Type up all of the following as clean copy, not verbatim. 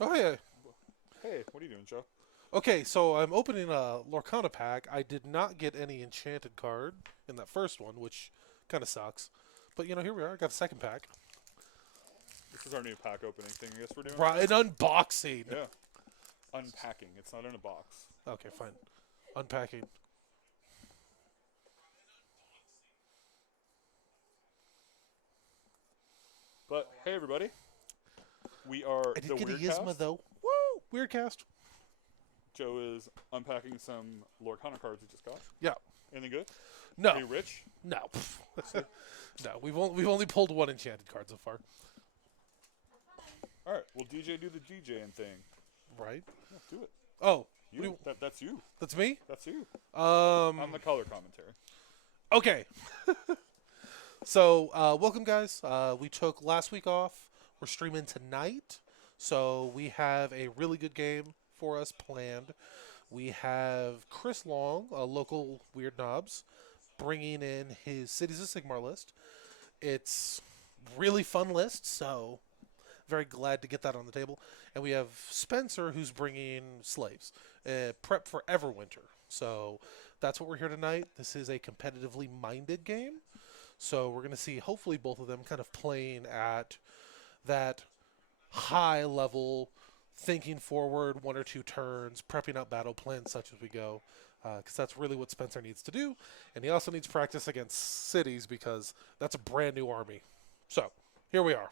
Oh, yeah. Hey, what are you doing, Joe? Okay, so I'm opening a Lorcana pack. I did not get any enchanted card in that first one, which kind of sucks. But, here we are. I got a second pack. This is our new pack opening thing I guess we're doing. Right, an unboxing. Yeah. Unpacking. It's not in a box. Okay, fine. Unpacking. But, hey, everybody. We are I did the get a Weirdcast. Yzma, though. Woo! Weirdcast. Joe is unpacking some Lorcana cards we just got. Yeah. Anything good? No. Are you rich? No. No, we've only pulled one enchanted card so far. All right. Well, DJ, do the DJing thing. Right? Yeah, do it. Oh. You. That's you. That's me? That's you. I'm the color commentary. Okay. So, welcome, guys. We took last week off. We're streaming tonight. So, we have a really good game for us planned. We have Chris Long, a local Weird Knobs, bringing in his Cities of Sigmar list. It's really fun list, so very glad to get that on the table. And we have Spencer, who's bringing Slaves, prep for Everwinter. So that's what we're here tonight. This is a competitively minded game. So we're going to see, hopefully, both of them kind of playing at that high level, thinking forward 1 or 2 turns, prepping out battle plans such as we go. Because that's really what Spencer needs to do. And he also needs practice against cities because that's a brand new army. So, here we are.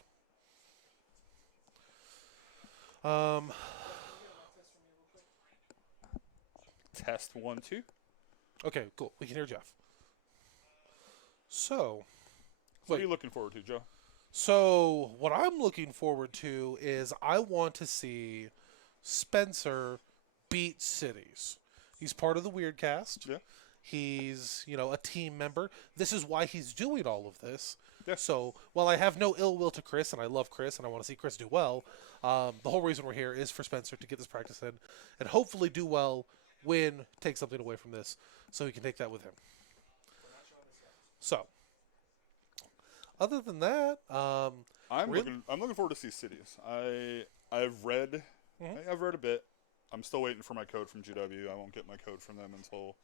Test 1, 2. Okay, cool. We can hear Jeff. So, What are you looking forward to, Joe? So, what I'm looking forward to is I want to see Spencer beat cities. He's part of the Weirdcast. Yeah. He's, a team member. This is why he's doing all of this. Yeah. So, while I have no ill will to Chris, and I love Chris, and I want to see Chris do well, the whole reason we're here is for Spencer to get this practice in and hopefully do well, win, take something away from this, so he can take that with him. So, other than that, I'm looking forward to see cities. I've read a bit. I'm still waiting for my code from GW. I won't get my code from them until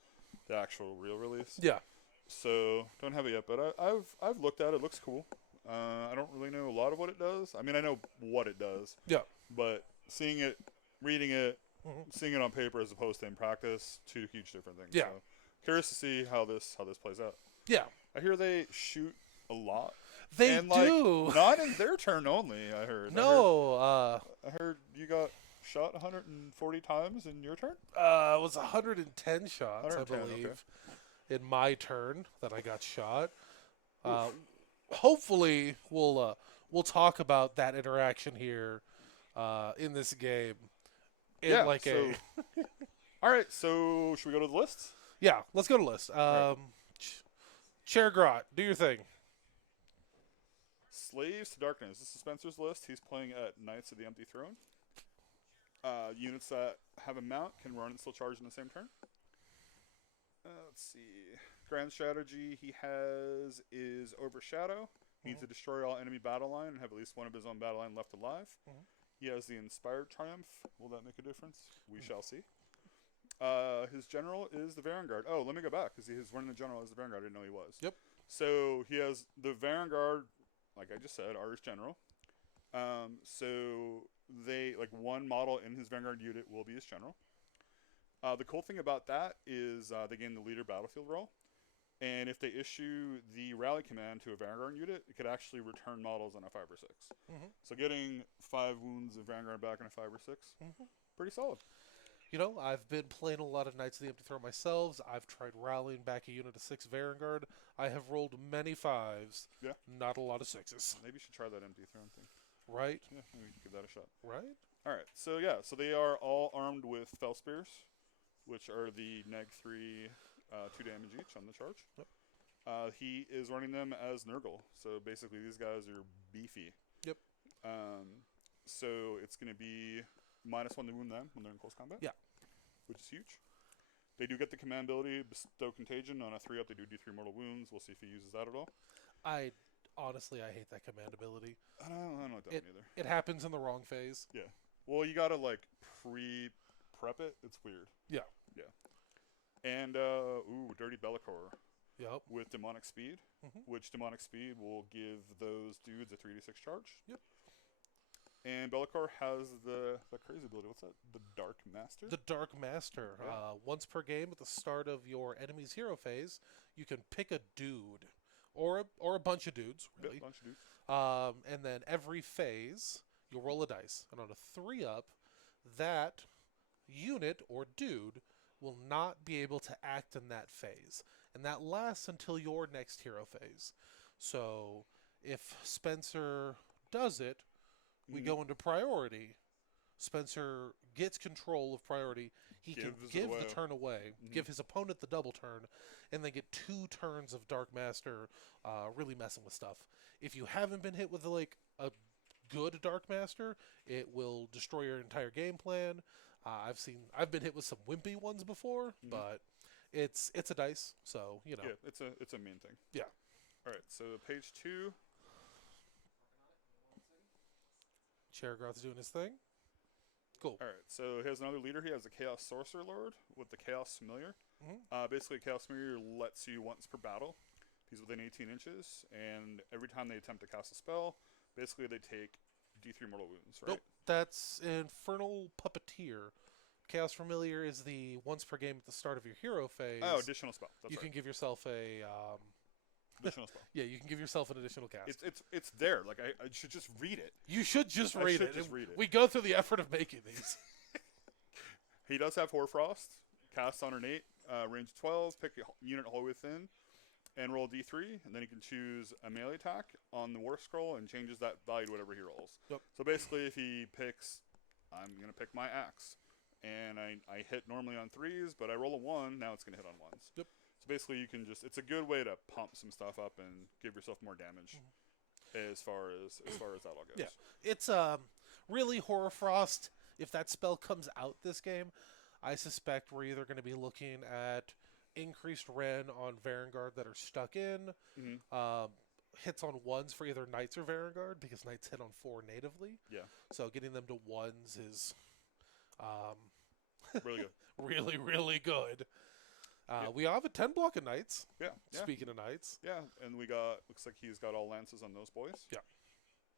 the actual real release. Yeah. So don't have it yet, but I've looked at it. It looks cool. I don't really know a lot of what it does. I mean, I know what it does. Yeah. But seeing it, reading it, seeing it on paper as opposed to in practice, 2 huge different things. Yeah. So curious to see how this plays out. Yeah. I hear they shoot a lot. They and, do. Not in their turn only, I heard. No. I heard you got shot 140 times in your turn? It was 110 shots, 110, I believe, okay. in my turn that I got shot. Hopefully, we'll we'll talk about that interaction here in this game. Yeah. All right. So should we go to the list? Yeah, let's go to list. Right. Chair Grot, do your thing. Slaves to Darkness. This is Spencer's list. He's playing at Knights of the Empty Throne. Units that have a mount can run and still charge in the same turn. Let's see. Grand strategy he has is Overshadow. Needs to destroy all enemy battle line and have at least one of his own battle line left alive. He has the Inspired Triumph. Will that make a difference? We shall see. His general is the Vanguard. Oh, let me go back because he's running the general as the Vanguard. I didn't know he was. Yep. So he has the Vanguard, like I just said, are his general. So they one model in his Vanguard unit will be his general. The cool thing about that is they gain the leader battlefield role, and if they issue the rally command to a Vanguard unit, it could actually return models on a 5 or 6. So getting 5 wounds of Vanguard back in a 5 or 6, pretty solid. You know, I've been playing a lot of Knights of the Empty Throne myself. I've tried rallying back a unit of 6 Vanguard. I have rolled many 5s. Yeah. Not a lot of 6s. Maybe you should try that Empty Throne thing. Right? Yeah, maybe give that a shot. Right? All right. So yeah, so they are all armed with Fell Spears, which are the neg 3, 2 damage each on the charge. Yep. He is running them as Nurgle. So basically, these guys are beefy. Yep. So it's going to be -1 to wound them when they're in close combat. Yeah. Which is huge. They do get the command ability, Bestow Contagion. On a 3-up, they do D3 mortal wounds. We'll see if he uses that at all. Honestly, I hate that command ability. I don't like that one either. It happens in the wrong phase. Yeah. Well, you got to, pre-prep it. It's weird. Yeah. Yeah. And, Dirty Bellicor. Yep. With Demonic Speed, which Demonic Speed will give those dudes a 3d6 charge. Yep. And Bellicor has the crazy ability. What's that? The Dark Master? The Dark Master. Yeah. Once per game at the start of your enemy's hero phase, you can pick a dude. Or a bunch of dudes, really. Yeah, bunch of dudes. And then every phase, you'll roll a dice. And on a 3-up, that unit or dude will not be able to act in that phase. And that lasts until your next hero phase. So if Spencer does it, we go into priority. Spencer gets control of priority. He can give the turn away, give his opponent the double turn, and then get 2 turns of Dark Master really messing with stuff. If you haven't been hit with a good Dark Master, it will destroy your entire game plan. I've been hit with some wimpy ones before, but it's a dice, so you know. Yeah, it's a mean thing. Yeah. All right, so page 2. Chergroth's doing his thing. Cool. All right, so he has another leader. He has a Chaos Sorcerer Lord with the Chaos Familiar. Basically, Chaos Familiar lets you once per battle. He's within 18 inches, and every time they attempt to cast a spell, basically they take D3 mortal wounds, right? Nope, that's Infernal Puppeteer. Chaos Familiar is the once per game at the start of your hero phase. Oh, additional spell. That's you right. can give yourself a... additional spell. Yeah, you can give yourself an additional cast. It's there. I should just read it. You should just read it. Just read it. We go through the effort of making these. He does have Hoarfrost. Cast on Ornate, range 12. Pick a unit all within, and roll D3. And then he can choose a melee attack on the War Scroll and changes that value to whatever he rolls. Yep. So basically, if he picks, I'm gonna pick my axe, and I hit normally on 3s, but I roll a 1. Now it's gonna hit on 1s. Yep. So basically, you can it's a good way to pump some stuff up and give yourself more damage, as far as that all goes. Yeah, it's really Hoarfrost. If that spell comes out this game, I suspect we're either going to be looking at increased Ren on Vanguard that are stuck in, hits on 1s for either Knights or Vanguard because Knights hit on 4 natively. Yeah. So getting them to 1s is really good. really, really good. We have a 10 block of Knights. Yeah. Speaking of Knights. Yeah, and looks like he's got all lances on those boys. Yeah.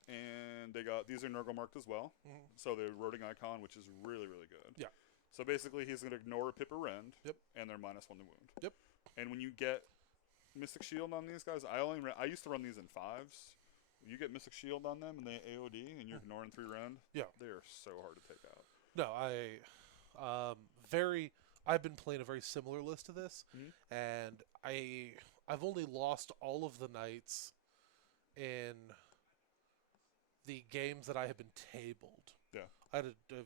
And these are Nurgle marked as well. So they're Roding Icon, which is really, really good. Yeah. So basically he's going to ignore a Pip or Rend. Yep. And they're -1 to wound. Yep. And when you get Mystic Shield on these guys, I used to run these in 5s. You get Mystic Shield on them and they AOD and you're ignoring 3 Rend. Yeah. They are so hard to take out. No, I've been playing a very similar list to this, and I've only lost all of the Knights in the games that I have been tabled. Yeah.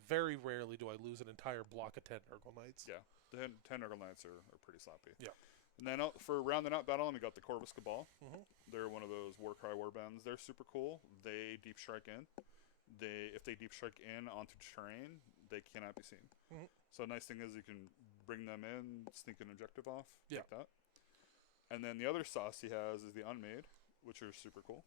Very rarely do I lose an entire block of 10 Nurgle Knights. Yeah. The 10 Nurgle Knights are pretty sloppy. Yeah. And then for rounding out battle, we got the Corvus Cabal. Mhm. They're one of those Warcry warbands. They're super cool. They deep strike in. If they deep strike in onto terrain, they cannot be seen. Mhm. So a nice thing is you can bring them in, sneak an objective off, Yeah. like that. And then the other sauce he has is the Unmade, which are super cool.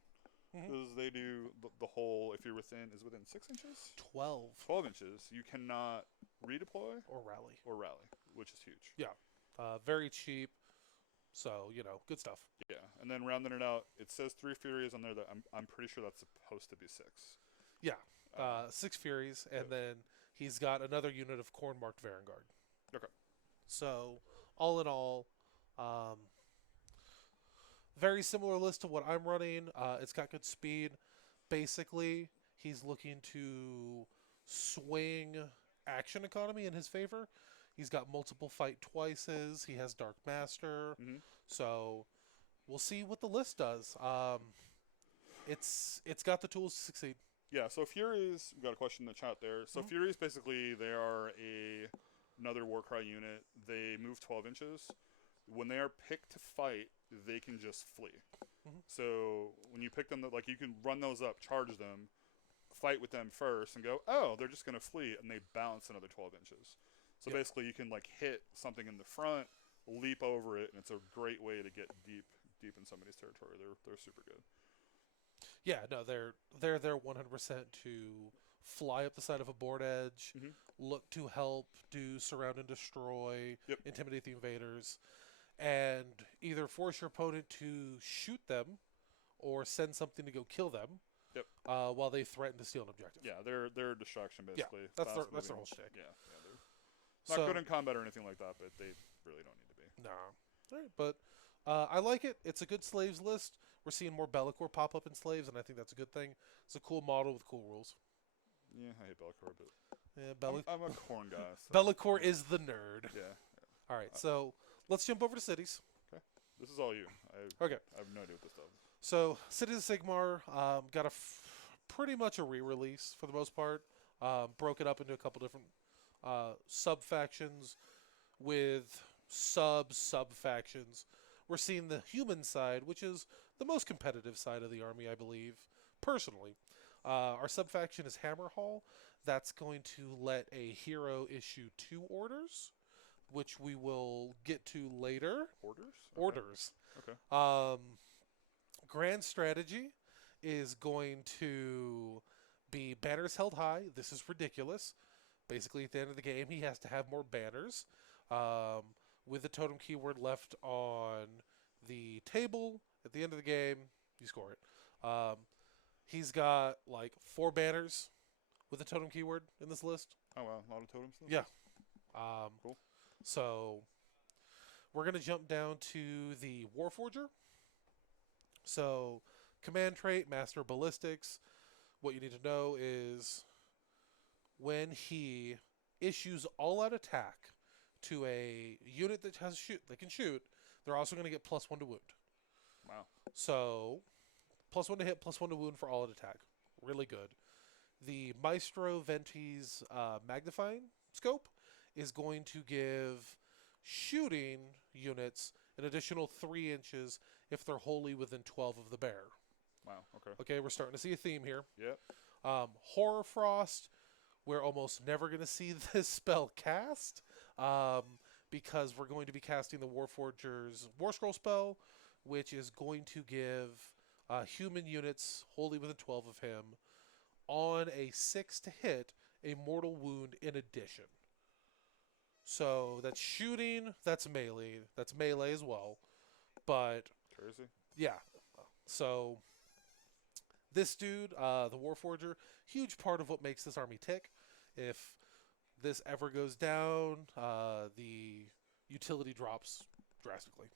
Mhm. Because they do the whole, if you're within 6 inches? 12 12 inches, you cannot redeploy or rally. or rally, which is huge. Yeah. Very cheap. So, good stuff. Yeah, and then rounding it out, it says 3 Furies on there that I'm pretty sure that's supposed to be 6. Yeah. 6 Furies, and then he's got another unit of Corn Marked Vanguard. Okay. So, all in all, very similar list to what I'm running. It's got good speed. Basically, he's looking to swing action economy in his favor. He's got multiple fight twices. He has Dark Master. Mm-hmm. So we'll see what the list does. It's got the tools to succeed. Yeah, so Furies, we got a question in the chat there. So Mhm. Furies, basically, they are another Warcry unit. They move 12 inches. When they are picked to fight, they can just flee. Mhm. So when you pick them, you can run those up, charge them, fight with them first, and go, oh, they're just going to flee, and they bounce another 12 inches. So Yeah. basically, you can hit something in the front, leap over it, and it's a great way to get deep in somebody's territory. They're super good. Yeah, no, they're there 100% to fly up the side of a board edge, Mm-hmm. look to help do surround and destroy, Yep. intimidate the invaders, and either force your opponent to shoot them or send something to go kill them. Yep. While they threaten to steal an objective. Yeah, they're a distraction basically. that's their Fast-moving. whole shtick. Yeah, they're not good in combat or anything like that, but they really don't need to be. Nah. All right, but I like it. It's a good slaves list. We're seeing more Bellicor pop up in slaves, and I think that's a good thing. It's a cool model with cool rules. Yeah, I hate Bellicor, but Yeah, I'm a corn guy. So. Bellicor is the nerd. Yeah. All right, so let's jump over to cities. This is all you. Okay. I have no idea what this does. So Cities of Sigmar got pretty much a re-release for the most part. Broke it up into a couple different sub-factions with sub-factions. We're seeing the human side, which is the most competitive side of the army, I believe, personally. Our sub-faction is Hammerhall. That's going to let a hero issue 2 orders, which we will get to later. Orders? Orders. Okay. Grand strategy is going to be banners held high. This is ridiculous. Basically, at the end of the game, he has to have more banners. With the totem keyword left on the table, at the end of the game, you score it. He's got 4 banners with the totem keyword in this list. Oh wow, a lot of totems. Yeah. Cool. So we're going to jump down to the Warforger. So command trait, Master Ballistics. What you need to know is when he issues all-out attack to a unit that can shoot, they're also going to get +1 to wound. Wow. So +1 to hit, +1 to wound for all-out attack. Really good. The Maestro Venti's magnifying scope is going to give shooting units an additional 3 inches if they're wholly within 12 of the bear. Wow. Okay. Okay, we're starting to see a theme here. Yep. Horror Frost, we're almost never going to see this spell cast because we're going to be casting the Warforger's War Scroll spell, which is going to give human units wholly within 12 of him on a 6 to hit a mortal wound in addition. So that's shooting, that's melee as well. But Crazy. yeah, so this dude, the Warforger, huge part of what makes this army tick. If this ever goes down, the utility drops drastically.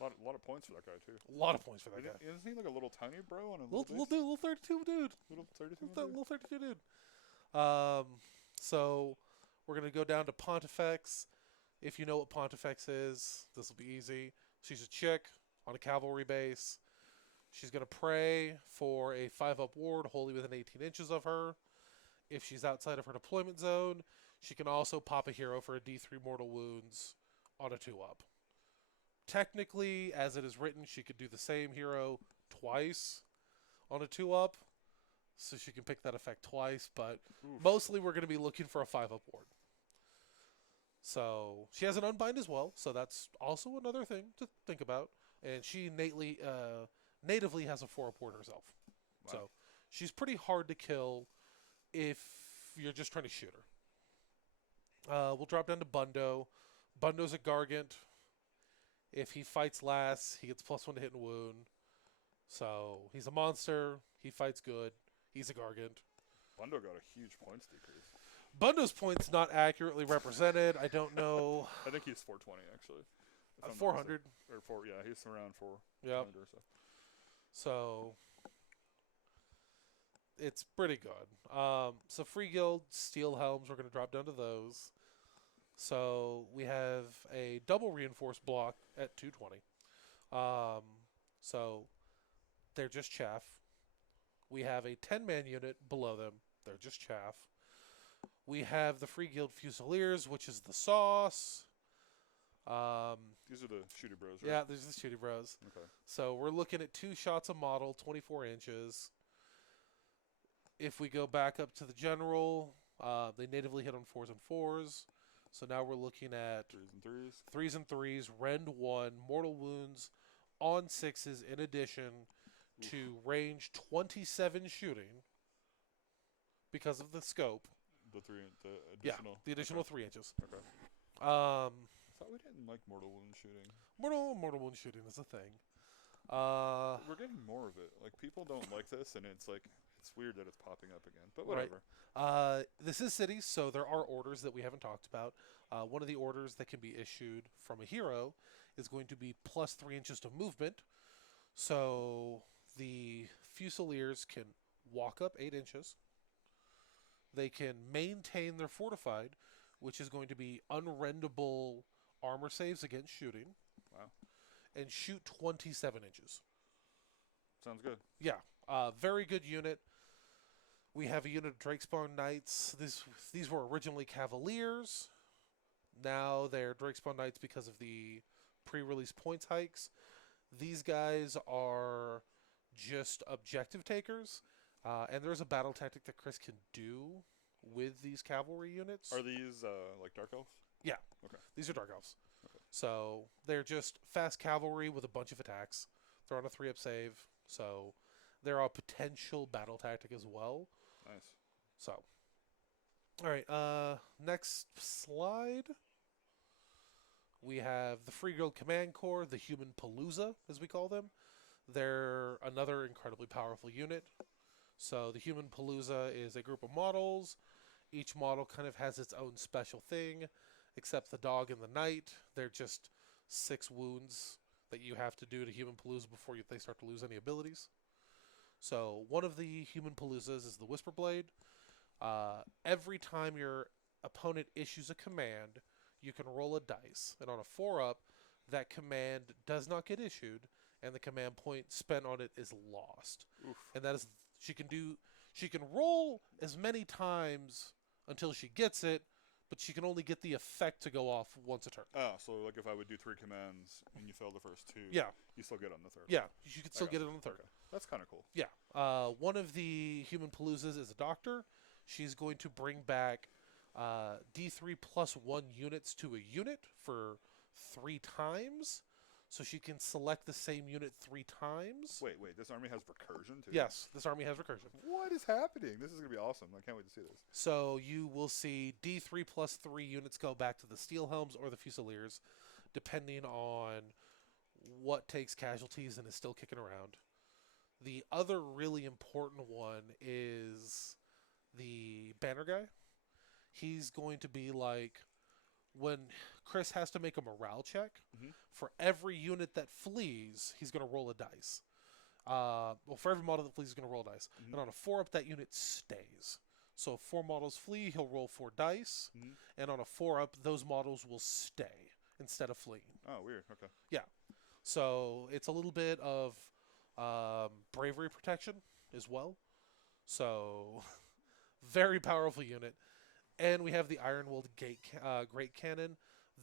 A lot of points for that guy too. A lot of points for that guy. Isn't he like a little tiny bro on a Little 32 dude. Little 32. Little 32 dude. So we're going to go down to Pontifex. If you know what Pontifex is, this will be easy. She's a chick on a cavalry base. She's going to pray for a 5-up ward wholly within 18 inches of her. If she's outside of her deployment zone, she can also pop a hero for a D3 mortal wounds on a 2-up. Technically, as it is written, she could do the same hero twice on a 2-up, so she can pick that effect twice, but Oof. mostly we're going to be looking for a 5-up ward. So she has an unbind as well, so that's also another thing to think about. And she natively has a 4-up ward herself. Wow. So she's pretty hard to kill if you're just trying to shoot her. We'll drop down to Bundo. Bundo's a Gargant. If he fights last, he gets +1 to hit and wound. So he's a monster. He fights good. He's a Gargant. Bundo got a huge points decrease. Bundo's points not accurately represented. I don't know. I think he's 420 actually. If I'm not 400. mistaken. Or 4, yeah, he's around 4. Yep. Or so. So it's pretty good. So free guild, steel helms, we're going to drop down to those. So we have a double reinforced block at 220. So they're just chaff. We have a 10-man unit below them. They're just chaff. We have the free guild fusiliers, which is the sauce. These are the shooter bros, right? Yeah, there's the shooty bros. Okay. So we're looking at 2 shots a model, 24 inches. If we go back up to the general, they natively hit on 4s and 4s. So now we're looking at 3s and 3s. 3s and 3s, rend 1, mortal wounds on 6s in addition to range 27 shooting because of the scope. The additional. Yeah, the additional 3 inches. Okay. Um, I thought we didn't like mortal wound shooting. mortal wound shooting is a thing. We're getting more of it. Like, people don't like this, and it's like, it's weird that it's popping up again. But whatever. This is cities, so there are orders that we haven't talked about. One of the orders that can be issued from a hero is going to be +3 inches to movement. So the Fusiliers can walk up 8 inches. They can maintain their fortified, which is going to be unrendable armor saves against shooting. Wow. And shoot 27 inches. Sounds good. Yeah, very good unit. We have a unit of Drakespawn Knights. These were originally Cavaliers. Now they're Drakespawn Knights because of the pre-release points hikes. These guys are just objective takers. And there's a battle tactic that Chris can do with these cavalry units. Are these, like, Dark Elves? Yeah. Okay. These are Dark Elves. Okay. So they're just fast cavalry with a bunch of attacks. They're on a 3-up save. So they're a potential battle tactic as well. Nice. So, all right. Next slide. We have the Free Guild Command Corps, the Human Palooza, as we call them. They're another incredibly powerful unit. So the Human Palooza is a group of models. Each model kind of has its own special thing, except the dog and the knight. They're just 6 wounds that you have to do to Human Palooza before they start to lose any abilities. So one of the Human Paloozas is the Whisper Blade. Every time your opponent issues a command, you can roll a dice. And on a 4-up, that command does not get issued, and the command point spent on it is lost. Oof. And that is, she can roll as many times until she gets it, but she can only get the effect to go off once a turn. Oh, so like if I would do 3 commands and you fail the first 2, Yeah. you still get it on the third. Yeah, you could still get it on the third. Okay. That's kind of cool. Yeah. One of the Human Paloozas is a doctor. She's going to bring back D3 +1 units to a unit for 3 times. So she can select the same unit 3 times. Wait, this army has recursion too? Yes, this army has recursion. What is happening? This is going to be awesome. I can't wait to see this. So you will see D3 +3 units go back to the Steel Helms or the Fusiliers, depending on what takes casualties and is still kicking around. The other really important one is the Banner guy. He's going to be like, when Chris has to make a morale check, for every unit that flees, he's going to roll a dice. For every model that flees, he's going to roll a dice. And on a 4-up, that unit stays. So if 4 models flee, he'll roll 4 dice. And on a 4-up, those models will stay instead of fleeing. Oh, weird. Okay. Yeah. So it's a little bit of Bravery protection as well. So, very powerful unit. And we have the Ironwood Great Cannon.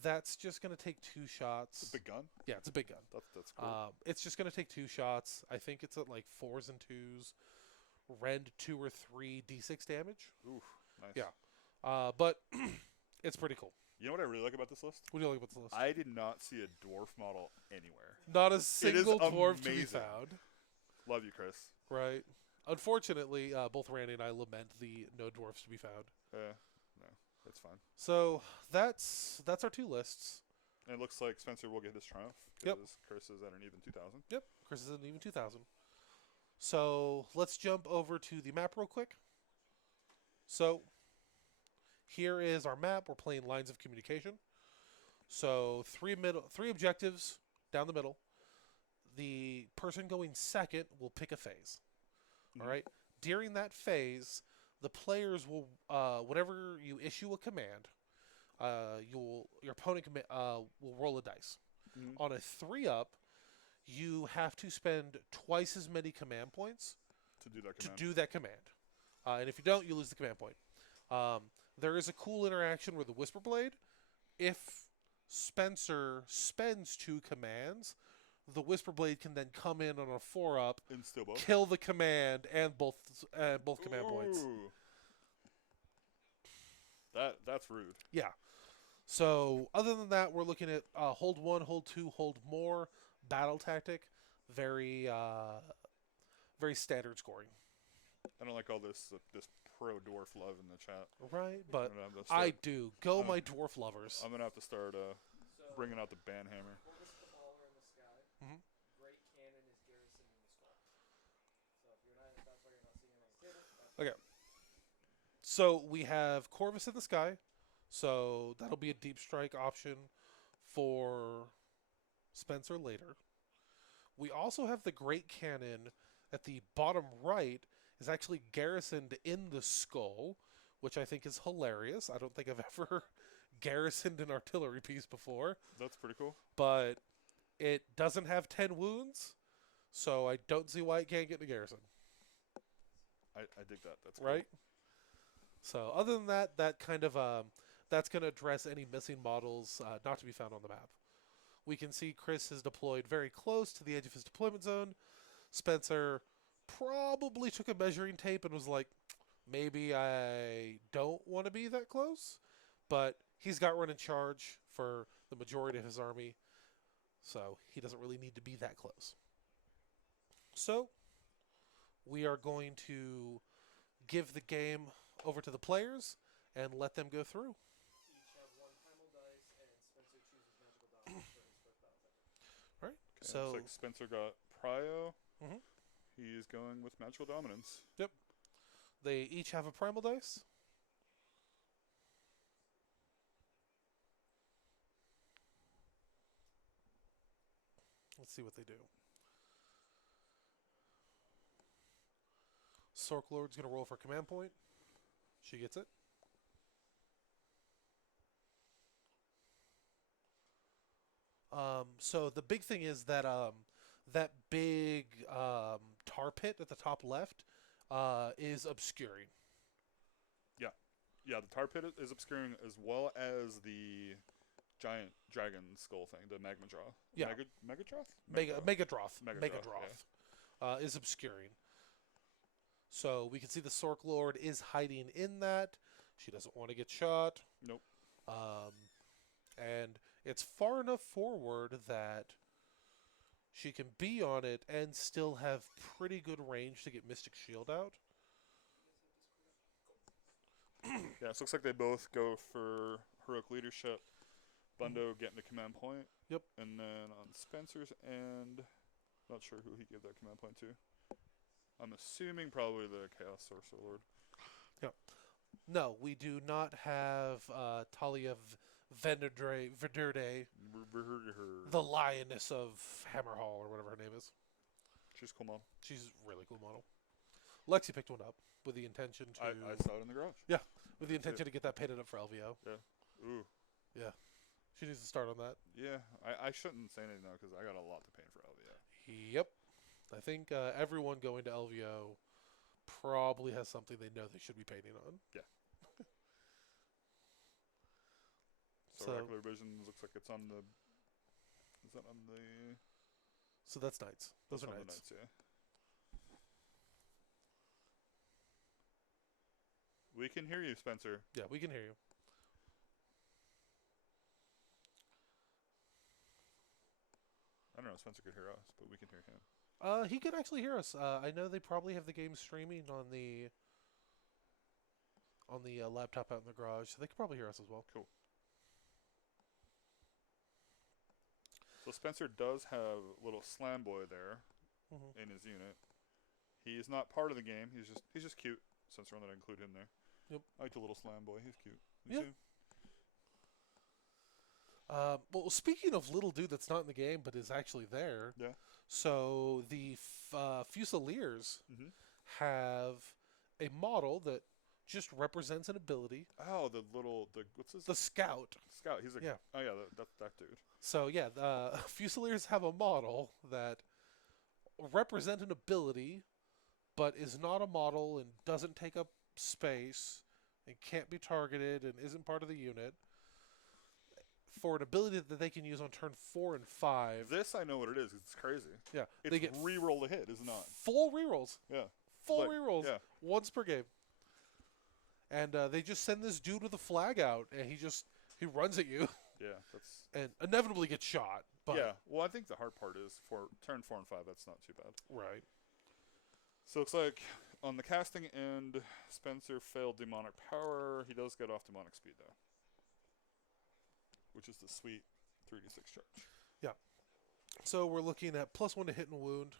That's just going to take 2 shots. It's a big gun. Yeah, it's a big gun. That's cool. It's just going to take 2 shots. I think it's at like 4s and 2s. Rend 2 or 3 d6 damage. Ooh, nice. Yeah. But it's pretty cool. You know what I really like about this list? What do you like about this list? I did not see a dwarf model anywhere. Not a single dwarf to be amazing. found. Love you, Chris. Right. Unfortunately, both Randy and I lament the no dwarfs to be found. No, that's fine. So that's our 2 lists. And it looks like Spencer will get his triumph. Yep. Because Chris is at an even 2,000. Yep. Chris is an even 2,000. So let's jump over to the map real quick. So here is our map. We're playing lines of communication. So 3 objectives down the middle. The person going second will pick a phase. Mm-hmm. All right. During that phase, the players will, whenever you issue a command, your opponent will roll a dice. Mm-hmm. On a 3-up, you have to spend twice as many command points To do that to command. do that command. And if you don't, you lose the command point. There is a cool interaction with the Whisper Blade. If Spencer spends 2 commands, the Whisper Blade can then come in on a 4-up, And still both. kill the command and both command points. Ooh. That's rude. Yeah. So other than that, we're looking at hold 1, hold 2, hold more battle tactic. Very very standard scoring. I don't like all this pro dwarf love in the chat. Right, but I'm gonna have to I start- do. Go my dwarf lovers. I'm gonna have to start bringing out the band hammer. Corvus the Mauler in the sky. Mhm. Great Cannon is garrisoned in the skull. So if you're not, that's why you're not seeing it on the table. Okay. So we have Corvus in the sky. So that'll be a deep strike option for Spencer later. We also have the Great Cannon at the bottom right is actually garrisoned in the skull, which I think is hilarious. I don't think I've ever garrisoned an artillery piece before, That's pretty cool. but it doesn't have 10 wounds, so I don't see why it can't get in a garrison. I dig that. That's cool. Right? So other than that, that kind of that's going to address any missing models not to be found on the map. We can see Chris is deployed very close to the edge of his deployment zone. Spencer probably took a measuring tape and was like, maybe I don't want to be that close. But he's got run and charge for the majority of his army, so he doesn't really need to be that close. So we are going to give the game over to the players and let them go through. Each have 1 primal dice, and Spencer chooses magical dominance for his first battle tactic. Right? Okay, So looks like Spencer got prio. Mhm. He's going with magical dominance. they each have a primal dice. Let's see what they do. Sork Lord's going to roll for command point. She gets it. So the big thing is that that big tar pit at the top left is obscuring. Yeah, the tar pit is obscuring as well as the giant dragon skull thing, the magmadroth. Yeah. Megadroth? Megadroth Megadroth, is obscuring. So we can see the Sork Lord is hiding in that. She doesn't want to get shot. Nope. And it's far enough forward that she can be on it and still have pretty good range to get Mystic Shield out. Yeah, so it looks like they both go for heroic leadership. Bundo getting the command point. Yep. And then on Spencer's end, not sure who he gave that command point to. I'm assuming probably the Chaos Sorcerer Lord. No, we do not have Talia Verderde, the Lioness of Hammerhall, or whatever her name is. She's a cool model. She's a really cool model. Lexi picked one up with the intention to I saw it in the garage. with the intention to get that painted up for LVO. Ooh. She needs to start on that. Yeah, I shouldn't say anything though because I got a lot to paint for LVO. Yep. I think everyone going to LVO probably has something they know they should be painting on. So, So- regular visions looks like it's on the. Is that on the? So that's knights. Those that's are on knights. the knights, yeah. We can hear you, Spencer. Yeah, we can hear you. I don't know if Spencer could hear us, but we can hear him. He could actually hear us. I know they probably have the game streaming on the laptop out in the garage, so they could probably hear us as well. Cool. So Spencer does have a little slam boy there Mhm. in his unit. He is not part of the game. He's just cute. Since we're going to include him there. Yep. I like the little slam boy. He's cute. You Yeah. see him? Well, speaking of little dude that's not in the game but is actually there, Yeah. so the Fusiliers Mm-hmm. have a model that just represents an ability. Oh, what's his The Scout. scout? He's like, Yeah. oh yeah, that dude. So yeah, the Fusiliers have a model that represent an ability, but is not a model and doesn't take up space and can't be targeted and isn't part of the unit. For an ability that they can use on turn 4 and 5. This I know what it is. It's crazy. Yeah, It's they get reroll the hit, is it not? full rerolls. Yeah. Full Like, rerolls yeah. once per game. And they just send this dude with a flag out, and he runs at you Yeah. That's. and inevitably gets shot. But Yeah. Well, I think the hard part is for turn 4 and 5. That's not too bad. right. So it looks like on the casting end, Spencer failed demonic power. He does get off demonic speed though, which is the sweet 3d6 charge. So we're looking at +1 to hit and wound,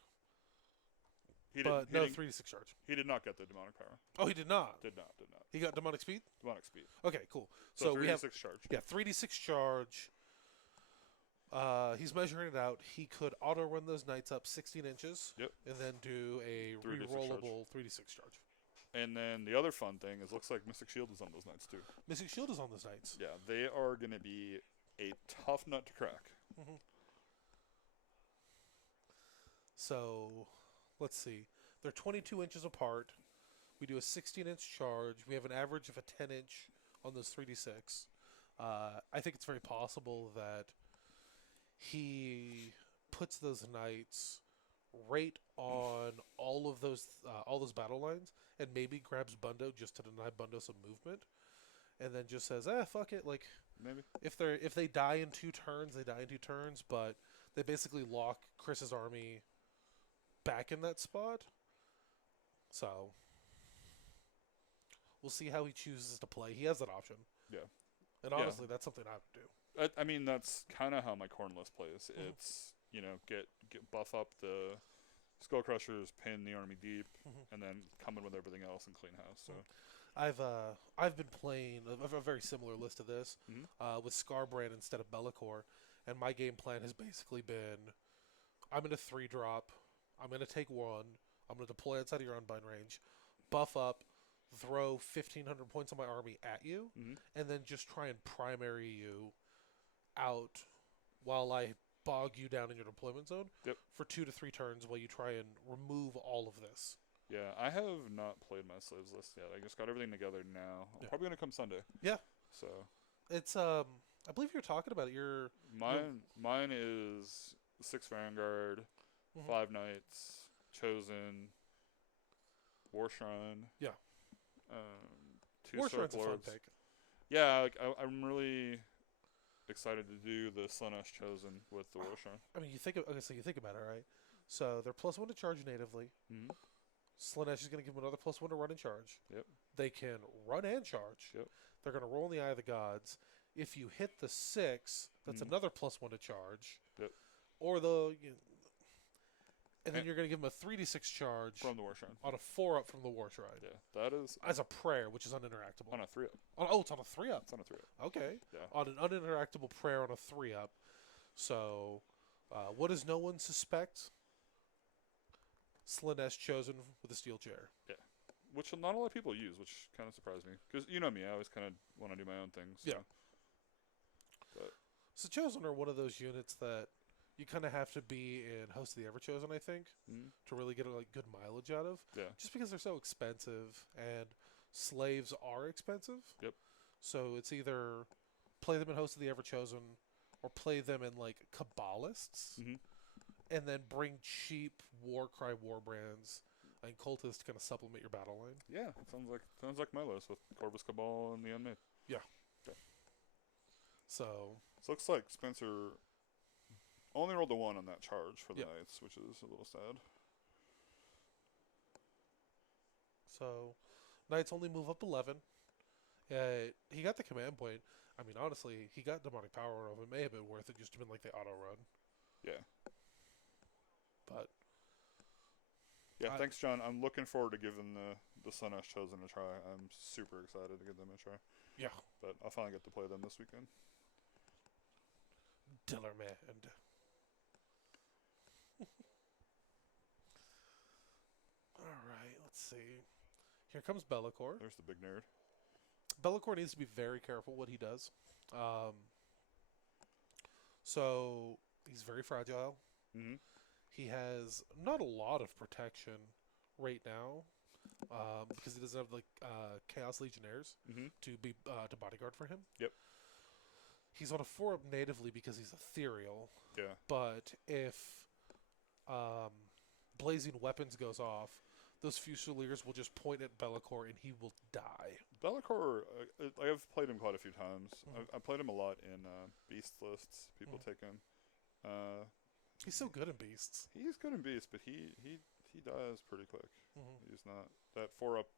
He but didn't. no 3d6 charge. He did not get the demonic power. Oh, he did not. Did not. He got demonic speed. Demonic speed. Okay, cool. So So we 3d6 have charge. 3d6 charge. He's measuring it out. He could auto run those knights up 16 inches. Yep. And then do a 3d6 rerollable 3d6 charge. And then the other fun thing is, looks like Mystic Shield is on those knights too. Mystic Shield is on those knights. Yeah, they are going to be a tough nut to crack. So, let's see. They're 22 inches apart. We do a 16-inch charge. We have an average of a 10-inch on those 3d6. I think it's very possible that he puts those knights right on all those battle lines, and maybe grabs Bundo just to deny Bundo some movement, and then just says, fuck it. Like, Maybe. if they die in 2 turns, they die in 2 turns, but they basically lock Chris's army back in that spot. So we'll see how he chooses to play. He has that option. Yeah. And Yeah. honestly, that's something I would do. I mean, that's kind of how my corn list plays. Mhm. It's, get buff up the Skull Crushers, pin the army deep, Mhm. and then come in with everything else and clean house. So I've been playing a very similar list to this Mhm. with Scarbrand instead of Bellicor, and my game plan has basically been: I'm going to 3-drop, I'm going to take 1, I'm going to deploy outside of your unbind range, buff up, throw 1,500 points on my army at you, Mhm. and then just try and primary you out while I bog you down in your deployment zone Yep. for 2 to 3 turns while you try and remove all of this. Yeah, I have not played my slaves list yet. I just got everything together now. I'm Yeah. probably gonna come Sunday. Yeah. So It's I believe you're talking about it. mine is 6 Vanguard, Mhm. 5 Knights, Chosen, War Shrine. Yeah. 2 War Cirque Shrine's a fun Lords. pick. Yeah, like, I'm really excited to do the Slanesh Chosen with the War Shrine. I mean, you think about it, right? So they're +1 to charge natively. Mm-hmm. Slanesh is going to give them another +1 to run and charge. Yep. They can run and charge. Yep. They're going to roll in the Eye of the Gods. If you hit the 6, that's Mhm. another +1 to charge. Yep. Or and then you're going to give them a 3d6 charge From the War Shrine. on a 4-up from the War Shrine Yeah, that is as a prayer, which is uninteractable. on a 3-up. It's on a 3-up. It's on a 3-up. Okay. Yeah. On an uninteractable prayer on a 3-up. So, what does no one suspect? Slanesh Chosen with a steel chair. Which not a lot of people use, which kind of surprised me. Because you know me, I always kind of want to do my own thing. So. Yeah. So Chosen are one of those units that you kind of have to be in Host of the Everchosen, I think, to really get like good mileage out of. Yeah. Just because they're so expensive and slaves are expensive. Yep. So it's either play them in Host of the Everchosen or play them in like Kabbalists Mm-hmm. and then bring cheap Warcry Warbrands and Cultists to kind of supplement your battle line. Yeah, it sounds like my list with Corvus Cabal and the Unmade. So So looks like Spencer only rolled a 1 on that charge for the Yep. Knights, which is a little sad. Knights only move up 11. He got the command point. I mean, honestly, he got demonic power of it. May have been worth it just to been like the auto run. Yeah. But Yeah, thanks, John. I'm looking forward to giving the Sun Ash Chosen a try. I'm super excited to give them a try. yeah, But I'll finally get to play them this weekend. Dillerman. All right, let's see. Here comes Bellicor. There's the big nerd. Bellicor needs to be very careful what he does. So he's very fragile. Mm-hmm. He has not a lot of protection right now because he doesn't have like Chaos Legionnaires Mm-hmm. to be to bodyguard for him. Yep. He's on a 4-up natively because he's ethereal. Yeah. But if Blazing Weapons goes off, those Fusiliers will just point at Bellicor and he will die. Bellicor, I've played him quite a few times. Mhm. I've played him a lot in Beast lists. People Mhm. take him. He's so good in Beasts. He's good in Beast, but he dies pretty quick. Mm-hmm. He's not that 4-up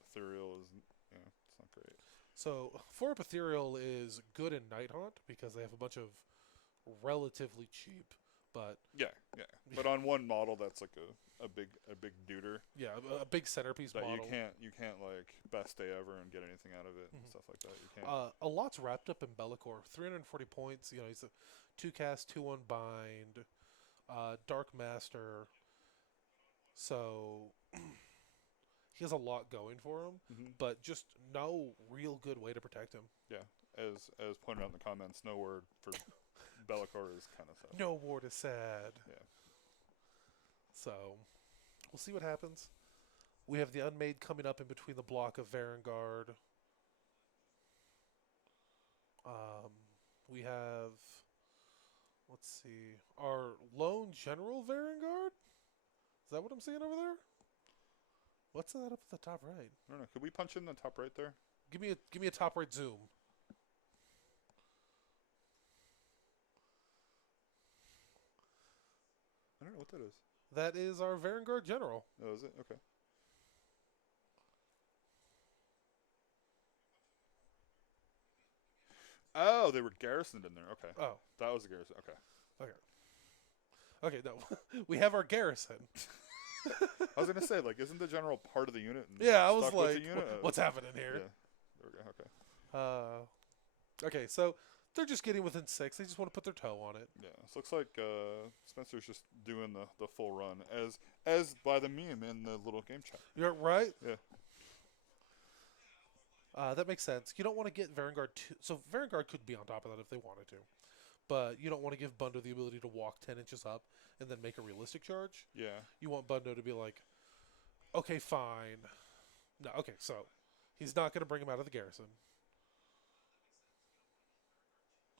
ethereal is it's not great. So 4-up Ethereal is good in Night Haunt because they have a bunch of relatively cheap, but Yeah. But on one model that's like a big duder yeah, a big centerpiece that model. you can't like best day ever and get anything out of it and Mhm. stuff like that. You can't. A lot's wrapped up in Bellicor. 340 points. You know, he's a 2-cast, 2-1 bind, Dark Master. So he has a lot going for him, Mhm. but just no real good way to protect him. Yeah. As pointed out in the comments, no word for Bellicor is kind of sad. No ward is sad. Yeah. So we'll see what happens. We have the Unmade coming up in between the block of Varangard. We have, let's see, our lone General Varangard? Is that what I'm seeing over there? What's that up at the top right? I don't know. Could we punch in the top right there? Give me a top right zoom. I don't know what that is. That is our Varangard General. Oh, is it? Okay. Oh, they were garrisoned in there. Okay. Oh, That was a garrison. Okay. okay. No, we have our garrison. I was going to say, like, isn't the general part of the unit? And Yeah, I was stuck with like, the unit? what's happening Yeah. here? There we go. Okay. Okay, so they're just getting within 6. They just want to put their toe on it. Yeah. So looks like Spencer's just doing the full run as by the meme in the little game chat. You're right. Yeah. That makes sense. You don't want to get Varangard too. So Varangard could be on top of that if they wanted to, but you don't want to give Bundo the ability to walk 10 inches up and then make a realistic charge. Yeah. You want Bundo to be like, okay, fine. No, okay, so he's not going to bring him out of the garrison.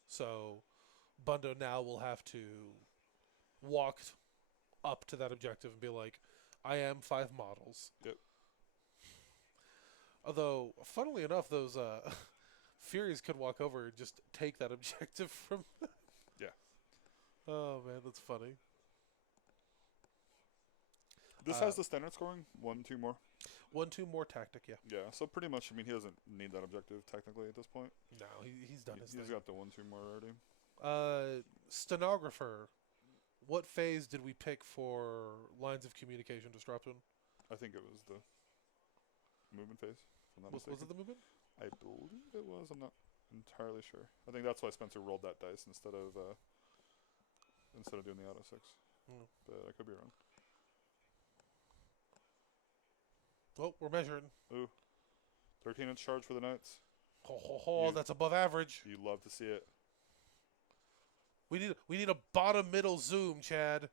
So Bundo now will have to walk up to that objective and be like, I am 5 models. Yep. Although, funnily enough, those Furies could walk over and just take that objective from them. Yeah. Oh, man, that's funny. This has the standard scoring 1, 2 more. 1-2 more tactic, yeah. Yeah. So pretty much, I mean, he doesn't need that objective technically at this point. No, he's done his He's thing. got the 1, 2 more already. Stenographer, what phase did we pick for lines of communication disruption? I think it was the movement phase. If I'm not Was mistaken. it the movement? I believe it was. I'm not entirely sure. I think that's why Spencer rolled that dice instead of doing the auto 6. Hmm. But I could be wrong. Oh, we're measuring. Ooh, 13-inch charge for the Knights. Ho, ho, ho, You- that's above average. You love to see it. We need a bottom middle zoom, Chad.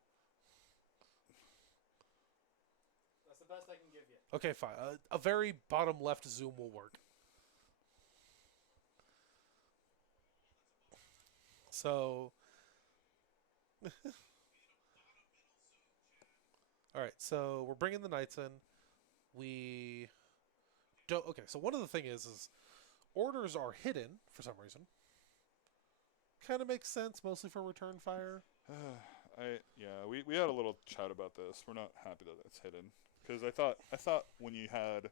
That's the best I can give you. Okay, fine. A very bottom left zoom will work. So, all right. So we're bringing the knights in. We don't. Okay. So one of the thing is orders are hidden for some reason. Kind of makes sense, mostly for return fire. We had a little chat about this. We're not happy that it's hidden because I thought when you had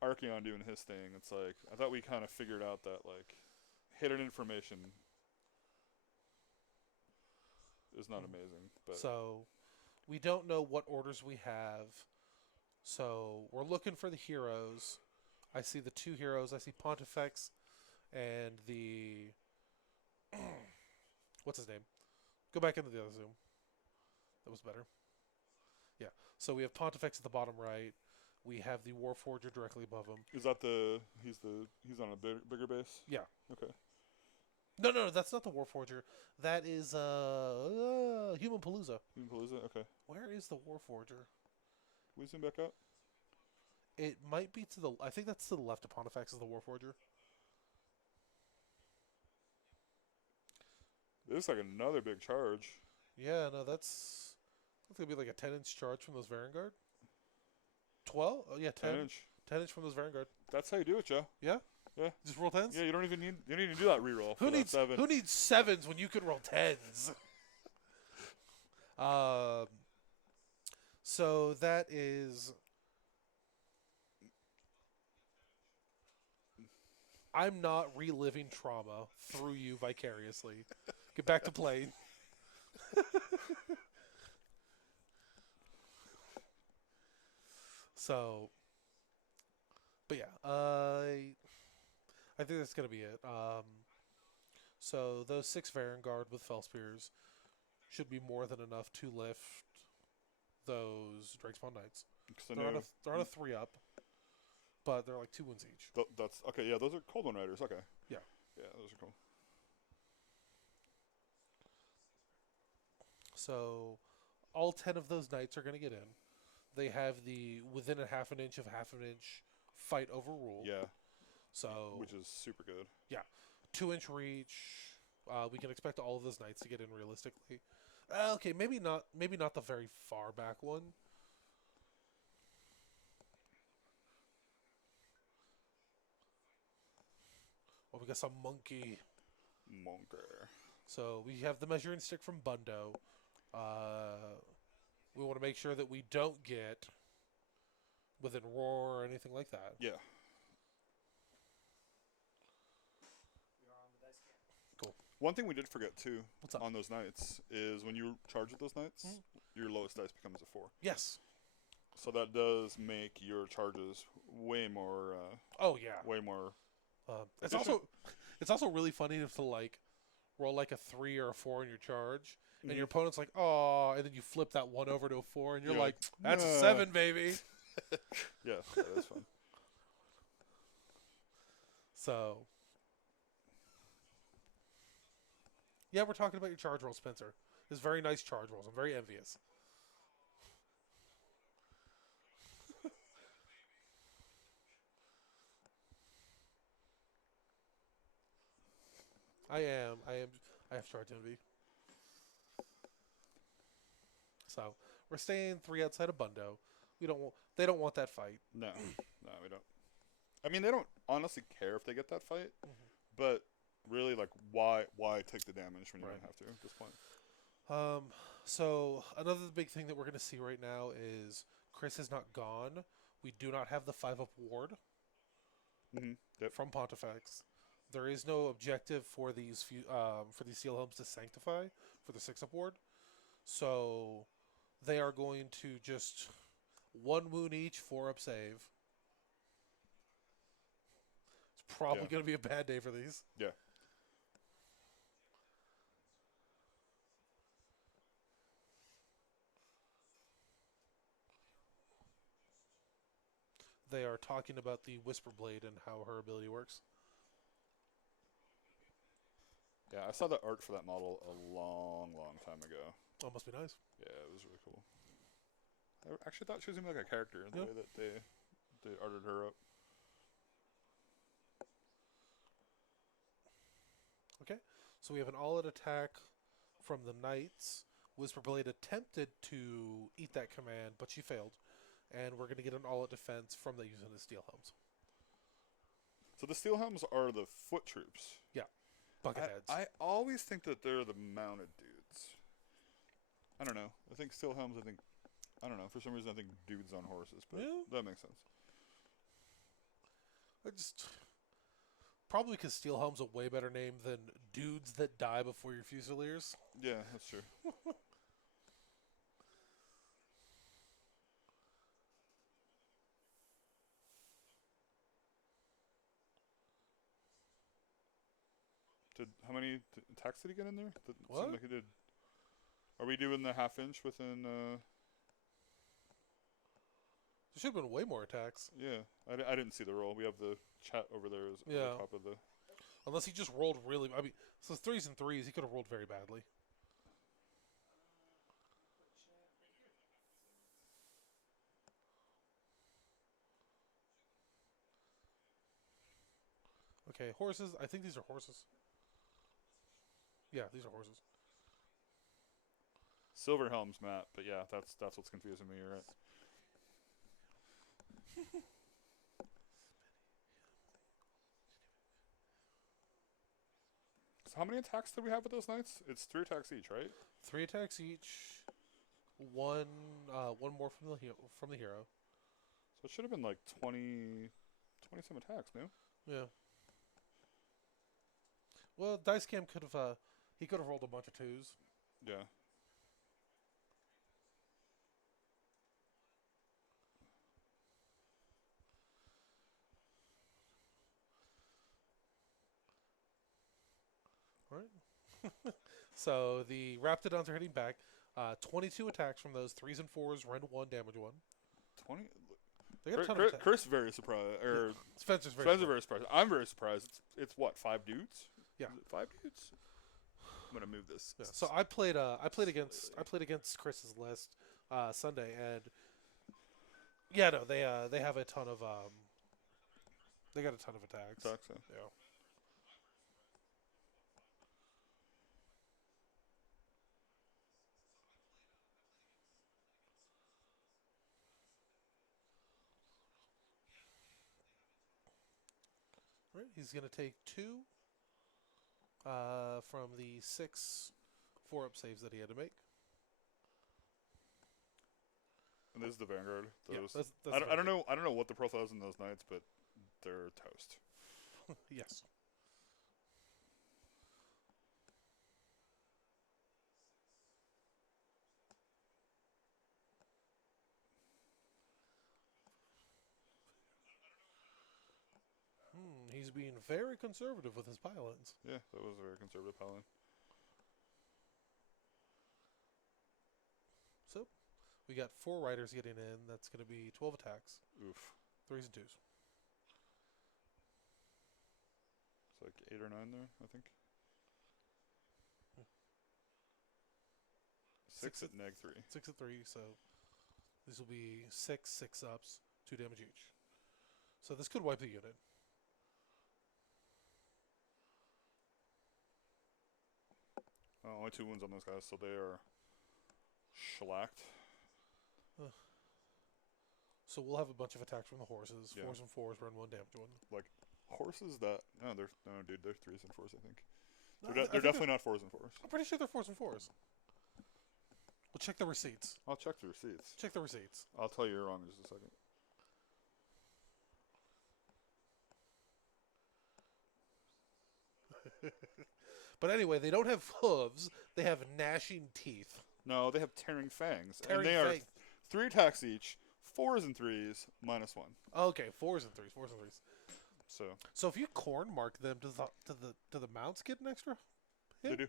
Archeon doing his thing, it's like I thought we kind of figured out that like hidden information is not amazing. But So we don't know what orders we have. So we're looking for the heroes. I see the two heroes. I see Pontifex and the what's his name? Go back into the other zoom. That was better. Yeah. So we have Pontifex at the bottom right. We have the Warforger directly above him. is that he's on a bigger base? Yeah. Okay. No, that's not the Warforger. That is Human Palooza. Palooza. Okay. Where is the Warforger? We zoom back up. It might be to the. I think that's to the left of Pontifex is the Warforger. This is like another big charge. Yeah, no, that's gonna be like a 10-inch charge from those Vanguard. 12? Oh yeah, 10. 10-inch. 10-inch from those Vanguard. That's how you do it, Joe. Yeah. Yeah. Just roll 10s. Yeah, you don't even need to do that reroll. Who for needs that 7? Who needs 7s when you could roll 10s? So that is. I'm not reliving trauma through you vicariously. Get back to playing. So, but yeah, I think that's gonna be it. So those 6 Vanguard with Fell Spears should be more than enough to lift those Drakespawn Knights. They're on a 3-up, but they're like 2 wounds each. That's okay. Yeah, those are Cold One Riders. Okay. Yeah. Yeah, those are cool. So all 10 of those knights are going to get in. They have the within a half an inch fight over rule. Yeah. So Which is super good. 2-inch reach. We can expect all of those knights to get in realistically. Okay, maybe not the very far back one. Well, we got some monkey. Monker. So we have the measuring stick from Bundo. We want to make sure that we don't get within roar or anything like that. Yeah. We are on the dice can. Cool. One thing we did forget too What's up? on those knights is when you charge with those knights, Mhm. your lowest dice becomes a 4. Yes. So that does make your charges way more. Oh yeah. Way more. It's efficient. also really funny to like roll like a 3 or a 4 in your charge, and Mhm. your opponent's like, "Oh," and then you flip that one over to a 4, and you're You're like, like, "That's a "Nah." 7, baby." Yeah, that's fun. So, yeah, we're talking about your charge roll, Spencer. It's very nice charge rolls. I'm very envious. I am. I have charge envy. So we're staying 3 outside of Bundo. They don't want that fight. No, no, we don't. I mean, they don't honestly care if they get that fight, Mhm. but really, like, why take the damage when you Right. don't have to at this point? So another big thing that we're going to see right now is Chris is not gone. We do not have the 5-up ward Mm-hmm. Yep. from Pontifex. There is no objective for these seal helms to sanctify for the 6-up ward. So they are going to just 1 wound each, 4-up save. It's probably Yeah. going to be a bad day for these. Yeah. They are talking about the Whisper Blade and how her ability works. Yeah, I saw the art for that model a long, long time ago. Oh, must be nice. Yeah, it was really cool. I actually thought she was gonna be like a character the Yeah. way that they arted her up. Okay, so we have an all-out attack from the Knights. Whisper Blade attempted to eat that command, but she failed. And we're going to get an all-out defense from the using the Steel Helms. So the steel helms are the foot troops. Bucketheads. I always think that they're the mounted dudes. I don't know. I think steel helms. I don't know. For some reason, I think dudes on horses, but Yeah. that makes sense. I just... Probably because Steel Helm's a way better name than dudes that die before your Fusiliers. Yeah, that's true. How many attacks did he get in there? What? Seemed like he did. Are we doing the half inch within? There should have been way more attacks. Yeah, I didn't see the roll. We have the chat over there as Yeah. over top of the. Unless he just rolled really... I mean, so 3s and 3s, he could have rolled very badly. Okay, horses. I think these are horses. Yeah, these are horses. Silver helms, Matt. But yeah, that's what's confusing me. You're right. So how many attacks did we have with those knights? It's 3 attacks each, right? 3 attacks each. One more from the hero. So it should have been like 20 some attacks, no? Yeah. Well, Dice Cam could have he could have rolled a bunch of 2s. Yeah. Right. So the Raptidons are heading back. 22 attacks from those 3s and 4s, rend 1, damage 1. 20. They got a ton of attacks. Chris very surprised. Or Spencer's very Spencer very surprised. I'm very surprised. It's what, 5 dudes? Yeah. Is it 5 dudes? I'm gonna move this. Yeah. So I played against Chris's list Sunday, and yeah, no, they have a ton of they got a ton of attacks. Attacks, yeah. Yeah. Right, he's gonna take 2 from the 6 4-up saves that he had to make. And this is the Vanguard. Yeah, Those, that's I don't know. I don't know what the profile is in those knights, but they're toast. Yes. He's being very conservative with his pylons. Yeah, that was a very conservative paladin. So, we got 4 riders getting in. That's going to be 12 attacks, Oof. 3s and 2s. It's like 8 or 9 there, I think. 6 at neg 3. 6 at 3, so these will be 6 ups, 2 damage each. So this could wipe the unit. Only 2 wounds on those guys, so they are shellacked. So we'll have a bunch of attacks from the horses. Yeah. 4s and 4s, run 1 damage 1. Horses that they're 3s and 4s. I think No, they're definitely not 4s and 4s. I'm pretty sure they're 4s and 4s. We'll check the receipts. I'll check the receipts. Check the receipts. I'll tell you you're wrong in just a second. But anyway, they don't have hooves. They have gnashing teeth. No, they have tearing fangs, Tearing and they are fangs. 3 attacks each, 4s and 3s, -1. Okay, 4s and 3s. 4s and 3s. So So if you corn mark them, does the mounts get an extra hit? they do.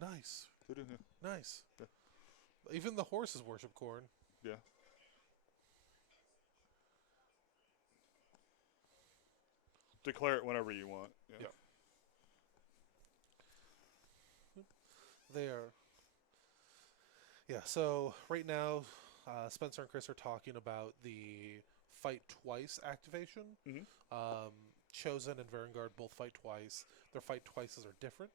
Nice. They do. Yeah. Nice. Yeah. Even the horses worship corn. Yeah. Declare it whenever you want. Yeah. Yep. They are. Yeah. So right now, Spencer and Chris are talking about the fight twice activation. Mm-hmm. Chosen and Varangard both fight twice. Their fight twices are different.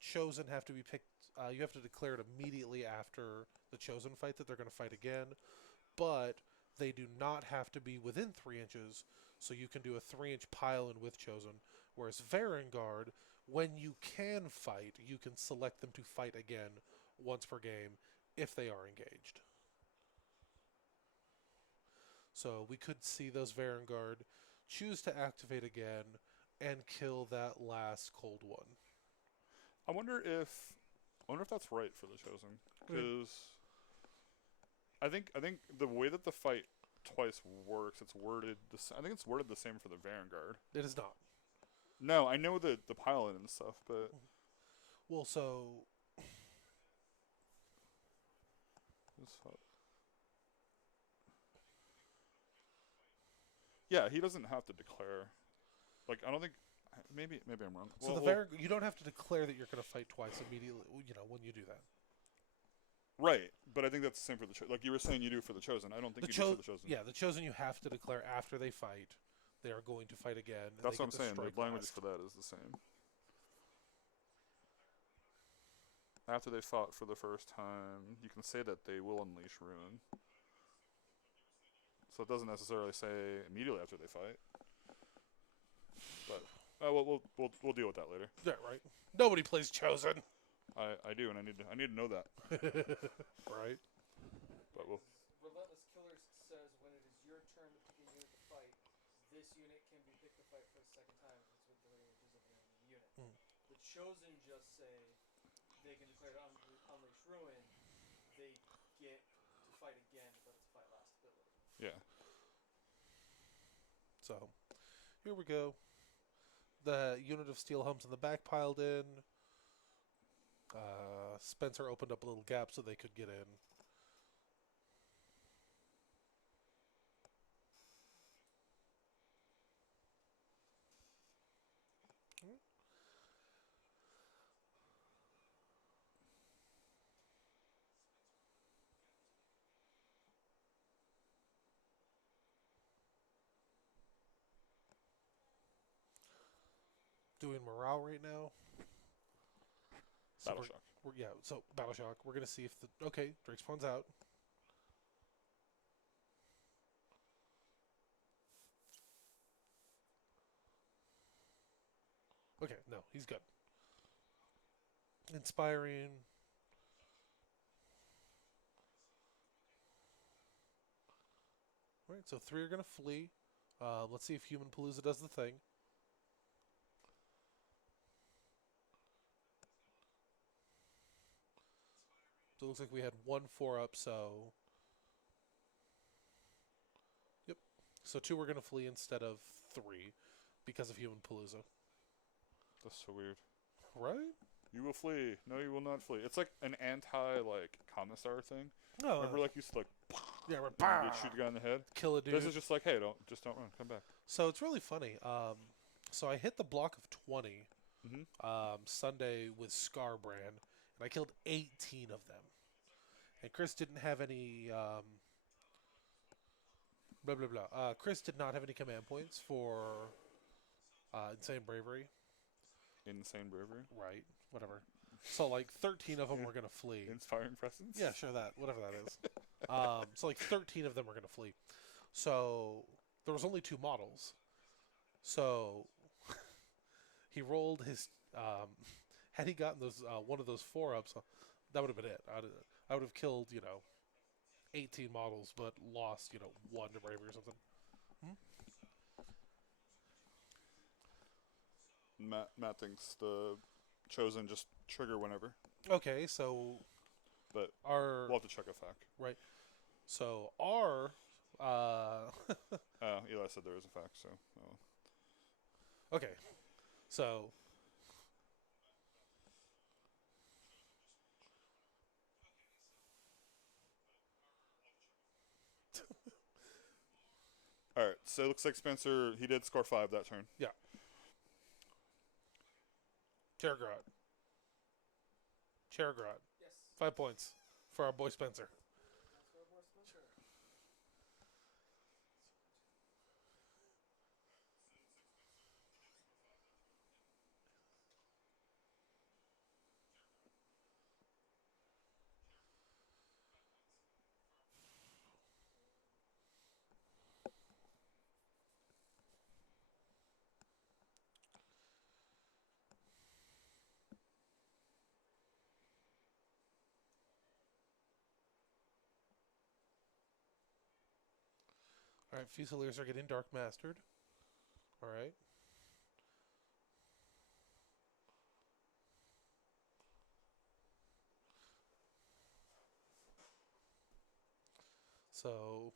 Chosen have to be picked. You have to declare it immediately after the chosen fight that they're going to fight again, but they do not have to be within 3 inches. So you can do a 3 inch pile in with chosen. Whereas Varangard, when you can fight, you can select them to fight again once per game if they are engaged. So we could see those Varangard choose to activate again and kill that last cold one. I wonder if that's right for the chosen, I mean, because I think the way that the fight twice works, it's worded. I think it's worded the same for the Vanguard. it is not. No, I know the pilot and stuff, but Well, so yeah, he doesn't have to declare. Like, I don't think. Maybe I'm wrong. so you don't have to declare that you're going to fight twice immediately. When you do that. right, but I think that's the same for the like you were saying you do for the chosen. I don't think you do for the chosen. Yeah, the chosen you have to declare after they fight. They are going to fight again. And That's they what I'm get to saying. strike The language last. for that is the same. After they fought for the first time, you can say that they will unleash ruin. So it doesn't necessarily say immediately after they fight. But we'll deal with that later. Yeah, right. Nobody plays chosen. I do, and I need to know that. Right. But we'll. Relentless Killers says when it is your turn to pick a unit to fight, this unit can be picked to fight for the second time if it's within 3 inches of the enemy unit. Mm. The chosen just say they can declare to unleash ruin. They get to fight again, but it's a fight last ability. Yeah. So, here we go. The unit of steel humps in the back piled in. Spencer opened up a little gap so they could get in. Doing morale right now. So Battle shock. So Battle Shock. We're going to see if the... Okay, Drake spawns out. Okay, no, he's good. Inspiring. Alright, so 3 are going to flee. Let's see if Human Palooza does the thing. So it looks like we had 1 4-up, so... Yep. So 2 were going to flee instead of 3 because of Human Palooza. That's so weird. Right? You will flee. No, you will not flee. It's like an commissar thing. No. Remember, like you used to Yeah, we're you shoot the guy in the head. kill a dude. This is just like, hey, don't run. Come back. So it's really funny. So I hit the block of 20 Mm-hmm. Sunday with Scarbrand, and I killed 18 of them. And Chris didn't have any blah blah blah. Chris did not have any command points for Insane Bravery. Insane bravery. Right. Whatever. So like 13 of them were gonna flee. Inspiring presence. Yeah, sure that. Whatever that is. So like 13 of them were gonna flee. So there was only 2 models. So he rolled his. Had he gotten those one of those 4-ups, that would have been it. I would have killed 18 models, but lost 1 to bravery or something. Matt thinks the chosen just trigger whenever, Okay, so but our we'll have to check a fact. so our Eli said there is a fact, so. okay, so All right, so it looks like Spencer, he did score 5 that turn. Terragod. Yes. 5 points for our boy Spencer. 5 points for our boy Spencer. All right, Fusiliers are getting Dark Mastered. All right. So,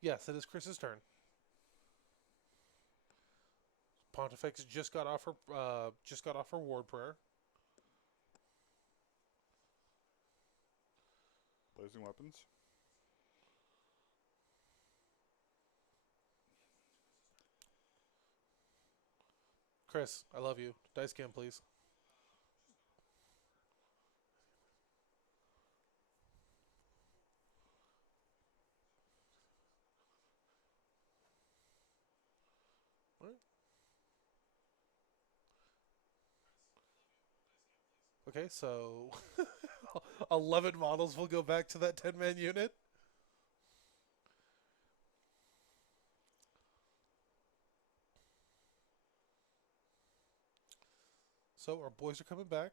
yes, it is Chris's turn. Pontifex just got off her ward prayer. Blazing weapons. Chris, I love you. Dice cam, please. All right. Okay, so 11 models will go back to that 10-man unit. So our boys are coming back.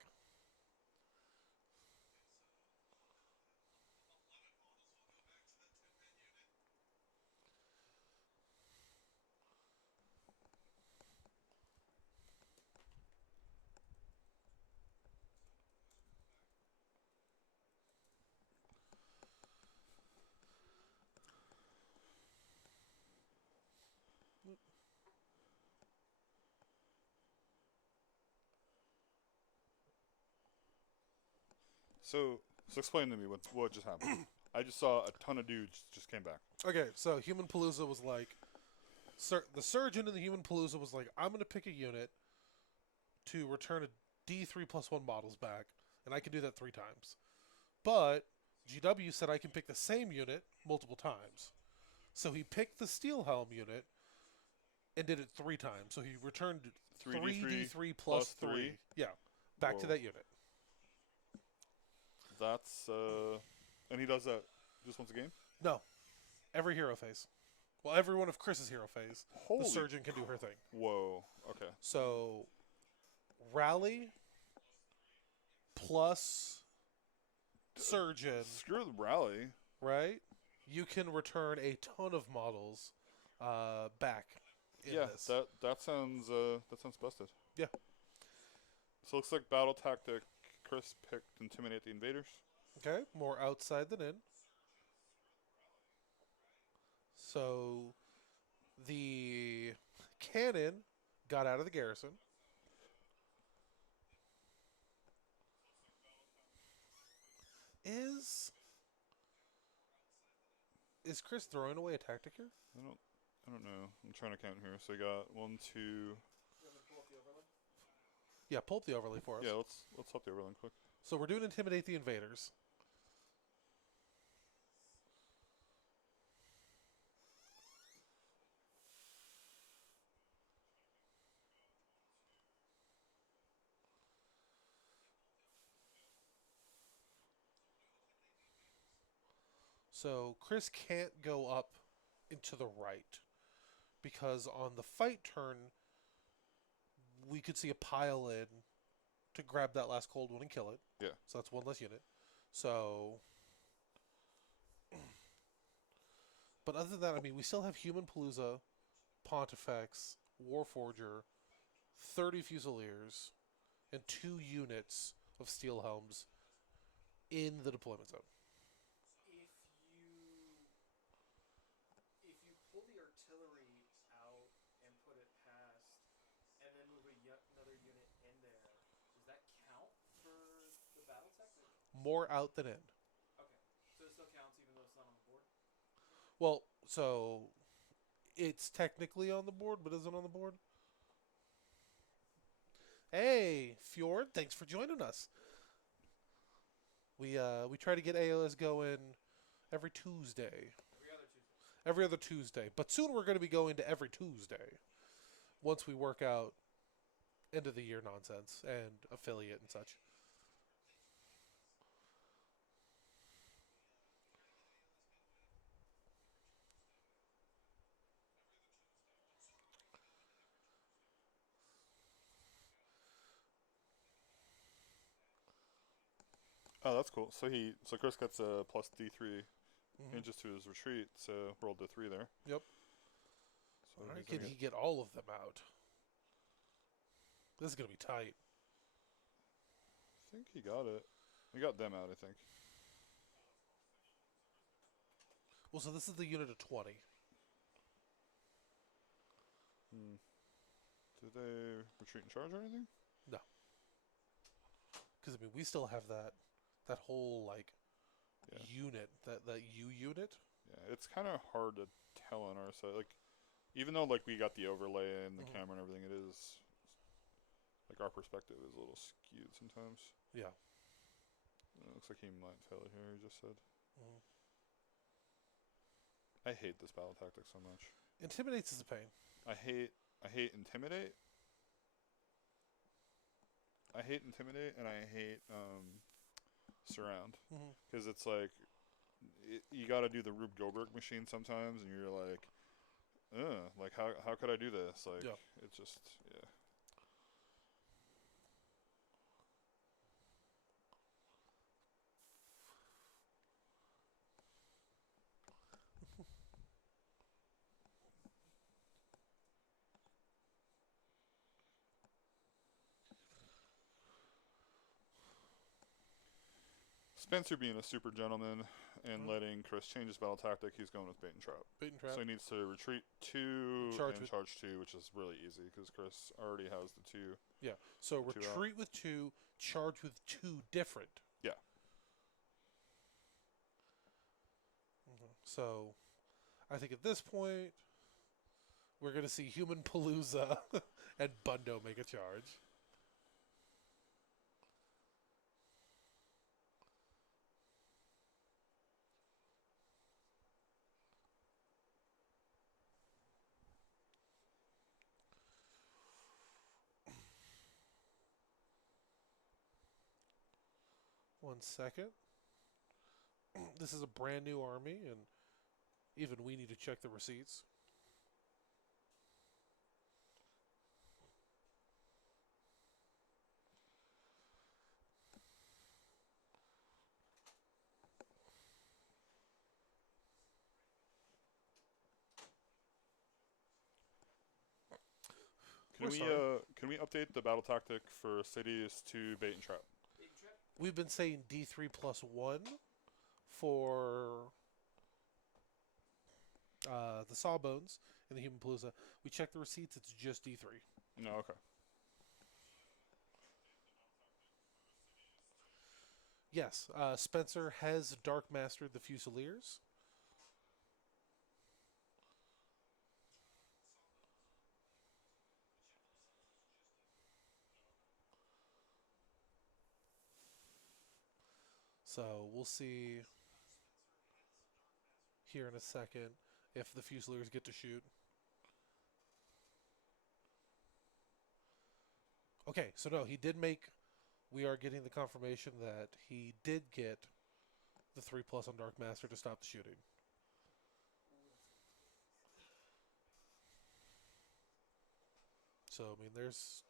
So explain to me what just happened. I just saw a ton of dudes just came back. Okay, so Human Palooza was like, the surgeon in the Human Palooza was like, I'm going to pick a unit to return a D3 plus 1 models back, and I can do that 3 times. But GW said I can pick the same unit multiple times. So he picked the Steel Helm unit and did it 3 times. So he returned 3D3 plus 3. Yeah, back to Whoa. that unit. That's and he does that just once a game. No, every hero phase. Well, every one of Chris's hero phase, Holy the surgeon can do her thing. Whoa. Okay. So, rally plus surgeon, Screw the rally. right? You can return a ton of models back in Yeah, this. that sounds busted. Yeah. So it looks like battle tactic. Chris picked intimidate the invaders. Okay, more outside than in. So, the cannon got out of the garrison. Is Chris throwing away a tactic here? I don't know. I'm trying to count here. So we got 1, 2. You want me to pull up the overlay? Yeah, pull up the overlay for us. Yeah, let's hop the overland quick. So we're doing intimidate the invaders. So Chris can't go up into the right because on the fight turn we could see a pile in to grab that last cold one and kill it. Yeah. So that's one less unit. So but other than that, I mean, we still have Human Palooza, Pontifex, Warforger, 30 Fusiliers, and 2 units of Steel Helms in the deployment zone. If you pull the artillery out and put it past, and then move another unit in there, does that count for the battle tactic? More out than in. Okay, so it still counts even though it's not on the board. Well, so it's technically on the board, but isn't on the board. Hey, Fjord, thanks for joining us. We try to get AOS going every Tuesday. Every other Tuesday. Every other Tuesday. But soon we're going to be going to every Tuesday once we work out end of the year nonsense and affiliate and such. Oh, that's cool. So Chris gets a plus D3 Hmm. inches to his retreat, so rolled a 3 there. Yep. So All right, he's can gonna he get, get all of them out? This is going to be tight. I think he got it. He got them out, I think. Well, so this is the unit of 20. Hmm. Did they retreat and charge or anything? No. Because, I mean, we still have that whole, like, Yeah. unit, that U unit. Yeah, it's kind of hard to tell on our side. Like, even though like we got the overlay and the Mhm. camera and everything, it is like our perspective is a little skewed sometimes. Yeah. It looks like he might fail it here. He just said, Mhm. "I hate this battle tactic so much. Intimidates is a pain. I hate intimidate. I hate intimidate, and I hate surround Hmm. because it's like you got to do the Rube Goldberg machine sometimes, and you're like how could I do this? Like Yeah. it's just yeah." Spencer being a super gentleman and letting Chris change his battle tactic, he's going with bait and trap. Bait and trap. So he needs to retreat 2 Charge and with- charge 2, which is really easy because Chris already has the 2. Yeah. So The two out. retreat with 2, charge with 2 different. Yeah. So I think at this point we're going to see Human Palooza and Bundo make a charge. One second. This is a brand new army, and even we need to check the receipts. Can We're we sorry. can we update the battle tactic for cities to bait and trap? Bait and trap. We've been saying D3 plus 1 for the Sawbones and the Human Palooza. We checked the receipts, it's just D3. No, okay. Yes, Spencer has Dark Mastered the Fusiliers. So we'll see here in a second if the Fusiliers get to shoot. Okay, so no, he did make. We are getting the confirmation that he did get the 3+ on Dark Master to stop the shooting. So, I mean, there's.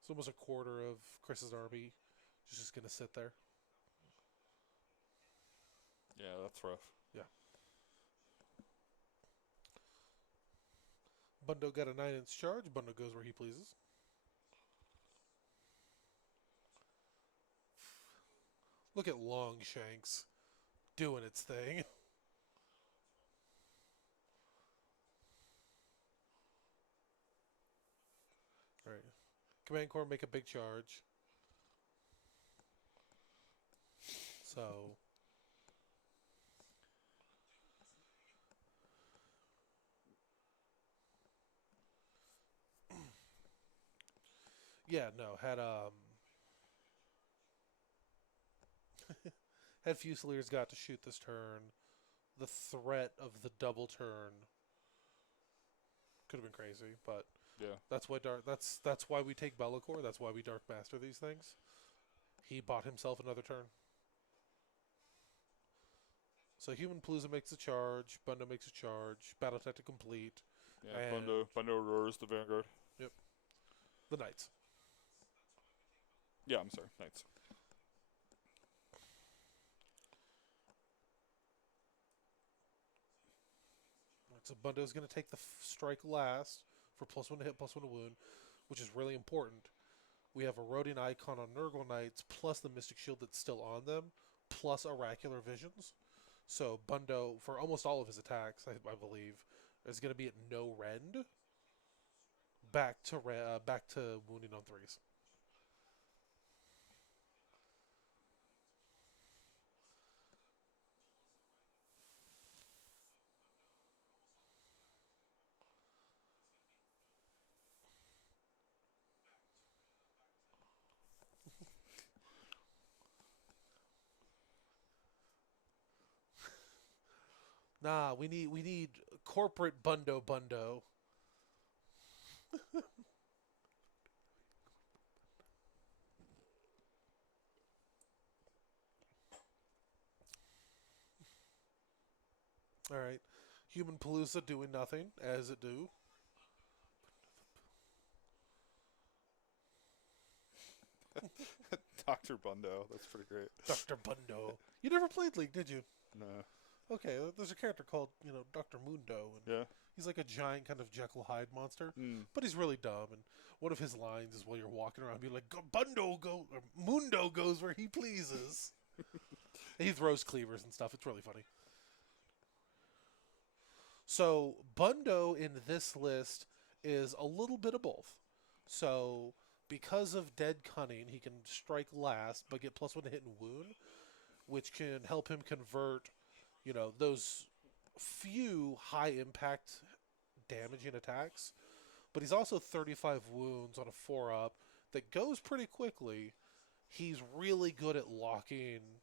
It's almost a quarter of Chris's army just going to sit there. Yeah, that's rough. Yeah. Bundo got a 9-inch charge. Bundo goes where he pleases. Look at Longshanks doing its thing. All right. Command Corps make a big charge. So Yeah, no, had Fusiliers got to shoot this turn, the threat of the double turn could have been crazy, but Yeah. that's why we take Bellicor, that's why we Dark Master these things. He bought himself another turn. So Human Palooza makes a charge, Bundo makes a charge, battle tactic complete, Yeah. and Bundo roars the Vanguard. yep, the Knights. Yeah, I'm sorry. Knights. So Bundo's going to take the strike last for +1 to hit, +1 to wound, which is really important. We have a Eroding Icon on Nurgle Knights, plus the Mystic Shield that's still on them, plus Oracular Visions. So Bundo, for almost all of his attacks, I believe, is going to be at no rend. Back to wounding on 3s. Nah, we need corporate Bundo. All right, Human Palooza doing nothing as it do. Dr. Bundo. That's pretty great. Dr. Bundo. You never played League, did you? No. Okay, there's a character called, Dr. Mundo, and Yeah. he's like a giant kind of Jekyll Hyde monster, Mm. but he's really dumb. And one of his lines is while you're walking around, be like, Bundo go, or Mundo goes where he pleases. And he throws cleavers and stuff. It's really funny. So Bundo in this list is a little bit of both. So because of Dead Cunning, he can strike last, but get +1 to hit and wound, which can help him convert, those few high impact damaging attacks. But he's also 35 wounds on a 4-up that goes pretty quickly. He's really good at locking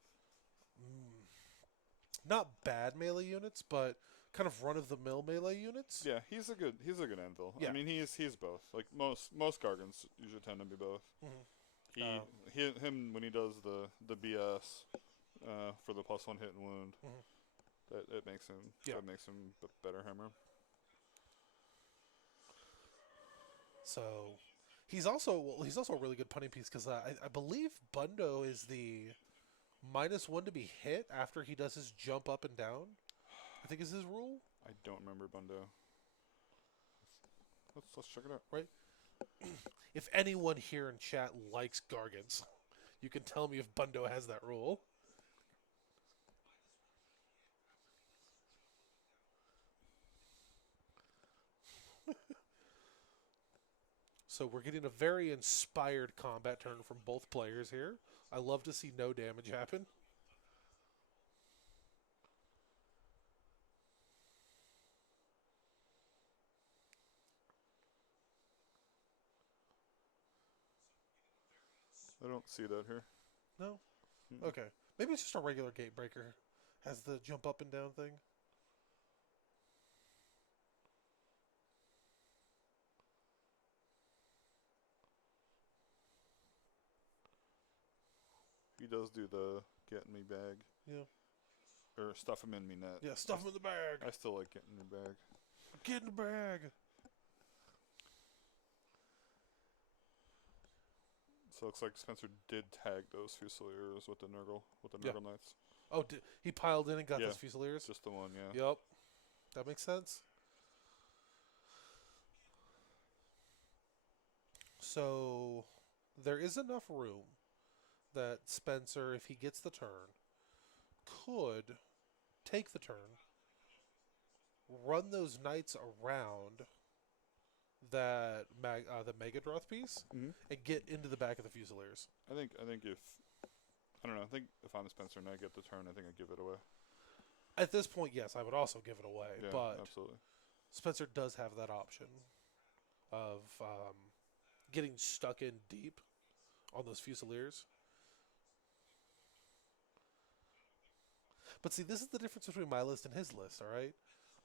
not bad melee units, but kind of run of the mill melee units. Yeah, he's a good anvil. Yeah. I mean, he's both. Like most Gargants usually tend to be both. Mhm. Him when he does the BS for the +1 hit and wound, that makes him a better hammer. So he's also a really good punting piece because I believe Bundo is the -1 to be hit after he does his jump up and down. I think is his rule. I don't remember Bundo. Let's check it out. Right. If anyone here in chat likes Gargants, you can tell me if Bundo has that rule. So we're getting a very inspired combat turn from both players here. I love to see no damage happen. I don't see that here. No? Mm. Okay. Maybe it's just a regular Gatebreaker. Has the jump up and down thing. He does do the get in me bag. Yeah. Or stuff him in me net. Yeah, stuff him in the bag. I still like getting in the bag. Get in the bag. So it looks like Spencer did tag those Fusiliers with the Nurgle Yeah. Knights. Oh, he piled in and got Yeah. those Fusiliers? Just the one, yeah. Yep. That makes sense. So there is enough room that Spencer, if he gets the turn, could take the turn, run those knights around the Megadroth piece, Mm-hmm. and get into the back of the Fusiliers. I think if I don't know. I think if I'm Spencer and I get the turn, I think I'd give it away. At this point, yes, I would also give it away, Yeah, but absolutely. Spencer does have that option of getting stuck in deep on those Fusiliers. But see, this is the difference between my list and his list, all right?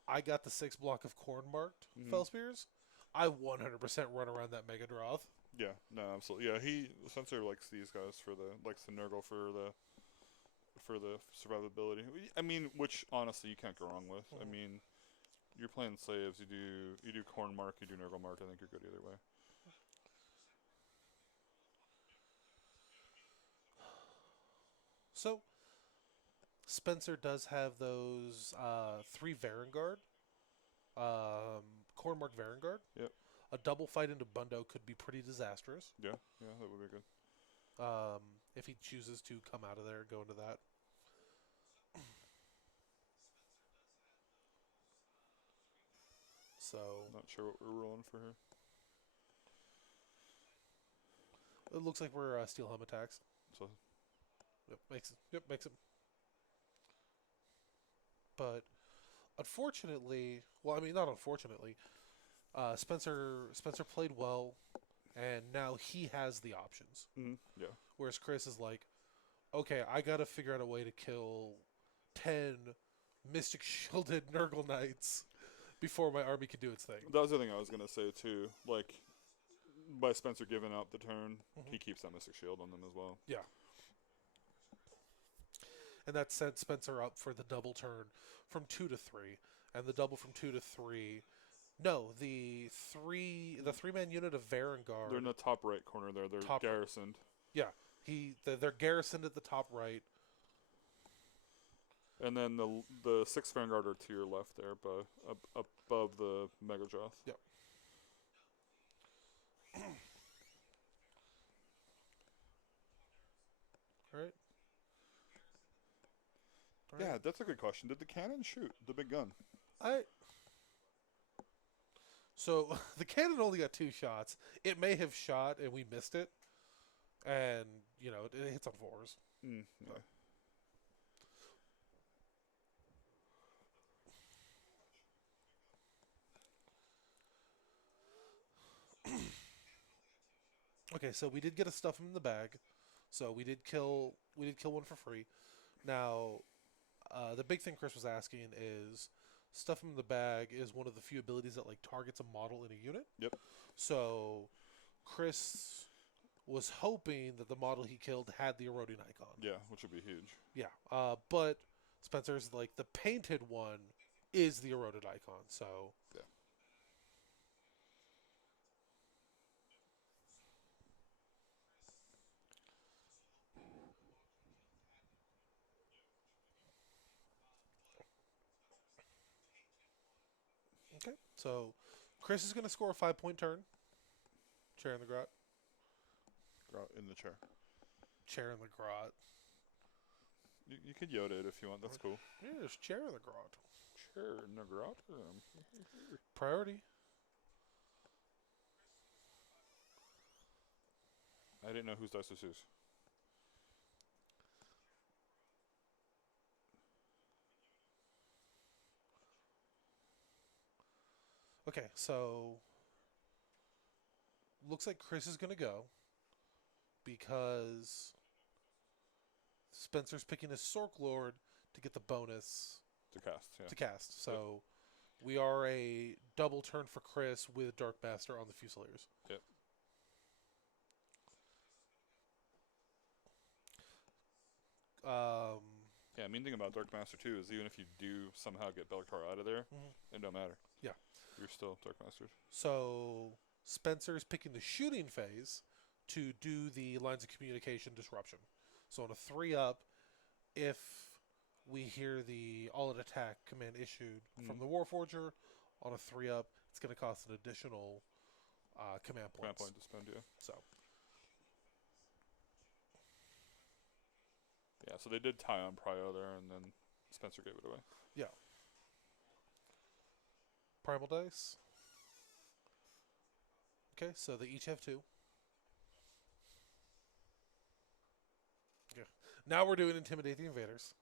I got the 6 block of corn marked Fell Spears. I 100% run around that Mega Droth. Yeah, no, absolutely. Yeah, Spencer likes these guys likes the Nurgle for the survivability. I mean, which honestly you can't go wrong with. I mean, you're playing slaves. You do corn mark, you do Nurgle mark. I think you're good either way. So, Spencer does have those 3 Varangard, Cornmark Varangard. Yep. A double fight into Bundo could be pretty disastrous Yeah, that would be good. if he chooses to come out of there and go into that. So Not sure what we're rolling for here. it looks like we're Steel Helm attacks. So Makes it. But unfortunately, well, I mean not unfortunately, Spencer played well, and now he has the options. yeah, Whereas Chris is like, okay, I got to figure out a way to kill 10 Mystic Shielded Nurgle Knights before my army can do its thing. that was the thing I was gonna say too. Like, by Spencer giving up the turn, he keeps that Mystic Shield on them as well. Yeah. And that sent Spencer up for the double turn from 2 to 3. And the double from 2 to 3. No, the 3-man unit of Varangard. They're in the top right corner there. They're Top right. garrisoned. Yeah. They're garrisoned at the top right. And then the 6 Vanguard are to your left there, above the Megadroth. Yep. All right. Yeah, that's a good question. Did the cannon shoot the big gun? So the cannon only got 2 shots. It may have shot and we missed it, and it hits on 4s. Yeah. Okay, so we did get a stuff in the bag. So we did kill one for free. Now, the big thing Chris was asking is stuff in the bag is one of the few abilities that targets a model in a unit. Yep. So Chris was hoping that the model he killed had the eroding icon. Yeah, which would be huge. Yeah. But Spencer's like the painted one is the eroded icon. So yeah. Okay. So Chris is going to score a 5-point turn. Chair in the grot. Grot in the chair. Chair in the grot. You could Yoda it if you want. That's cool. Yes, chair in the grot. Chair in the grot. Priority. I didn't know whose dice was whose. Okay, so looks like Chris is going to go because Spencer's picking his Sork Lord to get the bonus To cast, yeah. to cast. So we are a double turn for Chris with Dark Master on the Fusiliers. Yep. Yeah, main thing about Dark Master too is even if you do somehow get Belikar out of there, it don't matter. Yeah. You're still Dark Mastered. So Spencer's picking the shooting phase to do the lines of communication disruption. So on a 3-up, if we hear the all-out attack command issued from the Warforger, on a 3-up, it's going to cost an additional command points. Command point to spend, yeah. So Yeah, so they did tie on Prio there, and then Spencer gave it away. yeah. Primal dice. Okay, so they each have 2. Yeah. Now we're doing Intimidate the Invaders.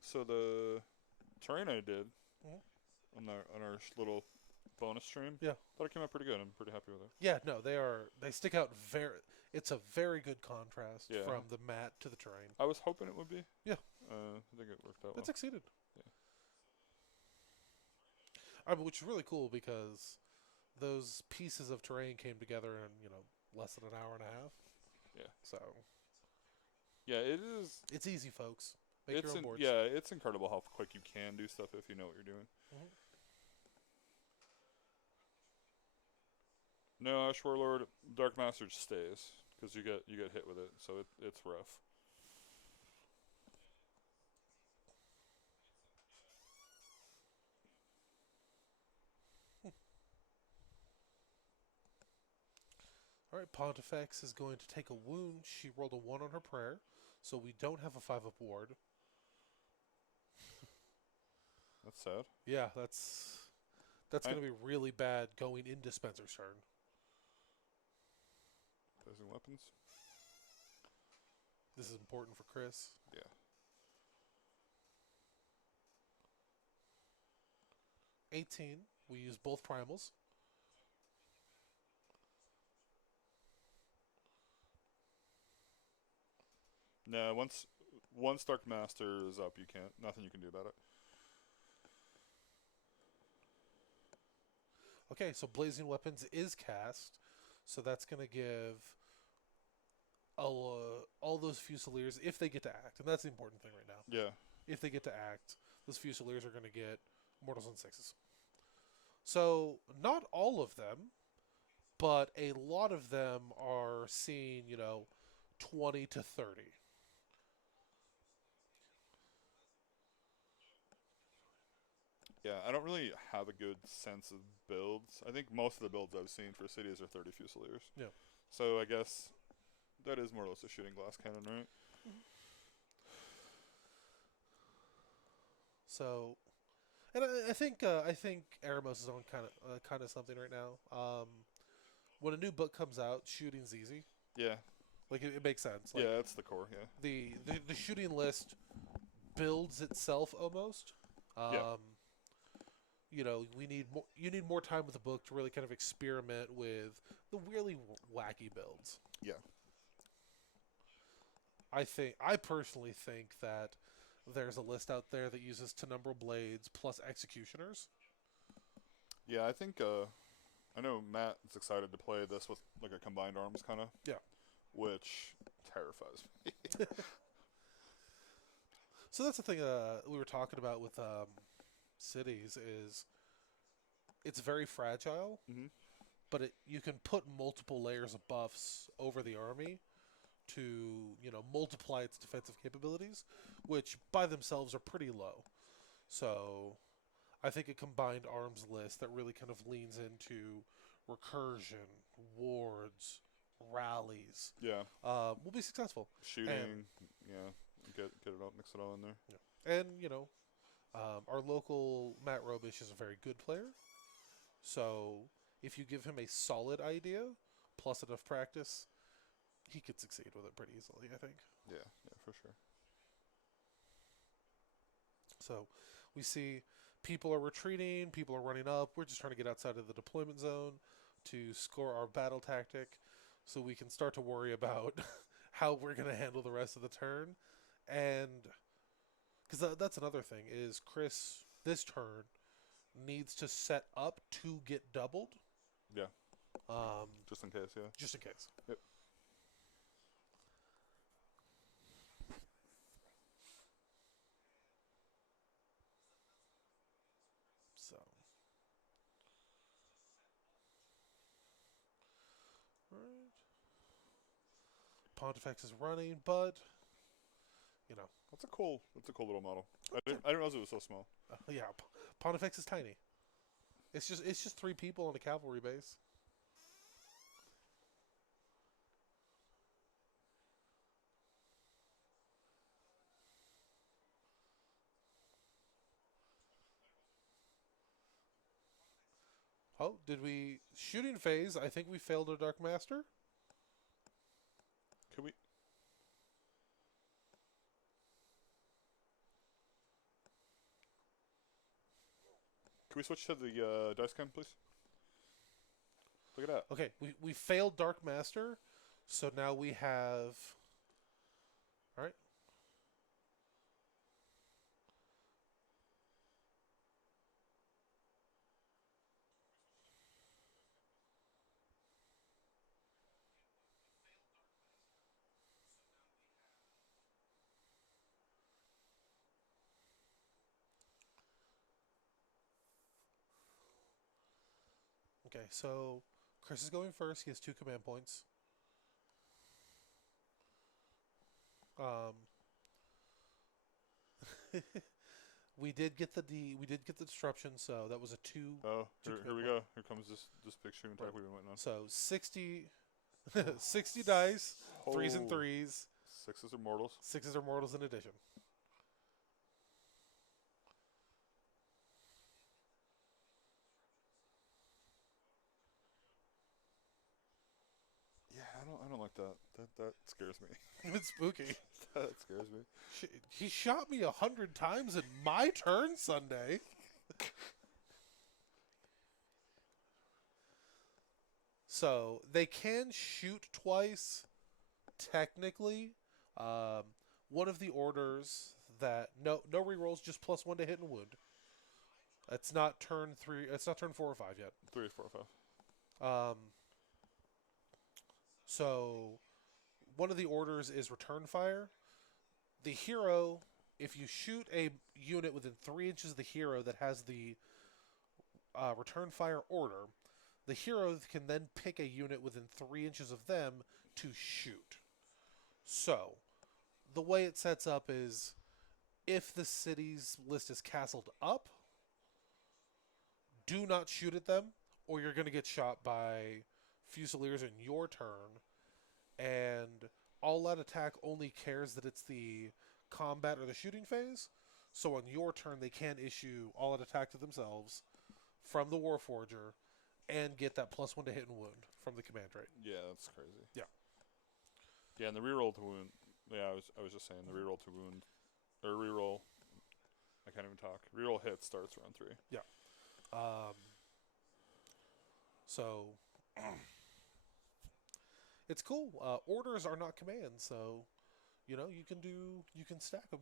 So the terrain I did Mhm. on our little bonus stream. Yeah. Thought it came out pretty good. I'm pretty happy with it. Yeah, no, they stick out very. It's a very good contrast Yeah. from the mat to the terrain. I was hoping it would be. Yeah. I think it worked out It well. succeeded. Yeah. I mean, which is really cool because those pieces of terrain came together in less than an hour and a half. Yeah. So Yeah, it is. it's easy, folks. Make your own boards. Yeah, it's incredible how quick you can do stuff if you know what you're doing. Mhm. No, Ash Warlord, Dark Master just stays because you get hit with it, so it's rough. All right, Pontifex is going to take a wound. She rolled a 1 on her prayer, so we don't have a 5-up ward. That's sad. Yeah, that's going to be really bad going into Spencer's turn. Blazing weapons. This is important for Chris. Yeah. $18. We use both primals. No, once Dark Master is up, nothing you can do about it. Okay, so Blazing Weapons is cast, so that's going to give all those Fusiliers, if they get to act, and that's the important thing right now. Yeah. If they get to act, those Fusiliers are going to get Mortals on 6s. So, not all of them, but a lot of them are seeing, 20 to 30. Yeah, I don't really have a good sense of builds. I think most of the builds I've seen for cities are 30 Fusiliers. Yeah. So I guess that is more or less a shooting glass cannon, right? So, and I think Eremos is on kind of something right now. When a new book comes out, shooting's easy. Yeah. Like it makes sense. Like Yeah, that's the core, yeah. the shooting list builds itself almost. Yeah. We need more. You need more time with the book to really kind of experiment with the really wacky builds. Yeah. I personally think that there's a list out there that uses Tenumbral Blades plus Executioners. Yeah, I think I know Matt is excited to play this with like a combined arms kind of. Yeah. Which terrifies me. So that's the thing we were talking about with cities is it's very fragile, Mm-hmm. but you can put multiple layers of buffs over the army to multiply its defensive capabilities, which by themselves are pretty low. So I think a combined arms list that really kind of leans into recursion, wards, rallies, Yeah. will be successful. Shooting, yeah. Get it all, mix it all in there. Yeah. And our local Matt Robish is a very good player. So if you give him a solid idea plus enough practice, he could succeed with it pretty easily, I think. Yeah, for sure. So we see people are retreating, people are running up. We're just trying to get outside of the deployment zone to score our battle tactic so we can start to worry about how we're going to handle the rest of the turn. And because that's another thing is Chris this turn needs to set up to get doubled. Yeah. Just in case, yeah. Just in case. Yep. So. Alright. Pontifex is running, but That's a cool little model. I didn't realize it was so small. yeah, Pontifex is tiny. It's just 3 people on a cavalry base. Oh, did we shooting phase? I think we failed our Dark Master. Could we? Can we switch to the dice cam, please? Look at that. Okay, we failed Dark Master, so now we have. All right. Okay, so Chris is going first. He has 2 command points. Um, we did get the disruption, so that was a 2. Oh, Two here command we point. go. Here comes this big shooting attack Right. we've been waiting on. So 60, 60 dice, 3s and Oh. 3s, 6s are mortals. 6s are mortals in addition. Yeah, I don't like that. That scares me. It's spooky. That scares me. He shot me 100 times in my turn Sunday. So they can shoot twice, technically. One of the orders that no rerolls, just +1 to hit and wound. It's not turn 3. It's not turn 4 or 5 yet. 3, 4, 5. So one of the orders is return fire. The hero, if you shoot a unit within 3 inches of the hero that has the return fire order, the hero can then pick a unit within 3 inches of them to shoot. So, the way it sets up is if the city's list is castled up, do not shoot at them, or you're going to get shot by Fusiliers in your turn. And all out attack only cares that it's the combat or the shooting phase. So on your turn, they can issue all out attack to themselves from the Warforger and get that +1 to hit and wound from the command trait. Yeah, that's crazy. Yeah. Yeah, and the reroll to wound. Yeah, I was just saying the reroll to wound, or reroll. I can't even talk. Reroll hit starts round 3. So it's cool. Orders are not commands, so you can stack them.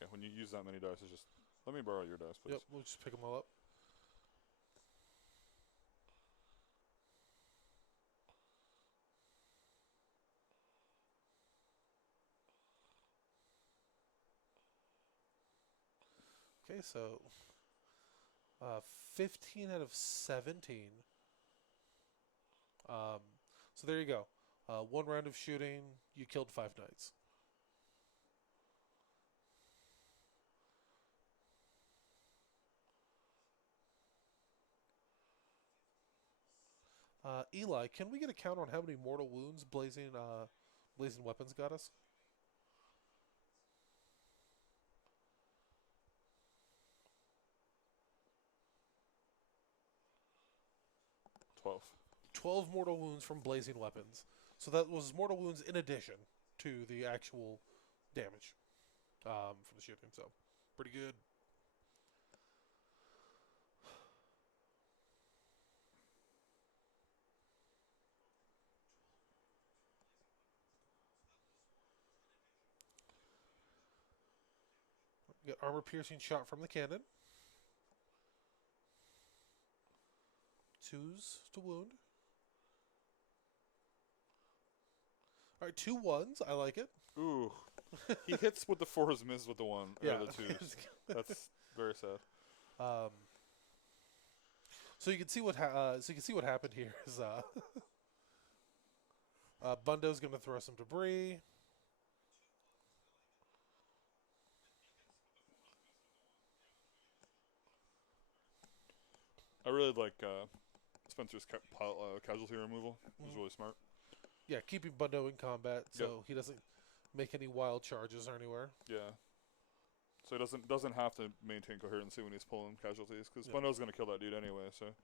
Yeah, when you use that many dice, it's just let me borrow your dice, please. Yep, we'll just pick them all up. Okay, so 15 out of 17. So there you go. 1 round of shooting, you killed 5 knights. Eli, can we get a count on how many mortal wounds blazing weapons got us? 12. 12 mortal wounds from blazing weapons. So that was mortal wounds in addition to the actual damage from the shooting. So pretty good. Get armor piercing shot from the cannon. 2s to wound. All right, 2 1s. I like it. Ooh, he hits with the 4s, misses with the 1 Yeah. or the 2s. That's very sad. So you can see what happened here is Bundo's going to throw some debris. I really like Spencer's casualty removal. It was really smart. Yeah, keeping Bundo in combat so Yep. he doesn't make any wild charges or anywhere. Yeah. So he doesn't have to maintain coherency when he's pulling casualties because Yeah. Bundo's going to kill that dude anyway. So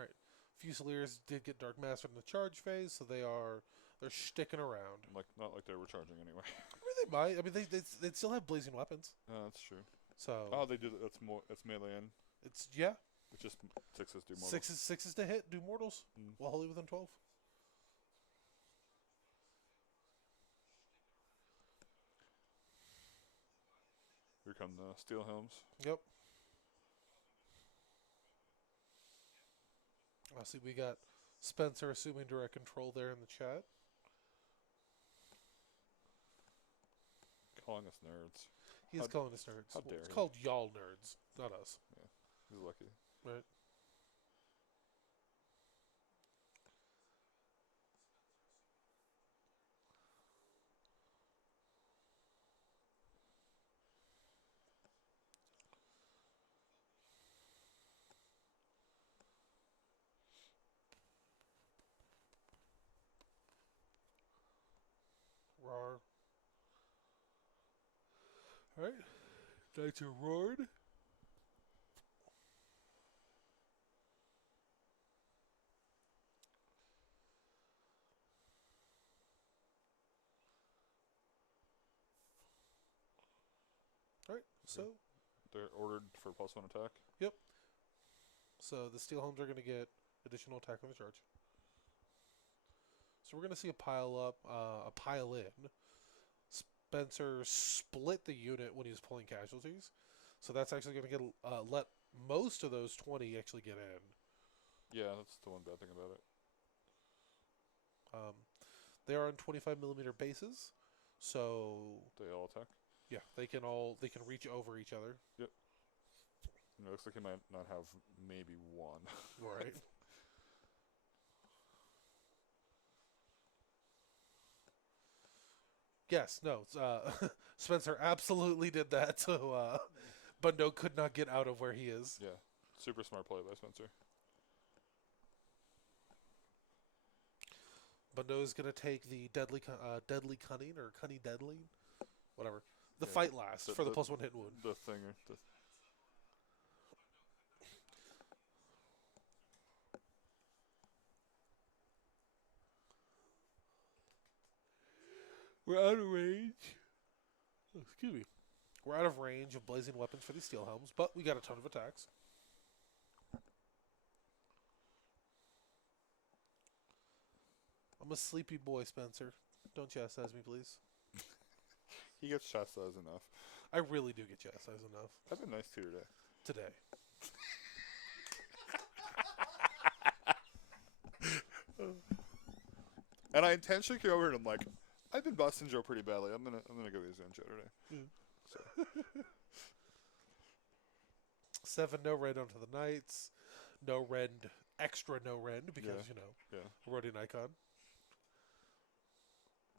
All right. Fusiliers did get Dark Mastered in the charge phase, so they're sticking around. Like not like they were charging anyway. I mean, they might. I mean, they still have blazing weapons. That's true. So Oh, they do. That's more. It's melee in. it's yeah. It's just sixes do more. Sixes to hit, do mortals Mm. while wholly within 12. Here come the steel helms. Yep. I see we got Spencer assuming direct control there in the chat. Calling us nerds. He's How- calling us nerds. how dare It's he. called y'all nerds, not us. He's lucky. Right. Roar. Alright. Knights are roared. Alright, so They're ordered for +1 attack. the steel helms are gonna get additional attack on the charge. So we're gonna see a pile up, a pile in. Spencer split the unit when he was pulling casualties, so that's actually gonna get let most of those 20 actually get in. Yeah, that's the one bad thing about it. They are on 25mm bases, so They all attack. yeah, they can reach over each other. It looks like he might not have maybe one. Right. Yes, no. Spencer absolutely did that, so Bundo could not get out of where he is. Yeah, super smart play by Spencer. Bundo is going to take the deadly cunning or cunning deadly, whatever. The Yeah, fight lasts the- for the the- +1 hit and wound. The thing. We're out of range. Oh, excuse me. We're out of range of blazing weapons for these steel helms, but we got a ton of attacks. I'm a sleepy boy, Spencer. Don't chastise me, please. He gets chastised enough. I really do get chastised enough I've been nice to you today. today. And I intentionally came over and I'm like, I've been busting Joe pretty badly. I'm gonna go easy on Joe today. 7 no rend onto the knights. No rend, extra no rend because, Yeah. Rodian icon.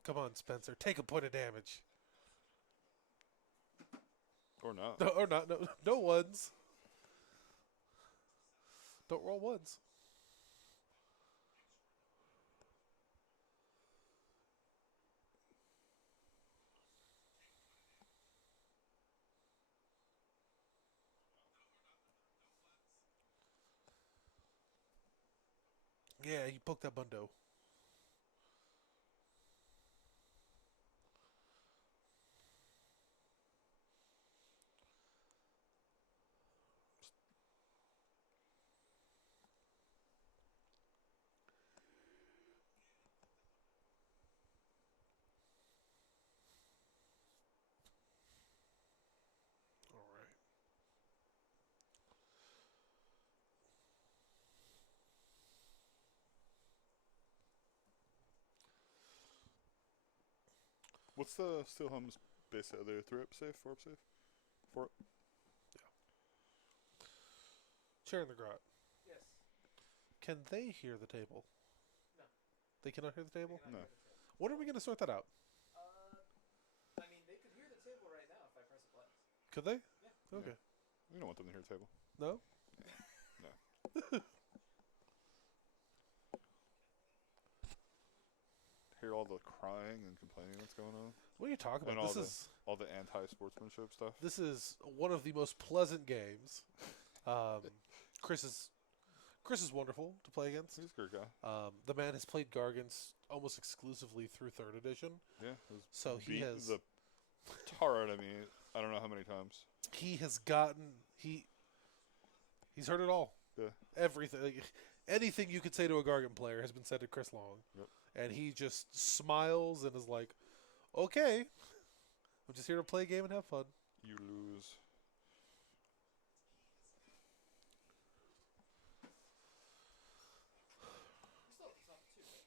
Come on, Spencer. Take a point of damage. Or not. No, or not. No ones. Don't roll ones. Yeah, you poked that Bundo. All right. What's the Steel Helm's base? Are they 3-up safe? 4-up safe? 4-up? Chair in the grot. Yes. Can they hear the table? No. They cannot hear the table? They cannot No. hear the table. When are we going to sort that out? I mean, they could hear the table right now if I press a button. Could they? Yeah. Okay. You don't want them to hear the table. No? Hear all the crying and complaining that's going on. What are you talking And about? all This all the anti-sportsmanship stuff. is one of the most pleasant games. Chris Chris is wonderful to play against. He's a good guy. The man has played Gargants almost exclusively through 3rd edition. Yeah. So he beat has the tar out of me. I don't know how many times. he has gotten he's heard it all. Yeah. Everything, anything you could say to a Gargant player has been said to Chris Long. Yep. And he just smiles and is like, "Okay, I'm just here to play a game and have fun." You lose. He's still at the top two, right?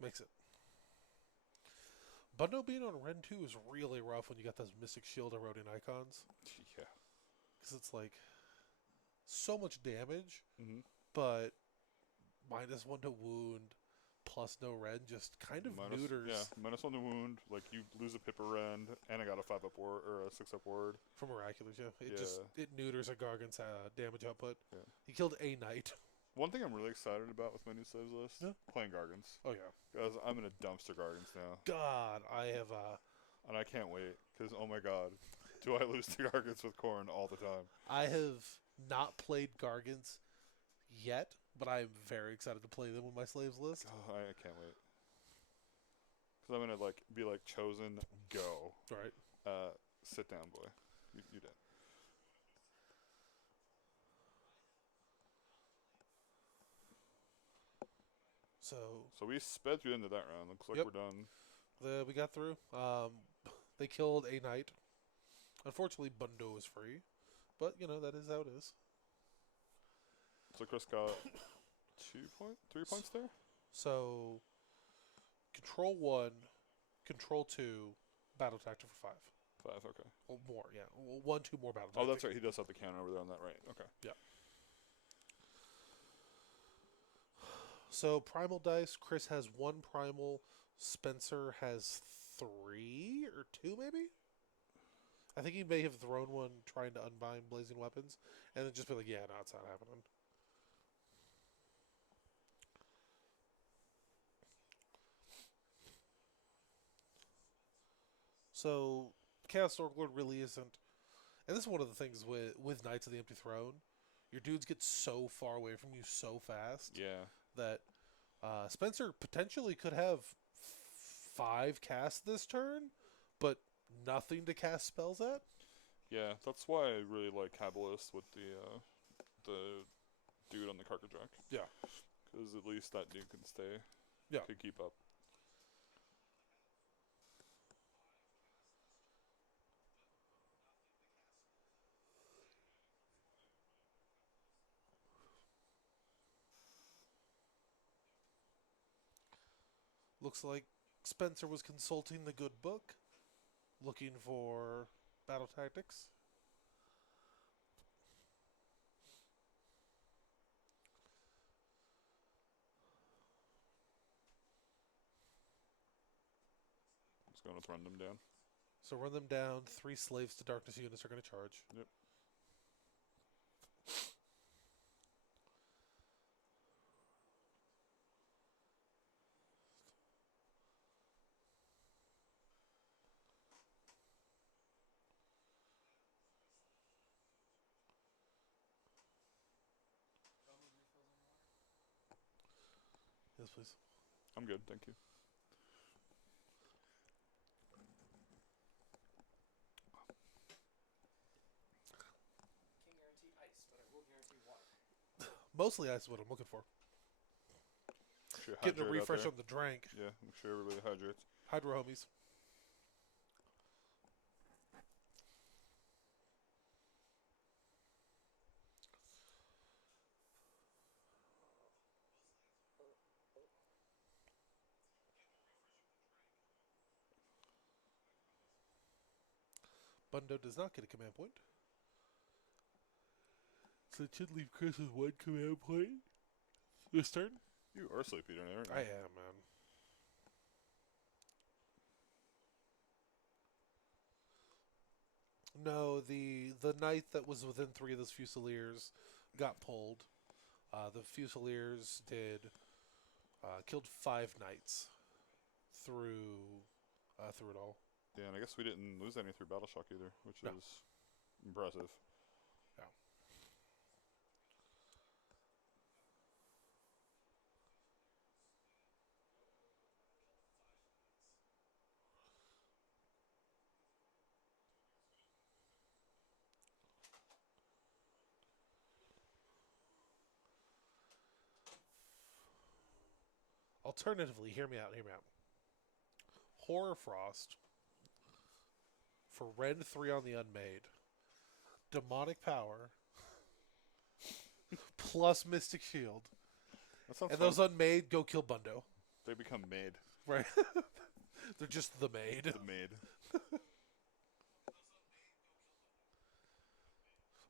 Makes it. Bundo being on Ren 2 is really rough when you got those Mystic Shield eroding icons. Yeah. Because it's like so much damage, Mm-hmm. but -1 to wound plus no Ren just kind of neuters Yeah, -1 to wound. Like you lose a Pippa Rend, and I got a 5-up ward or a 6-up ward. from Miraculous. Yeah, Yeah. it neuters a Gargant's damage output. Yeah. He killed a knight. One thing I'm really excited about with my new saves list, Yeah. playing Gargants. Oh yeah, Because I'm in a dumpster Gargants now. God, I have And I can't wait. Because, oh my god, do I lose to Gargants with Corn all the time? I have not played Gargants yet, but I'm very excited to play them with my slaves list. Oh, I can't wait. Because I'm going to be like, chosen, go. Right. Sit down, boy. You dead. So we sped through into that round. Looks like Yep. we're done. We got through. They killed a knight. Unfortunately, Bundo is free, but that is how it is. So Chris got 3 points there? So, control 1, control 2, battle tactic for 5. 5, okay. Or more, yeah. 1, 2 more battle tactic. Oh, that's right. He does have the counter over there on that right. Okay. So, primal dice, Chris has 1 primal, Spencer has 3 or 2 maybe? I think he may have thrown one trying to unbind blazing weapons, and then just be like, yeah, no, it's not happening. So, Chaos Lord really isn't. And this is one of the things with Knights of the Empty Throne. Your dudes get so far away from you so fast Yeah. that Spencer potentially could have 5 casts this turn, but nothing to cast spells at. Yeah, that's why I really like Kabbalist with the dude on the Carcadrack. Yeah. Because at least that dude can stay. Yeah. Could keep up. Looks like Spencer was consulting the good book, looking for battle tactics. Just going to run them down. So run them down. 3 slaves to darkness units are going to charge. Yep. Drama refills on water. Yes, please. I'm good, thank you. Can't guarantee ice, but I will guarantee water. Mostly ice is what I'm looking for. Sure, Getting a hydrate out refresh there. on the drink. Yeah, make sure everybody hydrates. Hydro homies. Bundo does not get a command point. So it should leave Chris with 1 command point this turn. You are sleepy tonight, aren't you? I am, man. No, the knight that was within 3 of those Fusiliers got pulled. The Fusiliers did killed 5 knights through it all. Yeah, and I guess we didn't lose any through Battle Shock either, which No. is impressive. Yeah. Alternatively, hear me out. Hear me out. Horror Frost for Rend 3 on the Unmade. Demonic Power plus Mystic Shield. That sounds And fun. those Unmade go kill Bundo. They become made. Right? They're just the maid. The made.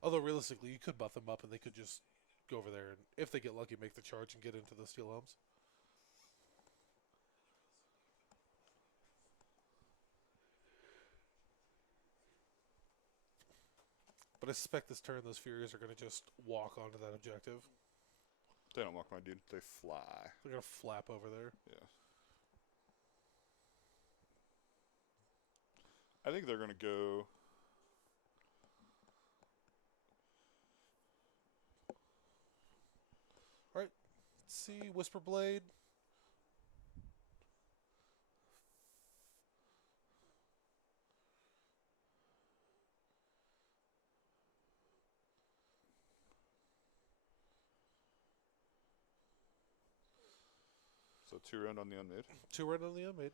Although realistically, you could buff them up and they could just go over there and, if they get lucky, make the charge and get into the Steel Helms. But I suspect this turn those Furies are going to just walk onto that objective. They don't walk, my dude. They fly. They're going to flap over there. Yeah. I think they're going to go... Let's see, Whisper Blade. So 2 round on the unmade. 2 Rend on the Unmade.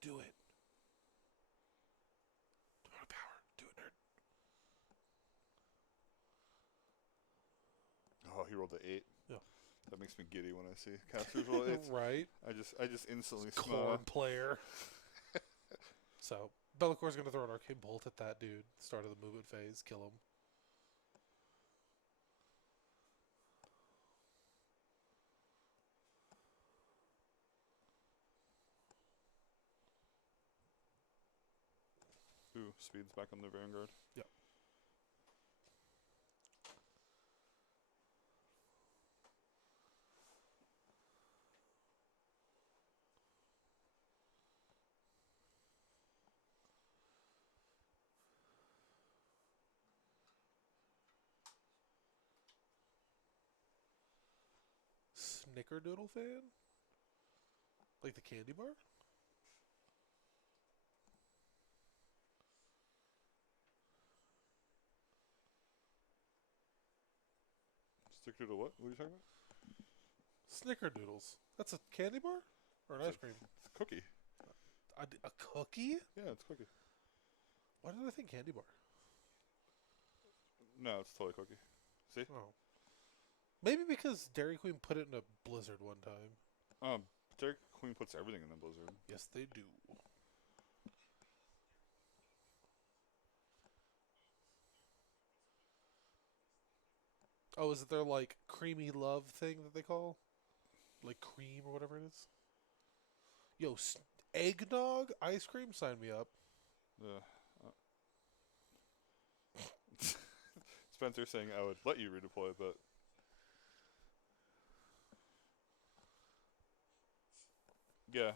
Do it. Demonic Power. Do it, nerd. Oh, he rolled the 8. Yeah. That makes me giddy when I see casters roll 8s. Right? I just instantly smell. Corn player. So, Bellacor's going to throw an Arcane Bolt at that dude. Start of the movement phase. Kill him. Ooh, speed's back on the Vanguard. Yep. Snickerdoodle fan? Like the candy bar? Stick to the what? What are you talking about? Snickerdoodles. That's a candy bar? Or an It's ice cream? It's a cookie. A cookie? Yeah, it's a cookie. Why did I think candy bar? No, it's totally a cookie. See? Oh. Maybe because Dairy Queen put it in a blizzard one time. Dairy Queen puts everything in the blizzard. Yes, they do. Oh, is it their, like, creamy love thing that they call? Like cream or whatever it is? Yo, eggnog ice cream? Sign me up. Spencer saying I would let you redeploy, but yeah,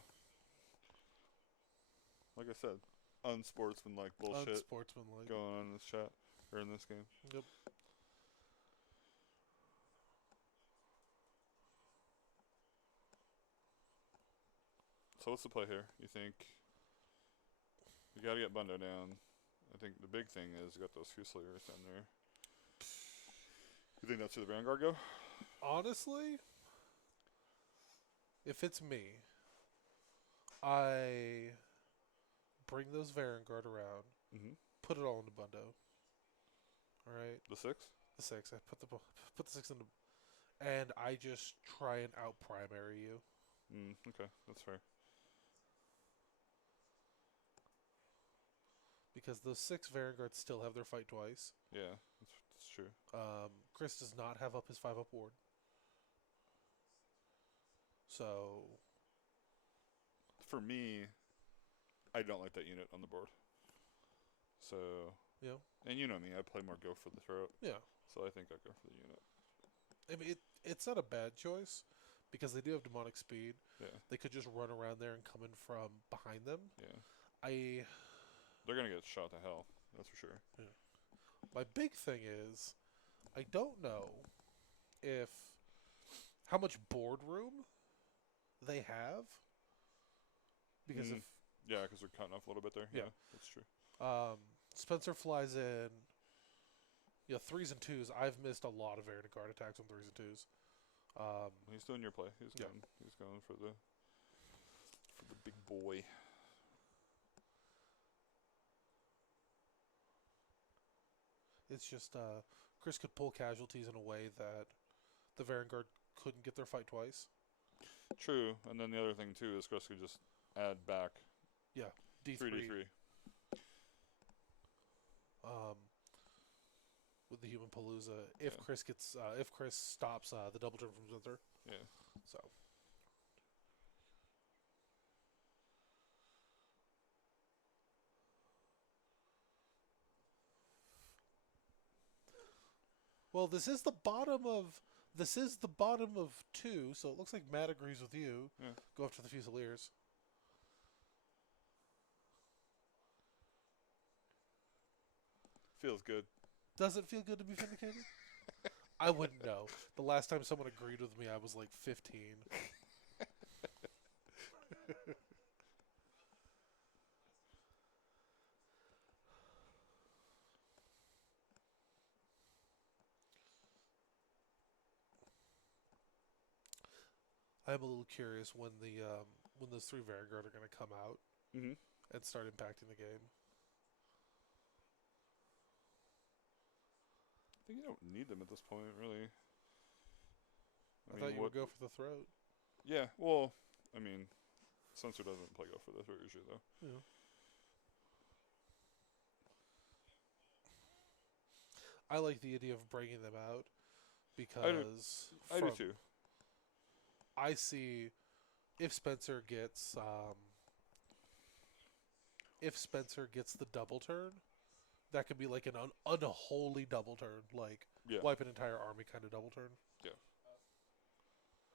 like I said, unsportsmanlike bullshit Unsportsmanlike. going on in this chat or in this game. Yep. So what's the play here? You think you got to get Bundo down? I think the big thing is you got those Fusiliers down there. You think that's where the Vanguard go? Honestly, if it's me, I bring those Vanguard around, Mm-hmm. put it all into Bundo. All right, The 6? the 6. I put the 6 into, and I just try and out primary you. Okay, that's fair. Because those 6 Vanguards still have their fight twice. Yeah, that's true. Chris does not have up his 5-up ward. So for me, I don't like that unit on the board. So, Yeah. and you know me, I play more go for the throat. Yeah. So I think I go for the unit. I mean, it's not a bad choice because they do have demonic speed. Yeah, They could just run around there and come in from behind them. yeah. They're gonna get shot to hell. That's for sure. My big thing is, I don't know if how much board room they have because Mm. Yeah, because they're cutting off a little bit there. Yeah. Yeah, that's true. if Spencer flies in, threes and twos. I've missed a lot of air to guard attacks on threes and twos. He's doing your play. He's Yeah. going. He's going for the big boy. It's just Chris could pull casualties in a way that the Vanguard couldn't get their fight twice. True, and then the other thing too is Chris could just add back D3. 3d3. With the Human Palooza, if Yeah. Chris gets, if Chris stops the double turn from Spencer. Yeah. So. Well, this is the bottom of two, so it looks like Matt agrees with you. Yeah. Go after the Fusiliers. Feels good. Does it feel good to be vindicated? I wouldn't know. The last time someone agreed with me, I was like 15. I'm a little curious when those three Vanguard are going to come out Mm-hmm. and start impacting the game. I think you don't need them at this point, really. I thought you would go for the throat. Yeah, well, I mean, Sensor doesn't play go for the throat usually, though. Yeah. I like the idea of bringing them out because I do too. I see if Spencer gets the double turn, that could be like an unholy double turn, like Yeah. wipe an entire army kind of double turn. Yeah. It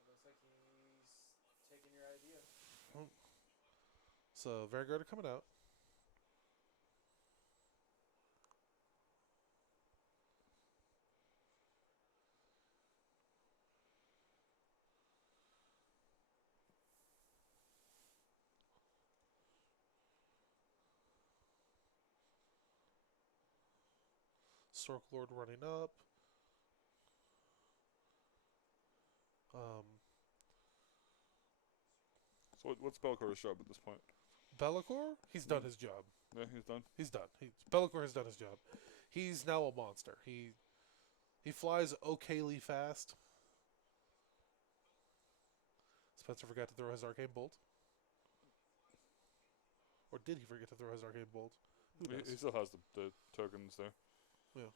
looks like he's taking your idea. So Vanguard are coming out. Stork Lord running up. So what's Belcor's job at this point? Bellicor, he's done his job. Yeah, he's done. He's done. Bellicor has done his job. He's now a monster. He flies okayly fast. Spencer forgot to throw his arcane bolt. Or did he forget to throw his arcane bolt? Who knows? He still has the tokens there. Yeah.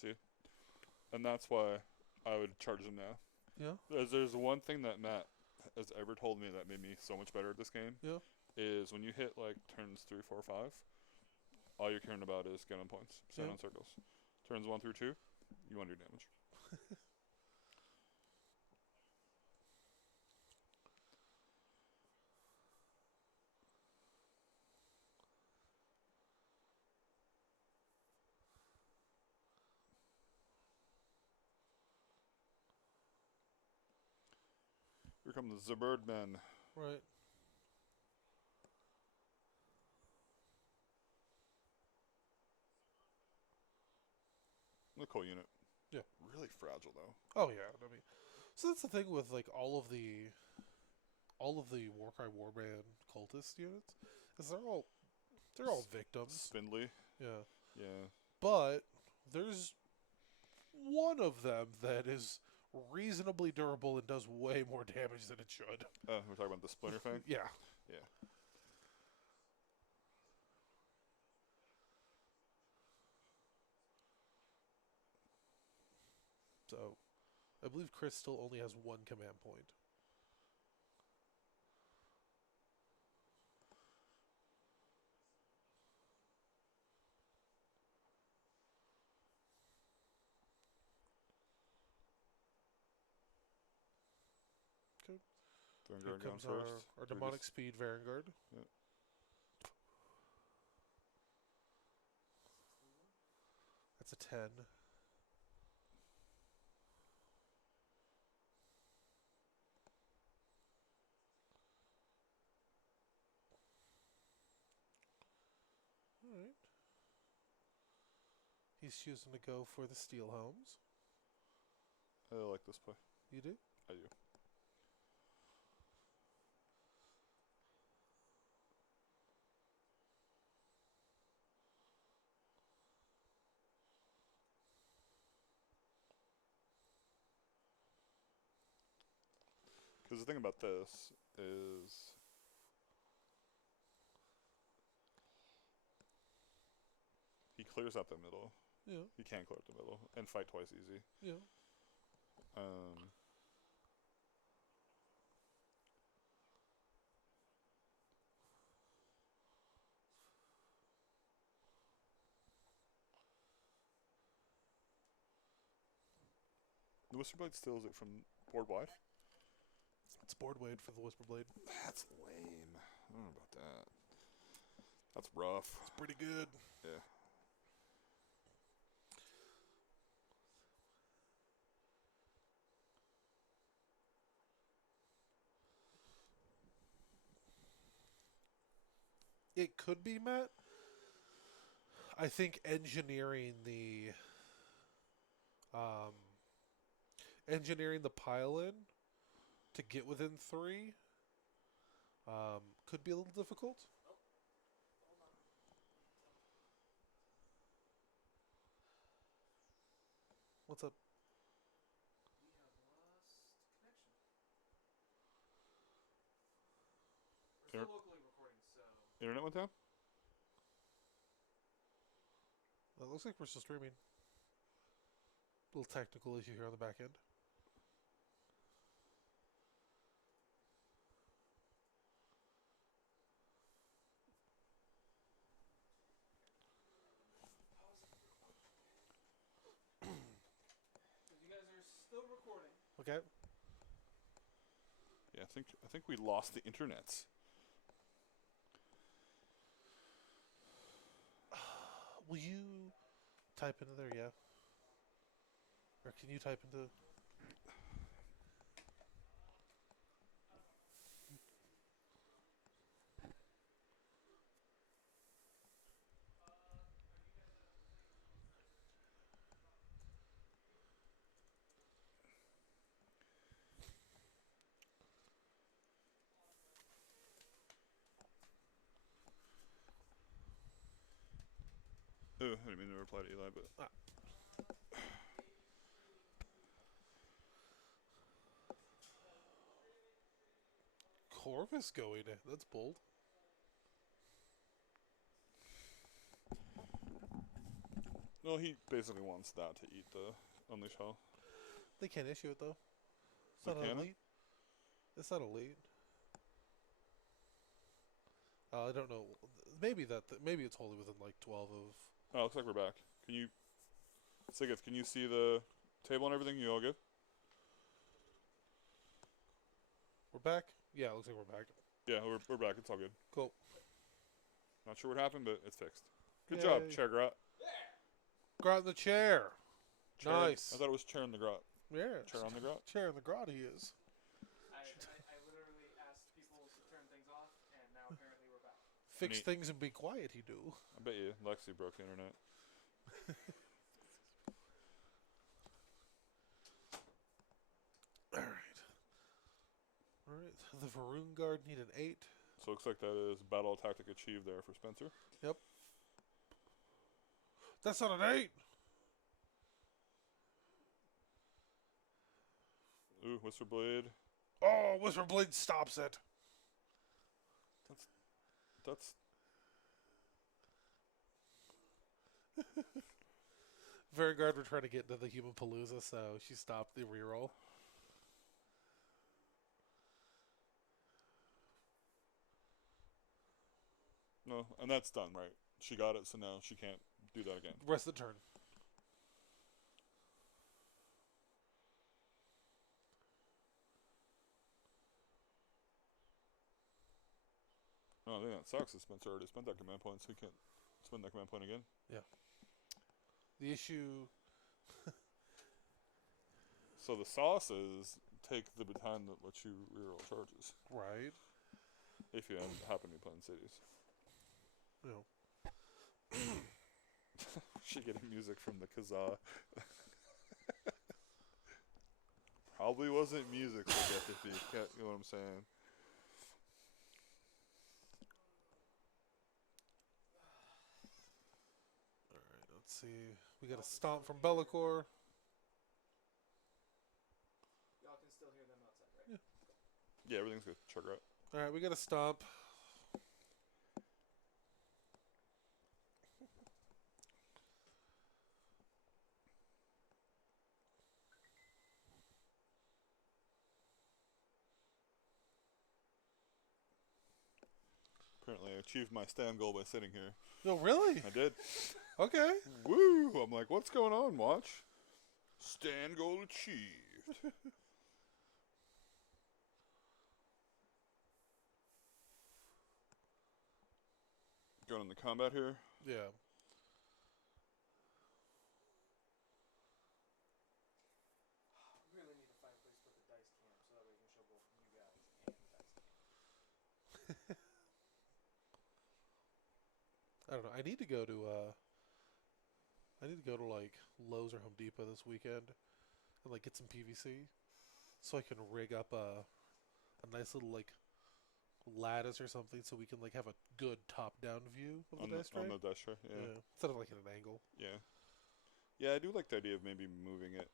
See? And that's why I would charge him now. Yeah. There's one thing that Matt has ever told me that made me so much better at this game. Yeah. Is when you hit like turns 3, 4, 5, all you're caring about is getting points. Stand Yeah. on circles. Turns 1 through 2, you want to do damage. Here come the Birdmen. Right. The cool unit. Yeah. Really fragile though. Oh yeah. I mean, so that's the thing with like all of the Warcry Warband cultist units, is they're all victims. Spindly. Yeah. Yeah. But there's one of them that is reasonably durable and does way more damage than it should. We're talking about the Splinter thing? Yeah. Yeah. So I believe Chris still only has one command point. Here Vanguard going comes first. our Or demonic just- speed Vanguard. Yeah. That's a 10. All right. He's choosing to go for the steel helms. I like this play. You do? I do. Because the thing about this is he clears out the middle. Yeah. He can clear up the middle and fight twice easy. Yeah. The Whisperblade steals it from board wide. It's board weight for the Whisperblade. That's lame. I don't know about that. That's rough. It's pretty good. Yeah. It could be, Matt. I think engineering the pile-in to get within 3 could be a little difficult. What's up? We have lost connection. We're Here. still locally recording, so Internet went down? It looks like we're still streaming. Little technical issue here on the back end. you guys are still recording. Okay. Yeah, I think we lost the internet. Will you type into there? Yeah. Or can you type into? Oh, I didn't mean to reply to Eli, but Corvus going in. That's bold. no, he basically wants that to eat the Unleash Hell. They can't issue it though. It's They not can't? elite. It's not elite. I don't know. Maybe maybe it's wholly within like 12 of. Oh, looks like we're back. Can you, Sigith, can you see the table and everything? You all good? We're back. Yeah, it looks like we're back. Yeah, we're back. It's all good. Cool. Not sure what happened, but it's fixed. Good job, Yay. Chair Grot. Grot in the chair. Chair, Nice. I thought it was Chair in the Grot. Yeah. Chair on the Grot? Chair in the grot he is. I literally asked people to turn things off, and now apparently we're back. Fix Neat. things and be quiet. He do. I bet you Lexi broke the internet. All right. All right. The Varun Guard need an 8. So it looks like that is battle tactic achieved there for Spencer. That's not an 8. Ooh, Whisperblade. Oh, Whisperblade stops it. That's Vanguard were trying to get into the Human Palooza, so she stopped the reroll. No, and that's done, right? She got it, so now she can't do that again. Rest of the turn. Oh, I think that sucks. Spencer already spent that command point, so he can't spend that command point again. The issue. So the sauce is take the baton that lets you reroll charges. Right. If you happen to be playing cities. You know. She getting music from the kazaa. Probably wasn't music for Death Defeat. You know what I'm saying? Alright, let's see. We got a stomp from Bellicor. Y'all can still hear them outside, right? Yeah, everything's good. Chugger out. Alright, we got a stomp. Apparently, I achieved my stand goal by sitting here. Oh, really? I did. Okay. Woo! I'm like, what's going on? Watch. Stand goal achieved. Going into combat here. Yeah. We really need to find a place to put the dice cam so that way we can show both you guys and the dice cam. I don't know. I need to go to like Lowe's or Home Depot this weekend and like get some PVC so I can rig up a nice little like lattice or something so we can like have a good top down view of the dice tray. On the dice tray, yeah. Instead of like at an angle. Yeah. Yeah, I do like the idea of maybe moving it,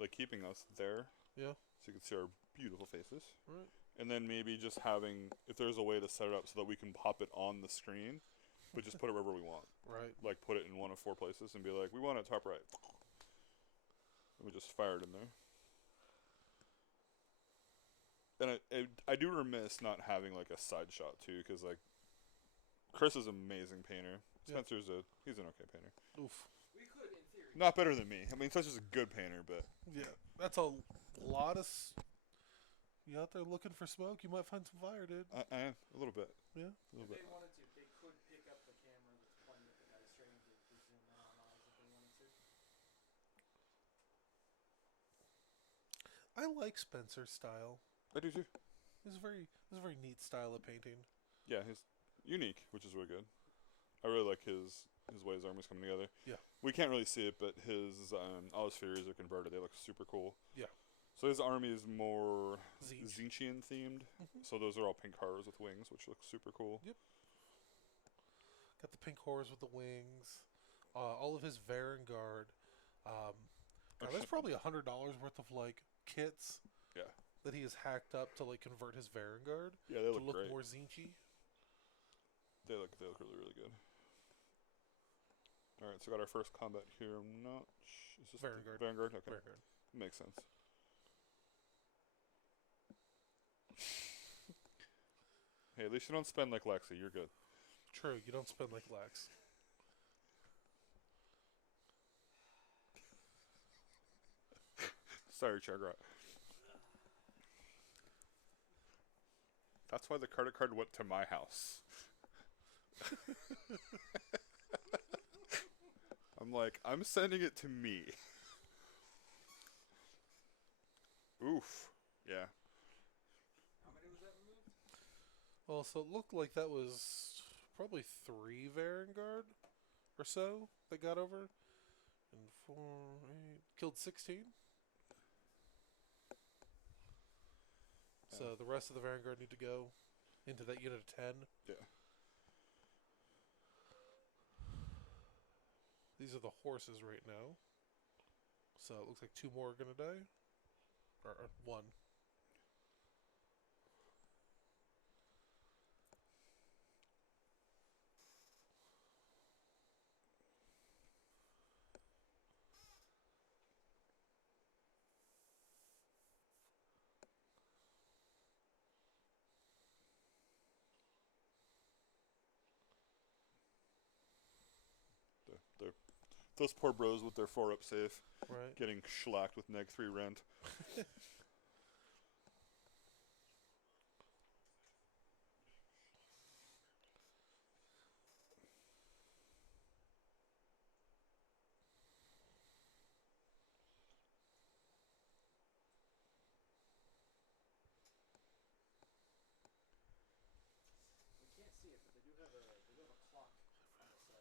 like keeping us there. Yeah. So you can see our beautiful faces. Right. And then maybe just having, if there's a way to set it up so that we can pop it on the screen, but just put it wherever we want. Right. Like put it in one of 4 places and be like, we want it top right. And we just fire it in there. And I do remiss not having like a side shot too, because like Chris is an amazing painter. Yeah. Spencer's he's an okay painter. Oof. We could, in theory. Not better than me. I mean, Spencer's a good painter, but Yeah. That's a lot of. You out there looking for smoke? You might find some fire, dude. I am a little bit. Yeah. A little If bit. they wanted to, they could pick up the camera that's pointing at the dice tray and zoom in on ours if they wanted to. I like Spencer's style. I do too. It's a very neat style of painting. Yeah, he's unique, which is really good. I really like his way his army's coming together. Yeah. We can't really see it, but all his figures are converted. They look super cool. Yeah. So his army is more Zinch. Zinchian themed. Mhm. So those are all pink horrors with wings, which looks super cool. Yep. Got the pink horrors with the wings. All of his Varangard. There's probably $100 worth of like kits. Yeah. That he has hacked up to like convert his Varangard Yeah, they to look look great. more Zinchy. They look really, really good. All right, so got our first combat here. I'm not. Is this Vanguard. Vanguard. Okay, Varangard. makes sense. Hey, at least you don't spend like Lexi. You're good. True, you don't spend like Lex. Sorry, Chagrat. That's why the credit card went to my house. I'm like, I'm sending it to me. Oof. Yeah. How many was that removed? Well, so it looked like that was probably 3 Varangard or so that got over. And 4, 8, killed 16. So the rest of the Vanguard need to go into that unit of 10. Yeah. These are the horses right now. So it looks like 2 more are going to die. Or 1. Those poor bros with their 4-up save Right. getting shellacked with -3 rent. We can't see it, but they do have a clock on the side. So.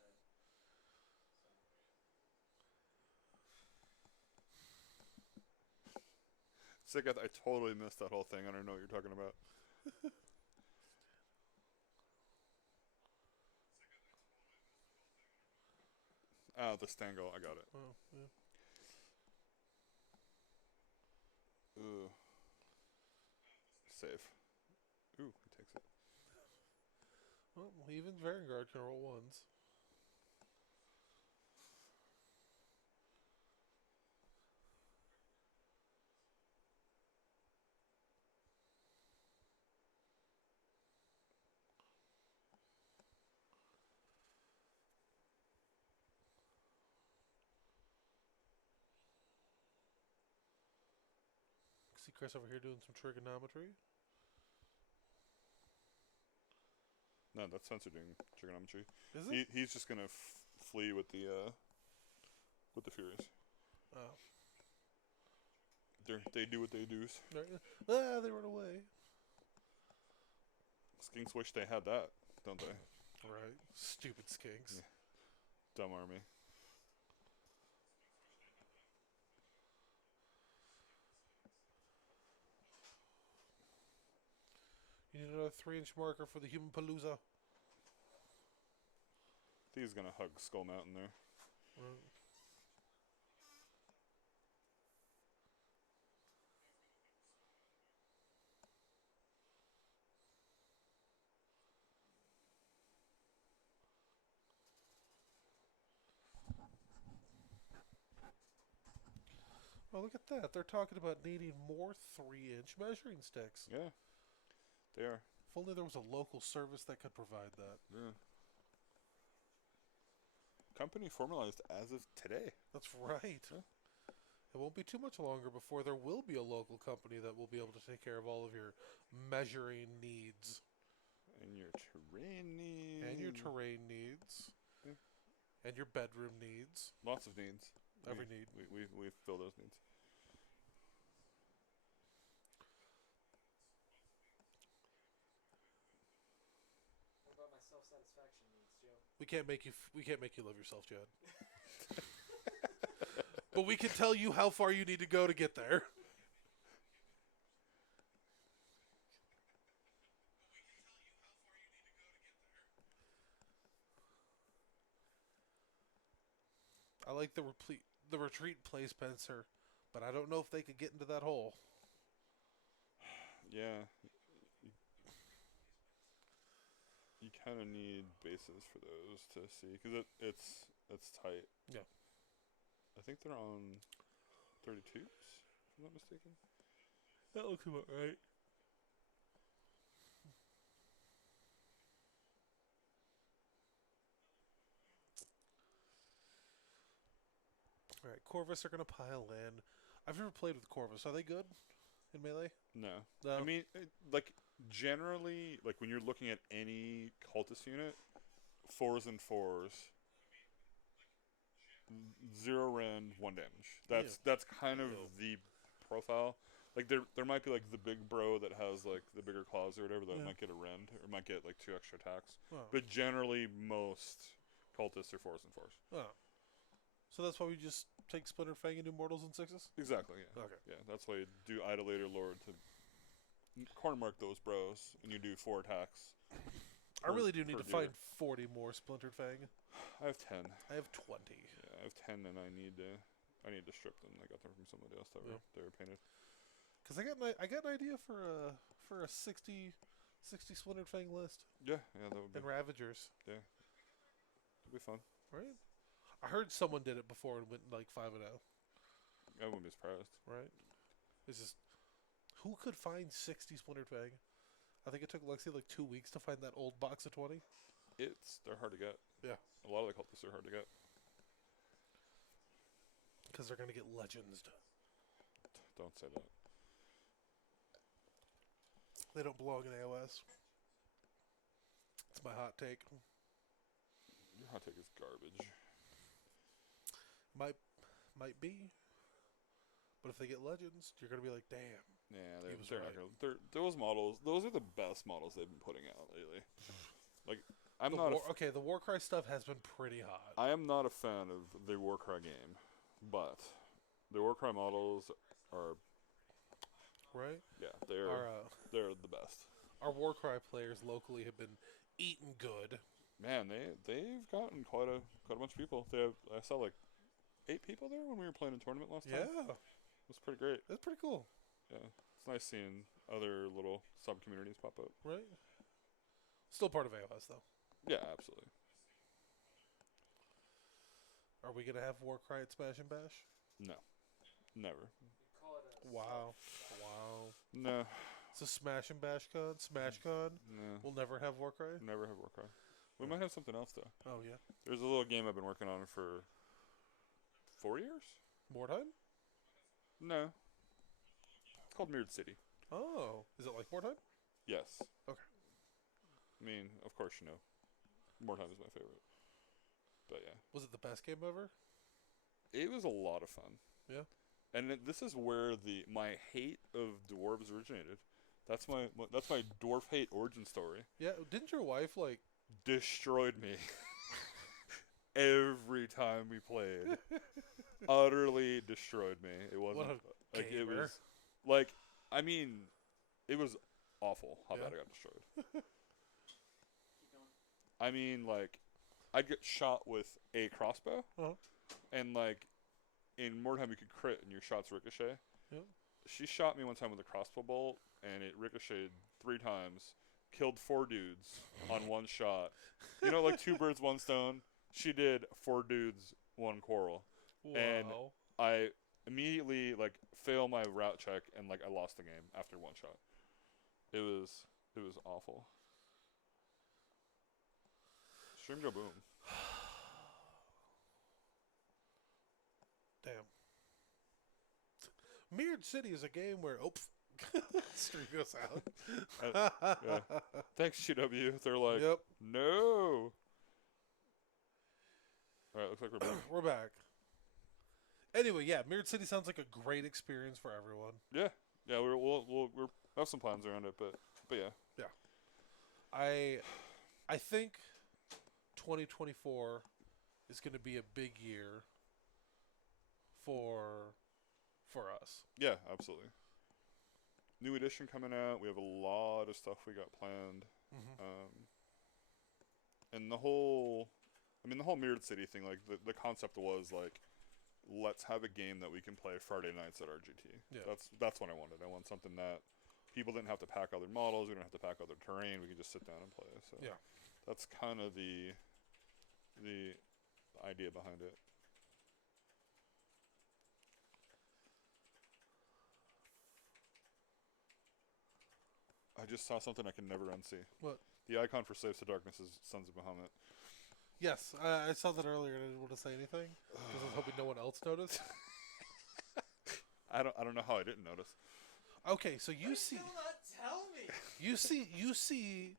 Sick, I totally missed that whole thing. I don't know what you're talking about. Oh, the Stangle. I got it. Oh, yeah. Ooh. Save. Ooh, he takes it. Well, even Vanguard can roll ones. See Chris over here doing some trigonometry. No, that's Spencer doing trigonometry. Is it? He's just gonna flee with the Furies. Oh. They do what they do. Ah, they run away. Skinks wish they had that, don't they? Right. Stupid skinks. Yeah. Dumb army. You need another 3-inch marker for the human palooza. I think he's gonna hug Skull Mountain there. Right. Oh, look at that. They're talking about needing more 3-inch measuring sticks. Yeah, they are. If only there was a local service that could provide that. Yeah. Company formalized as of today. That's right. Yeah. It won't be too much longer before there will be a local company that will be able to take care of all of your measuring needs. And your terrain needs. And your terrain needs. Yeah. And your bedroom needs. Lots of needs. Every need. We fill those needs. What about my self-satisfaction needs, Joe? We can't make you love yourself, Chad. But we can tell you how far you need to go to get there. I like the retreat play, Spencer, but I don't know if they could get into that hole. Yeah. You kind of need bases for those to see because it's tight. Yeah. I think they're on 32s, if I'm not mistaken. That looks about right. All right, Corvus are going to pile in. I've never played with Corvus. Are they good in melee? No. No. I mean, generally, when you're looking at any cultist unit, 4s and 4s, 0 rend, 1 damage. That's kind of the profile. There might be the big bro that has the bigger claws or whatever that might get a rend or might get 2 extra attacks. Oh. But generally, most cultists are 4s and 4s. Oh. So that's why we just take Splinter Fang and do Mortals and 6s? Exactly. Yeah. Okay. Yeah, that's why you do Idolator Lord to corner mark those bros, and you do 4 attacks. I really do need to per find deer. 40 more Splintered Fang. I have 10. I have 20. Yeah, I have 10, and I need to strip them. I got them from somebody else that they were painted. Because I got an idea for a 60 Splintered Fang list. Yeah, that would be. And Ravagers. Yeah, it'd be fun. Right? I heard someone did it before and went 5-0. I wouldn't be surprised. Right? It's just, who could find 60 Splintered Fang? I think it took Lexi 2 weeks to find that old box of 20. They're hard to get. Yeah. A lot of the cultists are hard to get. because they're going to get legends. Don't say that. They don't belong in AOS. It's my hot take. Your hot take is garbage. Might be. But if they get legends, you're going to be like, damn. Yeah, He was they're right. not gonna. Those models. Those are the best models they've been putting out lately. Like, I'm not. Okay, the Warcry stuff has been pretty hot. I am not a fan of the Warcry game, but the Warcry models are. Right? Yeah, they're the best. Our Warcry players locally have been eating good. Man, they've gotten quite a bunch of people. I saw like 8 people there when we were playing a tournament last time. Yeah. It was pretty great. That's pretty cool. Yeah, it's nice seeing other little sub communities pop up. Right? Still part of AOS, though. Yeah, absolutely. Are we going to have Warcry at Smash and Bash? No, never. You call it a Wow. sub- Wow. No, So Smash and Bash Con? Smash Con? no, We'll never have Warcry? never have Warcry. We might have something else though. Oh, yeah. There's a little game I've been working on for 4 years. More time? No, it's called Mirrored City. Oh. Is it like more time? Yes. Okay. I mean, of course you know. More Time is my favorite. But yeah. Was it the best game ever? It was a lot of fun. Yeah. And this is where my hate of dwarves originated. That's my dwarf hate origin story. Yeah. Didn't your wife, like... Destroyed me. Every time we played. Utterly destroyed me. It wasn't What a like it gamer. was like I mean it was awful how Yeah. bad I got destroyed. Keep going. I mean, like, I'd get shot with a crossbow, Uh-huh. and like, in more time you could crit and your shots ricochet. Yep. She shot me one time with a crossbow bolt, and it ricocheted 3 times, killed 4 dudes on one shot. You know, like 2 birds, 1 stone. She did 4 dudes, 1 quarrel. And Wow. I immediately like fail my route check, and like I lost the game after 1 shot. It was awful. Stream go boom. Damn. Mirrored City is a game where... Oh, stream goes out. Yeah. Thanks, GW. They're like, Yep. no. All right, looks like we're back. We're back. Anyway, yeah, Mirrored City sounds like a great experience for everyone. Yeah, we'll have some plans around it, but yeah. I think 2024 is going to be a big year for us. Yeah, absolutely. New edition coming out. We have a lot of stuff we got planned. Mm-hmm. And the whole Mirrored City thing, like the concept was like, let's have a game that we can play Friday nights at RGT. Yeah. That's what I wanted. I want something that people didn't have to pack other models. We don't have to pack other terrain. We can just sit down and play. So Yeah. that's kind of the idea behind it. I just saw something I can never unsee. What? The icon for Slaves to Darkness is Sons of Bahamut. Yes, I saw that earlier and I didn't want to say anything because I was hoping no one else noticed. I don't know how I didn't notice. Okay, so Why you see, still not tell me? you see,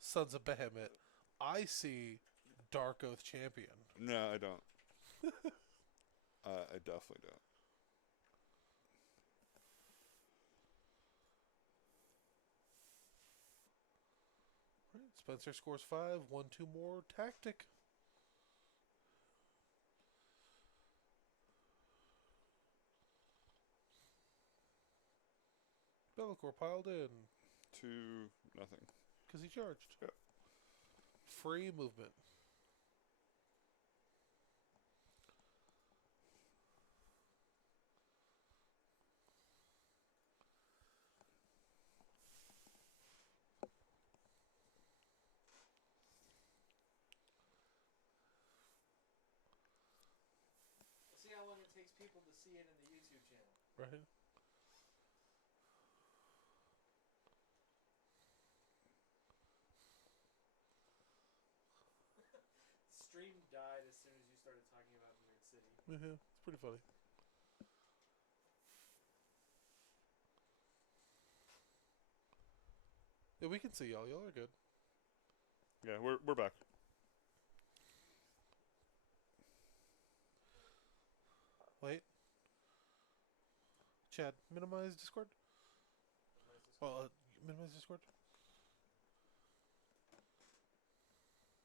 Sons of Bahamut. I see Dark Oath Champion. No, I don't. I definitely don't. Right, Spencer scores 5. 1, 2 more. Tactic. Bellicor piled in 2-0. because he charged. Yep. Free movement. We'll see how long it takes people to see it in the YouTube channel. Right. Stream died as soon as you started talking about Mirrored City. Yeah, it's pretty funny. Yeah, we can see y'all. Y'all are good. Yeah, we're back. Wait. Chad, minimize Discord. Minimize this Well, minimize Discord.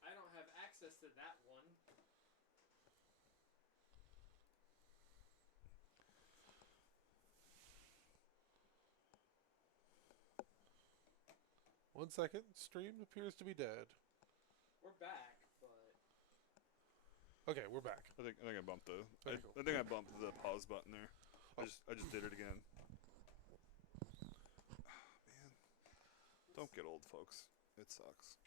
I don't have access to that one. One second. Stream appears to be dead. We're back, but Okay, we're back. I think I bumped the. Very cool. I think I bumped the pause button there. Oh. I just did it again. Man, don't get old, folks. It sucks.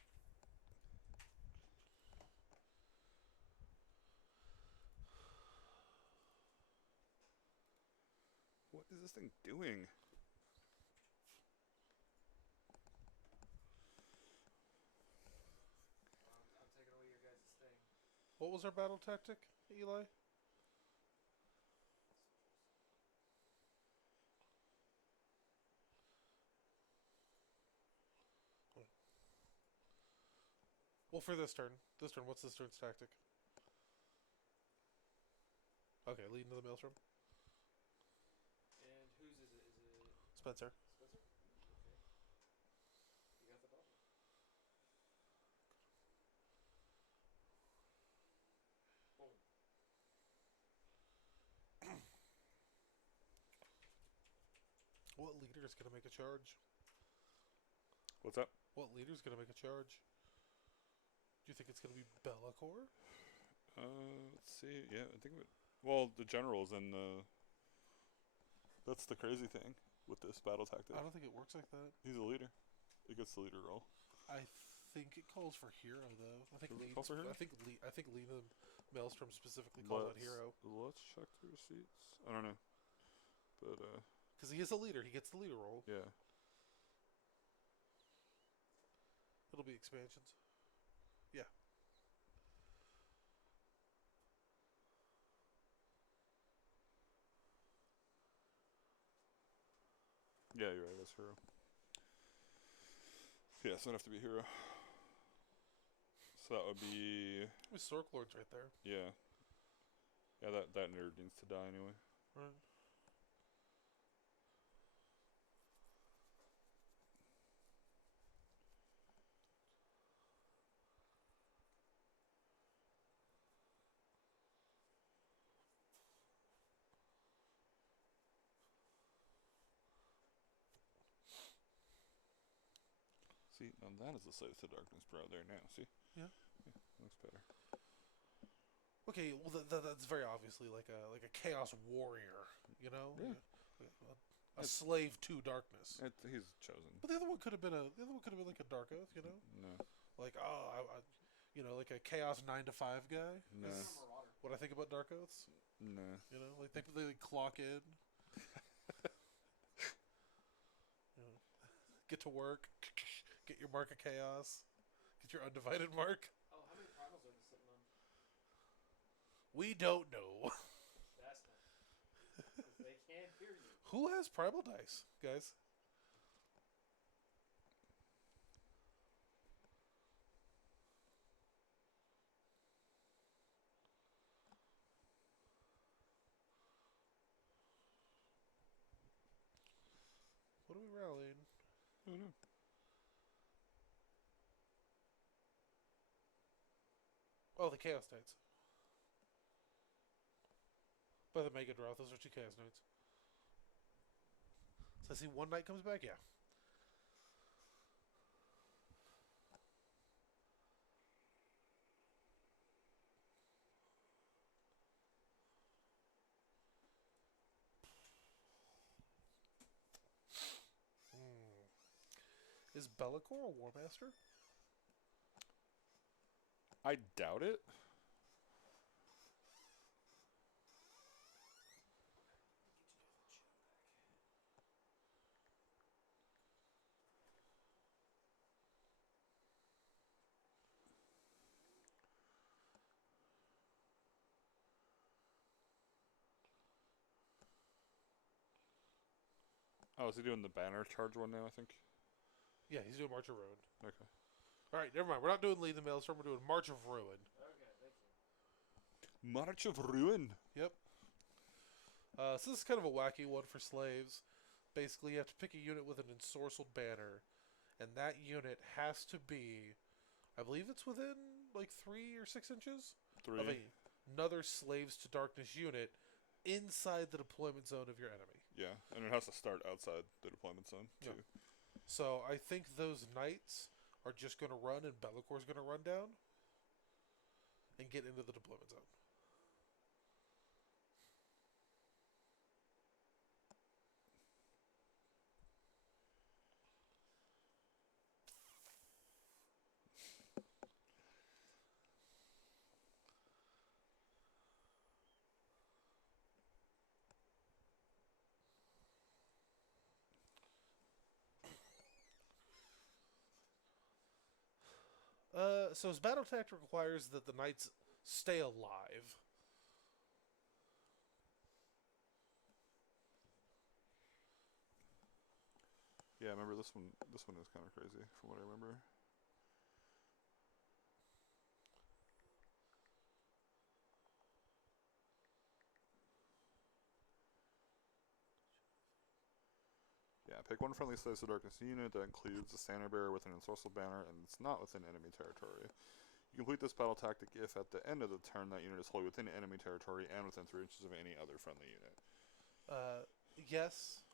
What is this thing doing? I'm taking away your guys' thing. What was our battle tactic, Eli? Well, for this turn, what's this turn's tactic? Okay, lead into the maelstrom. And whose is it? Is it Spencer. Spencer? Okay. You got the bubble. Boom. What leader is gonna make a charge? What's up? What leader's gonna make a charge? Do you think it's gonna be Be'lakor? Let's see. Yeah, I think it would. Well, the general's in the. That's the crazy thing with this battle tactic. I don't think it works like that. He's a leader. He gets the leader role. I think it calls for hero though. I think Does it lead. call for hero? I think lead the maelstrom specifically calls out hero Let's check the receipts. I don't know, but because he is a leader. He gets the leader role. yeah. It'll be expansions. Yeah. Yeah, you're right. That's hero. Yeah, so it'd have to be hero. So that would be With Sork Lord's right there. yeah. Yeah, that nerd needs to die anyway. Right. See, now that is the Slaves to Darkness brow there now. See? Yeah. Looks better. Okay, well that's very obviously like a chaos warrior, you know, Yeah. a slave to darkness. He's chosen. But the other one could have been like a dark oath, you know, No. like you know, like a chaos 9 to 5 guy. No. This Is is a marauder. what I think about dark oaths. No. You know, like they like, clock in, you know, get to work, get your mark of chaos, get your undivided mark. Oh, how many primals are they sitting on? We don't know. That's not. 'Cause they can't hear you. Who has primal dice, guys? What are we rallying? I don't know. Oh, the Chaos Knights. By the Mega Draw, those are 2 Chaos Knights. So I see one knight comes back, yeah. Is Be'lakor a War Master? I doubt it. Oh, is he doing the banner charge one now, I think? Yeah, he's doing March of Ruin. Okay. All right, never mind. We're not doing Lead the Maelstrom. We're doing March of Ruin. Okay, thank you. March of Ruin. Yep. So this is kind of a wacky one for slaves. Basically, you have to pick a unit with an ensorcelled banner, and that unit has to be, I believe it's within like 3 or 6 inches 3. of another Slaves to Darkness unit inside the deployment zone of your enemy. Yeah, and it has to start outside the deployment zone too. Yep. So I think those knights are just going to run, and Bellacor's going to run down and get into the deployment zone. So his battle tactic requires that the knights stay alive. Yeah, I remember this one. This one is kind of crazy from what I remember. Yeah, pick one friendly Slaves of Darkness unit that includes a standard bearer with an ensorcelled banner and it's not within enemy territory. You complete this battle tactic if at the end of the turn that unit is wholly within enemy territory and within 3 inches of any other friendly unit. Yes,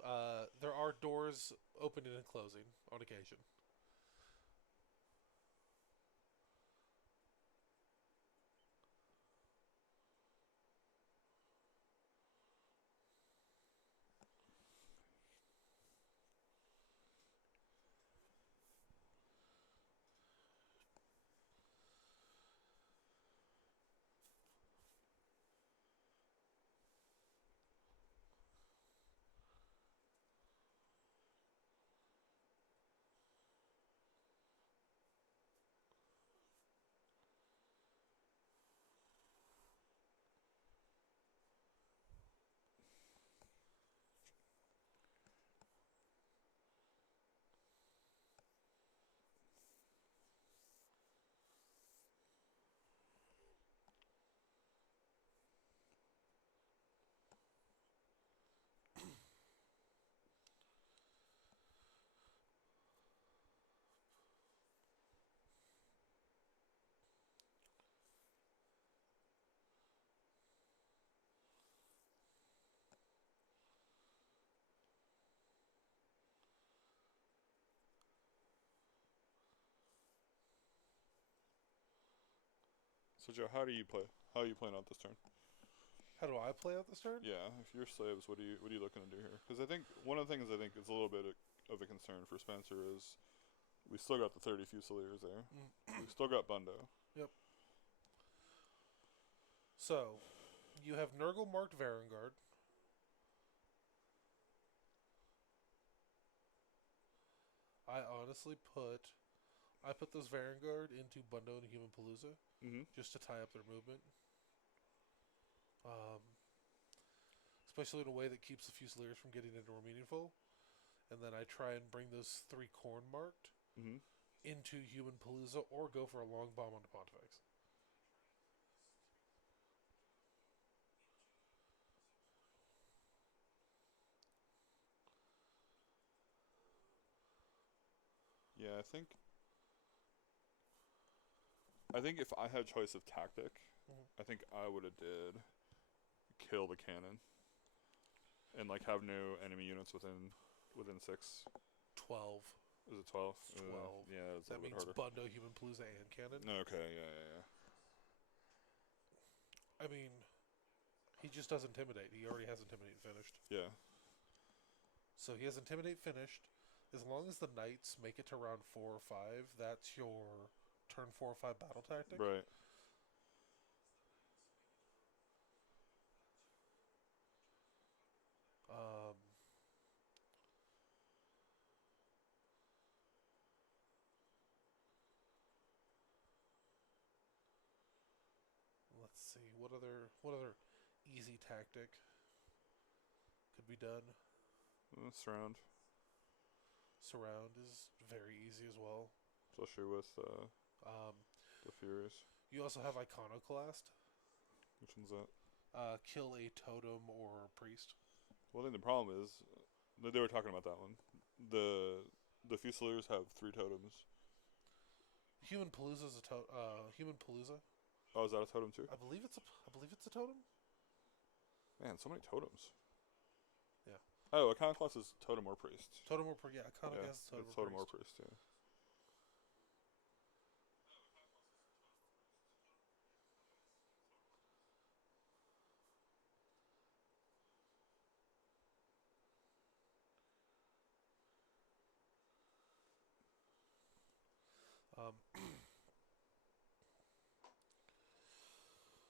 there are doors opening and closing on occasion. So Joe, how do you play? How are you playing out this turn? How do I play out this turn? Yeah, if you're slaves, what are you looking to do here? Because I think one of the things I think is a little bit of a concern for Spencer is we still got the 30 Fusiliers there. We still got Bundo. Yep. So, you have Nurgle marked Varangard. I honestly put those Varangard into Bundo and Human Palooza Mm-hmm. just to tie up their movement. Especially in a way that keeps the Fusiliers from getting into more meaningful. And then I try and bring those 3 Khorne marked Mm-hmm. into Human Palooza or go for a long bomb onto Pontifex. Yeah, I think if I had choice of tactic, I think I would have did kill the cannon and like have no enemy units within 6. 12. Is it 12? 12. Yeah, it's a That little bit means harder. Bundo, Human Palooza, and Cannon. Okay, yeah. I mean, he just does Intimidate. He already has Intimidate finished. Yeah. So he has Intimidate finished. As long as the Knights make it to round 4 or 5, that's your turn 4 or 5 battle tactic. Right. Let's see what other easy tactic could be done. This round. Surround is very easy as well. Especially with Um, the Furies. you also have Iconoclast. Which one's that? Kill a totem or priest. Well, I think the problem is they were talking about that one. The Fusiliers have 3 totems. Human Palooza's a Human Palooza. Oh, is that a totem too? I believe it's a totem. Man, so many totems. Yeah. Oh, Iconoclast is totem or priest. Totem or priest. Yeah, Yeah, Iconoclast it's totem, totem or or priest. priest. Yeah. Um,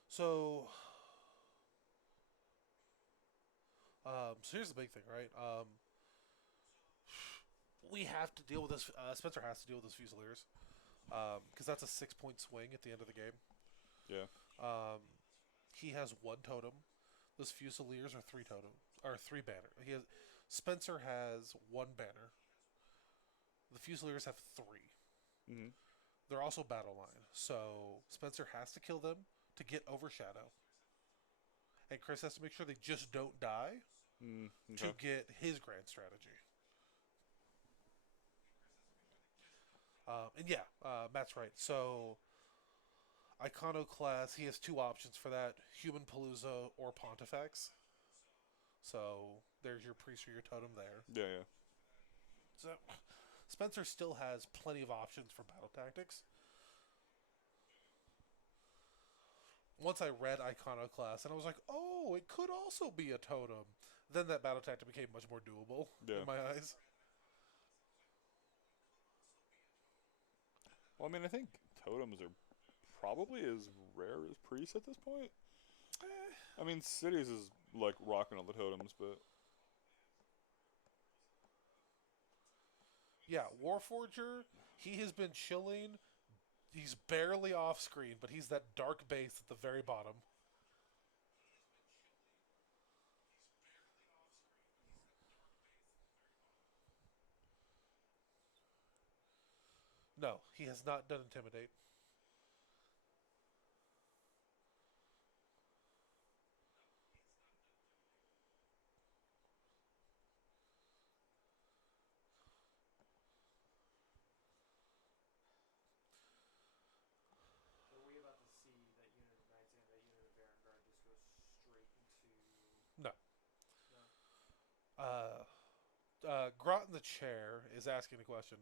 so, so here's the big thing, right? We have to deal with this. Spencer has to deal with those Fusiliers because that's a 6-point swing at the end of the game. Yeah. Um, he has 1 totem. Those Fusiliers are 3 totem or 3 banner. Spencer has 1 banner. The Fusiliers have 3. Mm-hmm. They're also battle line, so Spencer has to kill them to get Overshadow, and Chris has to make sure they just don't die Okay. to get his grand strategy. And yeah, Matt's right. So Iconoclast, he has 2 options for that: Human Palooza or Pontifex. So there's your priest or your totem there. Yeah, yeah. So Spencer still has plenty of options for battle tactics. Once I read Iconoclast and I was like, oh, it could also be a totem. Then that battle tactic became much more doable Yeah. in my eyes. Well, I mean, I think totems are probably as rare as priests at this point. I mean, Cities is like rocking all the totems, but Yeah, Warforger, he has been chilling. He's barely off screen, but he's that dark base at the very bottom. No, he has not done Intimidate. Are we about to see that unit of Knights and that unit of Vanguard just go straight into? No. No. Grot in the chair is asking the question.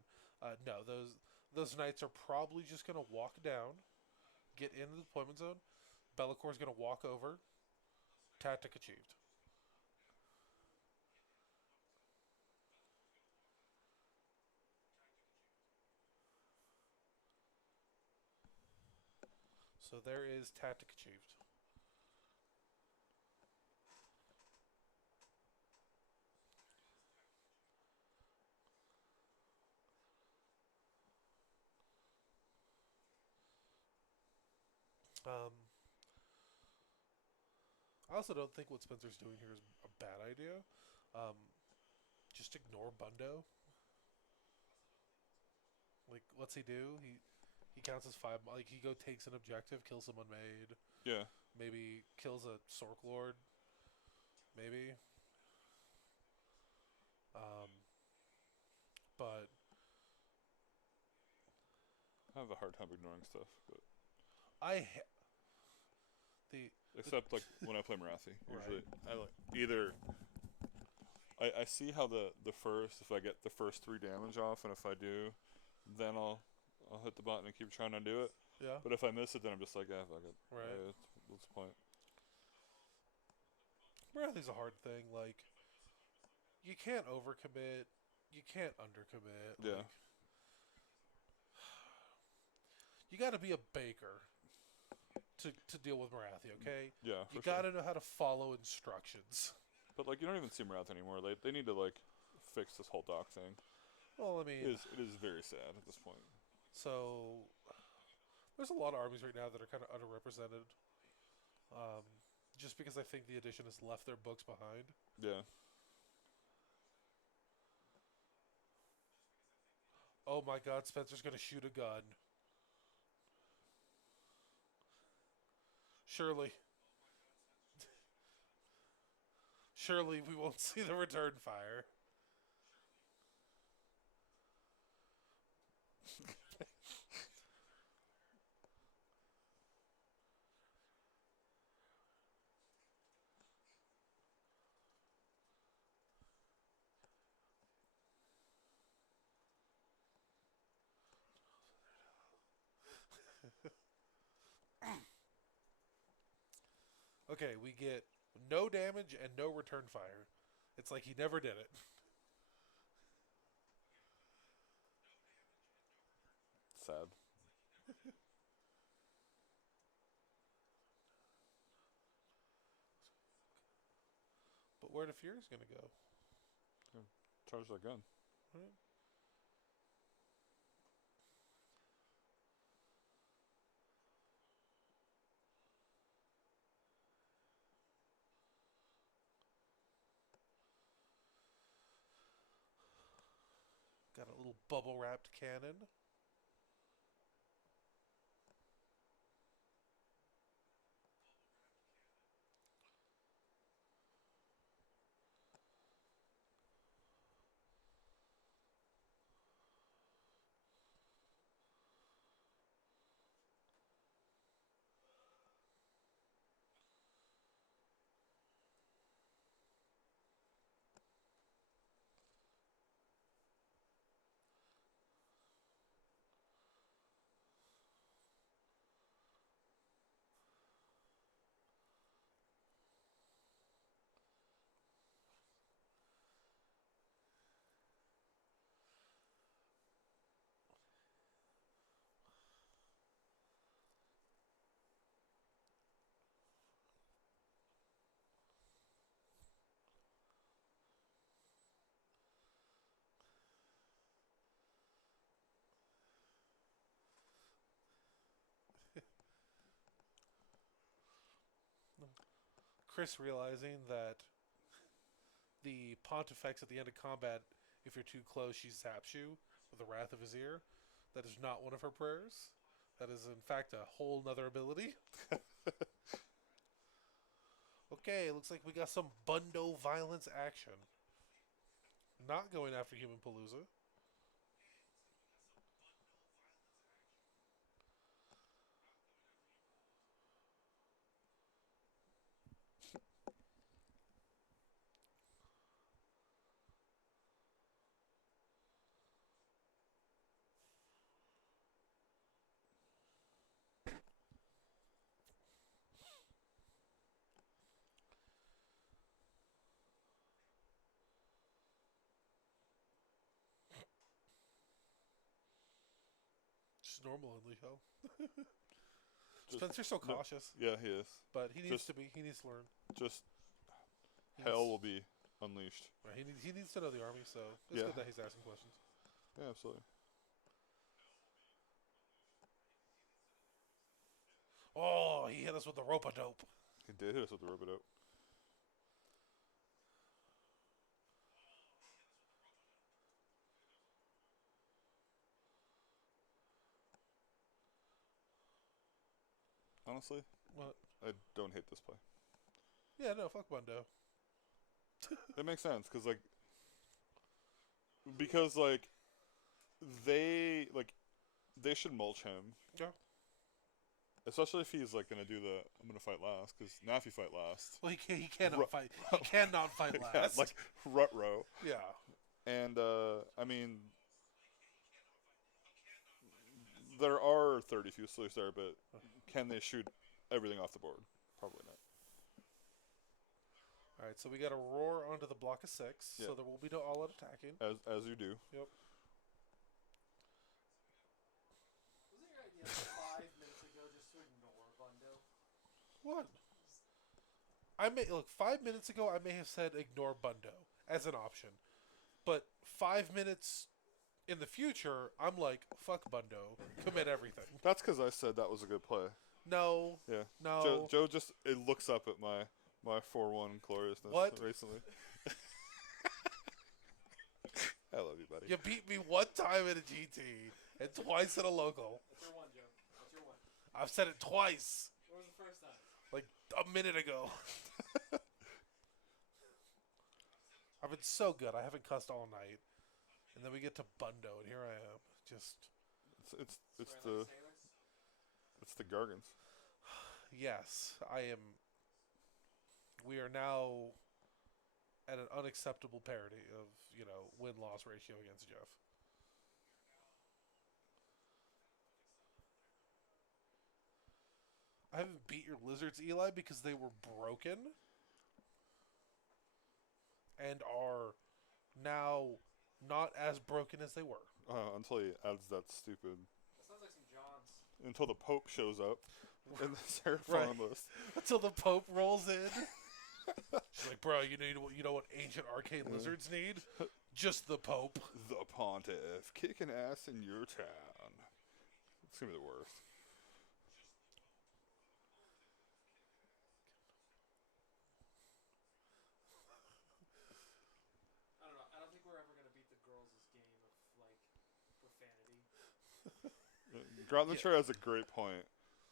No, those knights are probably just going to walk down, get into the deployment zone. Bellacor's going to walk over. Tactic achieved. So there is tactic achieved. Um, I also don't think what Spencer's doing here is a bad idea. Um, just ignore Bundo. Like, what's he do? He counts as 5. Like, he takes an objective, kills someone made. yeah. Maybe kills a Sork Lord. Maybe. Um, but I have a hard time ignoring stuff, but I ha- the except like when I play Marathi, usually Right. I like either I see how the first if I get the first 3 damage off, and if I do, then I'll hit the button and keep trying to do it. yeah, But if I miss it, then I'm just like, fuck it. right. What's the point? Marathi's a hard thing. Like, you can't overcommit, you can't undercommit. Yeah. Like, you got to be a baker to deal with Marathi. Okay, Yeah, you for got to sure. know how to follow instructions. But like, you don't even see Marathi anymore. They need to like fix this whole dock thing. Well, I It mean, is very sad at this point. so there's a lot of armies right now that are kind of underrepresented. Um, just because I think the edition has left their books behind. Yeah. Oh my God, Spencer's gonna shoot a gun. Surely, surely we won't see the return fire. Okay, we get no damage and no return fire. It's like he never did it. Sad. But where the Fury's gonna go? Charge that gun. Right? Got a little bubble wrapped cannon. Chris realizing that the Pontifex at the end of combat, if you're too close, she zaps you with the Wrath of his ear. That is not one of her prayers. That is, in fact, a whole nother ability. Okay, looks like we got some Bundo violence action. Not going after Human Palooza. Just normal in Leo. Just, Spencer's so no, cautious, yeah, he is. but he needs Just- to be. He needs to learn. Just He hell needs- will be unleashed. Right, he needs to know the army, so it's Yeah. good that he's asking questions. Yeah, absolutely. Oh, he hit us with the rope a dope. He did hit us with the rope. Honestly, What? I don't hate this play. Yeah, no, fuck Bundo. It makes sense because they they should mulch him. Yeah. Especially if he's gonna do the I'm gonna fight last, because now if you fight last, Well, he cannot Ru- fight. He cannot fight yeah, last. rut row. Yeah. And I mean, there are 30 Fusiliers there, but can they shoot everything off the board? Probably not. All right, so we got to roar onto the block of 6, Yeah. so there will be no all-out attacking. As you do. Yep. Was it your idea 5 minutes ago just to ignore Bundo? What? I may look 5 minutes ago. I may have said ignore Bundo as an option, but 5 minutes in the future, I'm like fuck Bundo, commit everything. That's because I said that was a good play. No, Yeah. no. Joe just looks up at my 4-1 gloriousness What? recently. I love you, buddy. You beat me one time in a GT and twice in a local. That's your one, Joe. That's your one. I've said it twice, What was the first time? like a minute ago. I've been so good. I haven't cussed all night, and then we get to Bundo, and here I am, just It's Swearing like sailors? the Gargans. yes, I am. We are now at an unacceptable parity of win-loss ratio against Jeff. I haven't beat your lizards, Eli, because they were broken and are now not as broken as they were. Until he adds that stupid. That sounds like some Johns. Until the Pope shows up in the Seraphon Right. list. Until the Pope rolls in. She's like, bro, you know what ancient arcane lizards need? Just the Pope. The Pontiff kicking ass in your town. It's gonna be the worst. I don't know. I don't think we're ever gonna beat the girls' game of like profanity. Drop the Chair has a great point.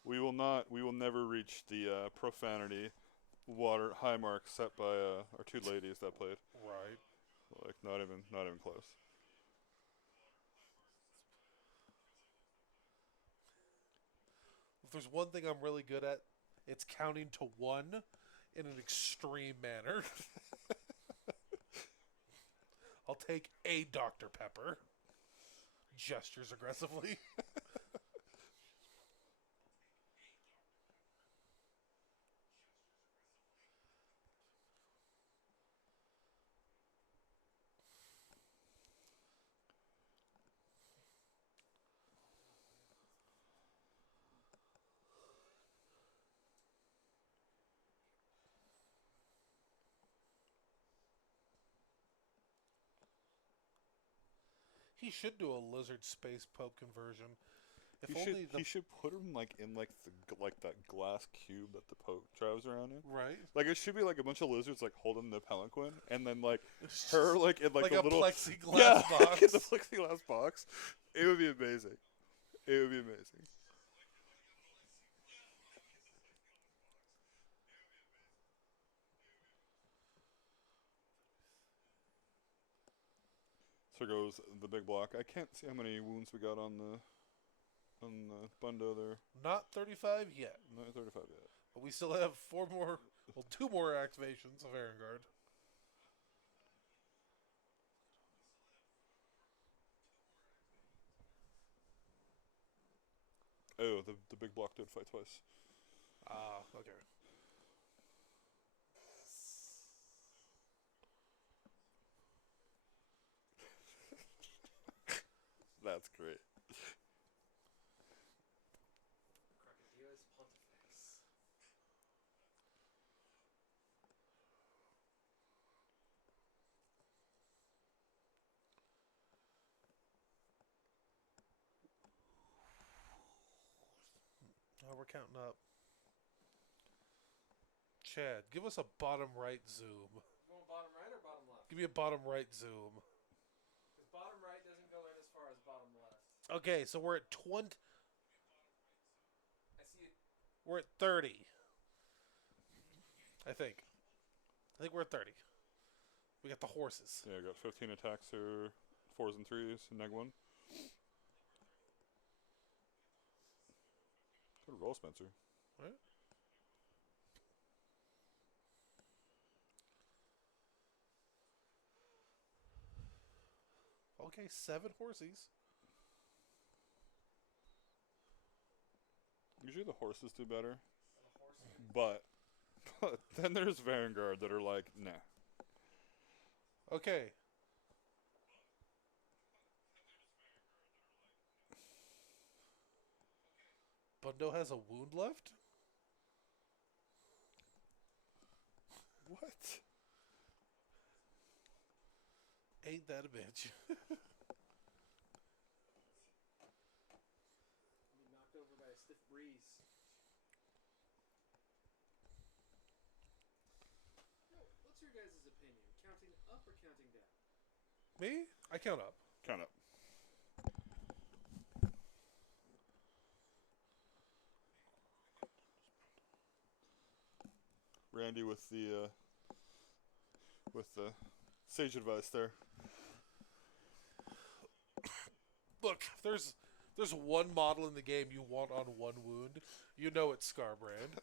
We will never reach the profanity high mark set by our two ladies that played. Right. Like not even close. If there's one thing I'm really good at, it's counting to one in an extreme manner. I'll take a Dr. Pepper. Gestures aggressively. He should do a lizard space pope conversion. If only He should put him in that glass cube that the Pope drives around in. right. Like it should be like a bunch of lizards like holding the palanquin, and then like her in like Like a a little plexiglass yeah, box. in the plexiglass box. It would be amazing. It would be amazing. So goes the big block. I can't see how many wounds we got on the Bundo there. Not 35 yet. Not 35 yet. But we still have two more activations of Erengard. Oh, the big block did fight twice. Ah, okay. That's great. Crocodiles Pontifex. Oh, we're counting up. Chad, give us a bottom right zoom. You want bottom right or bottom left? Give me a bottom right zoom. Because bottom right doesn't go in as far as bottom left. Okay, so we're at 20. I see it. We're at 30. I think we're at 30. We got the horses. Yeah, I got 15 attacks here, 4s and 3s, neg 1. Good roll, Spencer. Right? Okay, 7 horses. Usually the horses do better, The horse. but then there's Vanguard that are like, nah. Okay. Bundo has a wound left? What? Ain't that a bitch? Be knocked over by a stiff breeze. What's your guys' opinion? Counting up or counting down? Me? I count up. Count up. Randy with the sage advice there. Look, if there's one model in the game you want on one wound, you know it's Scarbrand.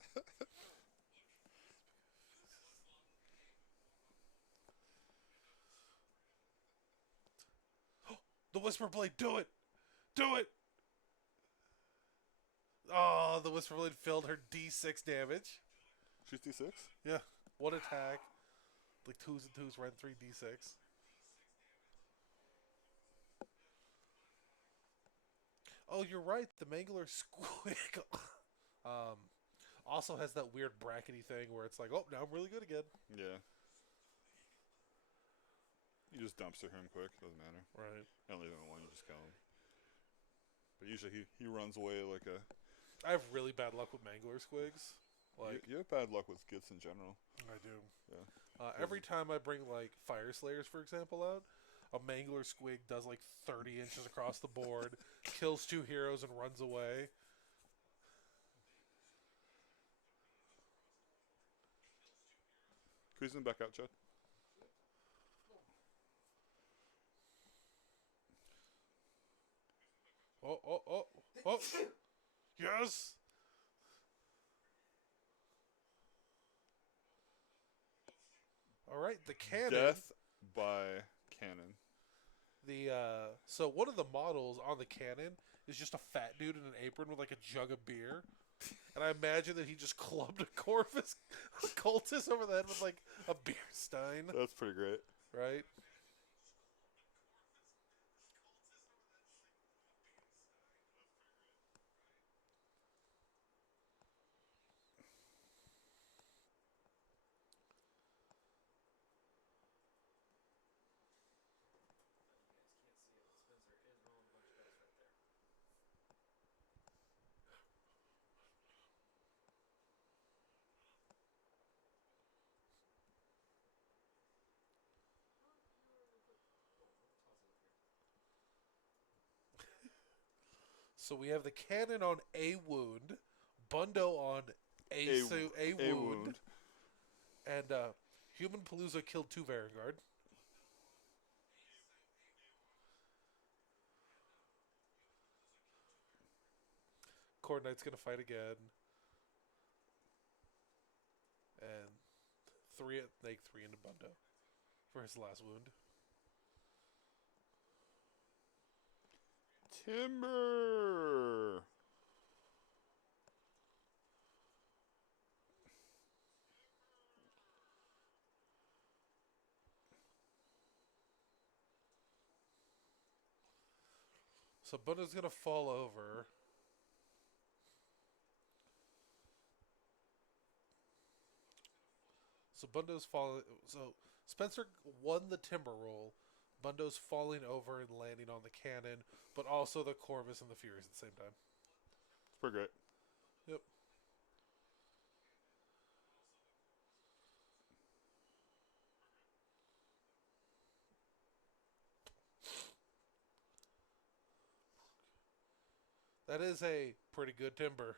The Whisper Blade, do it! Do it! Oh, the Whisper Blade filled her D6 damage. She's D6? Yeah, one attack. Like 2s and 2s ran 3d6. Oh, you're right. The Mangler Squig also has that weird brackety thing where it's like, oh, now I'm really good again. Yeah. You just dumpster him quick. Doesn't matter. Right. You don't leave him alone. You just kill him. But usually he runs away like a... I have really bad luck with Mangler Squigs. Like you have bad luck with Gits in general. I do. Yeah. Every time I bring like Fire Slayers, for example, out, a Mangler Squig does like 30 inches across the board, kills 2 heroes, and runs away. Squeeze him back out, Chad. Oh. Yes! Alright, the cannon. Death by cannon. So one of the models on the cannon is just a fat dude in an apron with like a jug of beer. And I imagine that he just clubbed a Corvus cultist over the head with like a beer stein. That's pretty great. Right? You guys can't see it, but Spencer is rolling a bunch of dice right there. Toss it up here. So we have the cannon on a wound, Bundo on a wound, and Human Palooza killed 2 Varangard. Cord Knight's gonna fight again. And 3 into Bundo for his last wound. Timber. So Bundo's gonna fall over. So Bundo's falling. So Spencer won the timber roll. Bundo's falling over and landing on the cannon, but also the Corvus and the Furies at the same time. It's pretty great. Yep. That is a pretty good timber.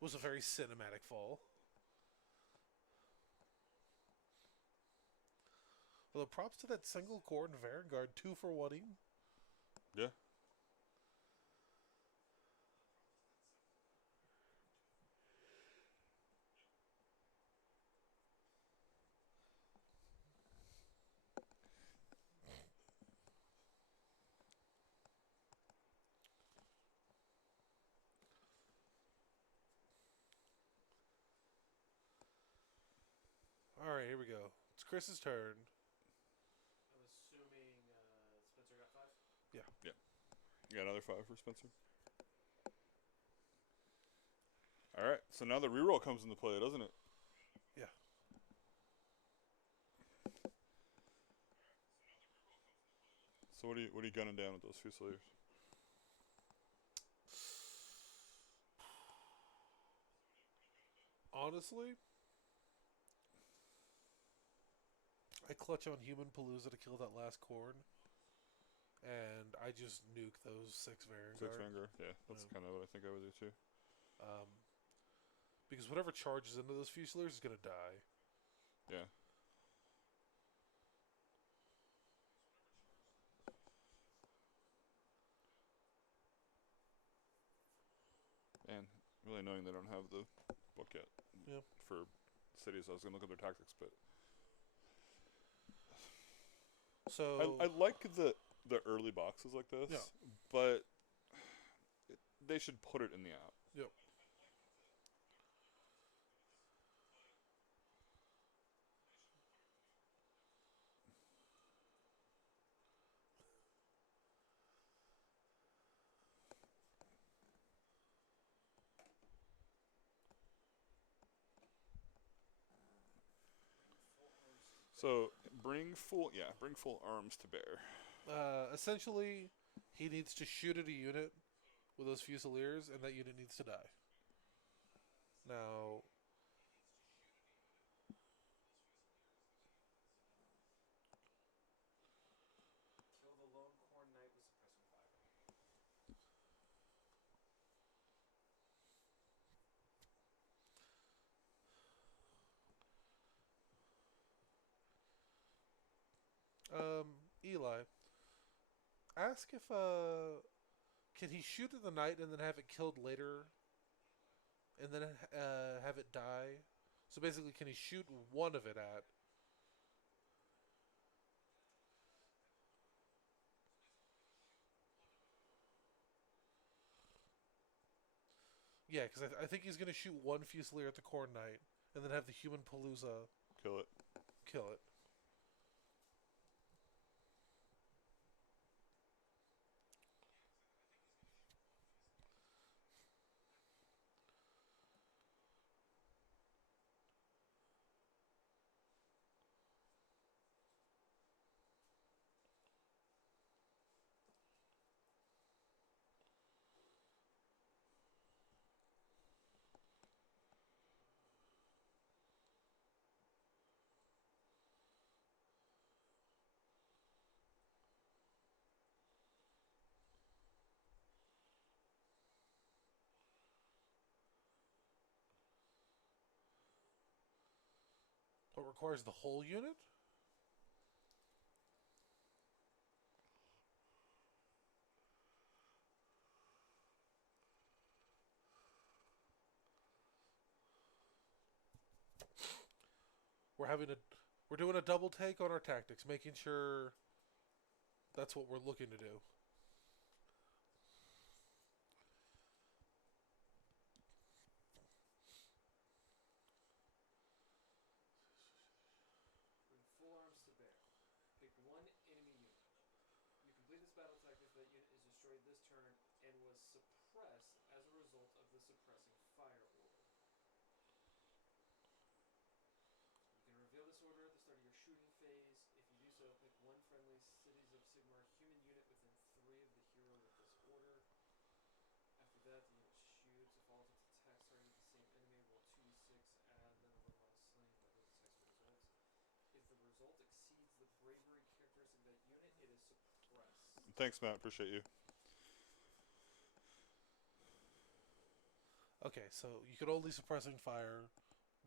It was a very cinematic fall. Although props to that single cord and Varangard, 2 for 1-ing. Yeah. Alright, here we go. It's Chris's turn. I'm assuming Spencer got 5? You got another 5 for Spencer? Alright, so now the reroll comes into play, doesn't it? Yeah. So what are you gunning down with those Fusiliers? Honestly, I clutch on Human Palooza to kill that last corn, and I just nuke those 6 Vanguard. 6 Vanguard. Yeah, that's Yeah. kind of what I think I would do too. Um, because whatever charges into those Fusiliers is going to die. Yeah. And really annoying they don't have the book yet. Yeah. For cities, I was gonna look at their tactics, but So I like the early boxes like this. Yeah. But they should put it in the app. Yep. So bring full arms to bear. Essentially, he needs to shoot at a unit with those Fusiliers, and that unit needs to die. Now, Kill the lone corn knight with suppressing fire. Eli, ask if can he shoot at the knight and then have it killed later, and then have it die? So basically, can he shoot one of it at? Yeah, because I think he's going to shoot one Fusilier at the Corn Knight, and then have the Human Palooza Kill it. kill it. What requires the whole unit? We're doing a double take on our tactics, making sure that's what we're looking to do. Bring full arms to bear. Pick one enemy unit. You complete this battle tactic. That unit is destroyed this turn and was suppressed as a result of the suppressing fire order. You can reveal this order at the start of your shooting phase. If you do so, pick one friendly Cities of Sigmar human unit within 3 of the hero with this order. After that, the unit shoots. If all of its attacks target the same enemy, roll 2d6, add then a little on slain by those attacks and results. If the result exceeds the bravery characteristic of that unit, it is suppressed. Thanks, Matt. Appreciate you. Okay, so you can only suppressing fire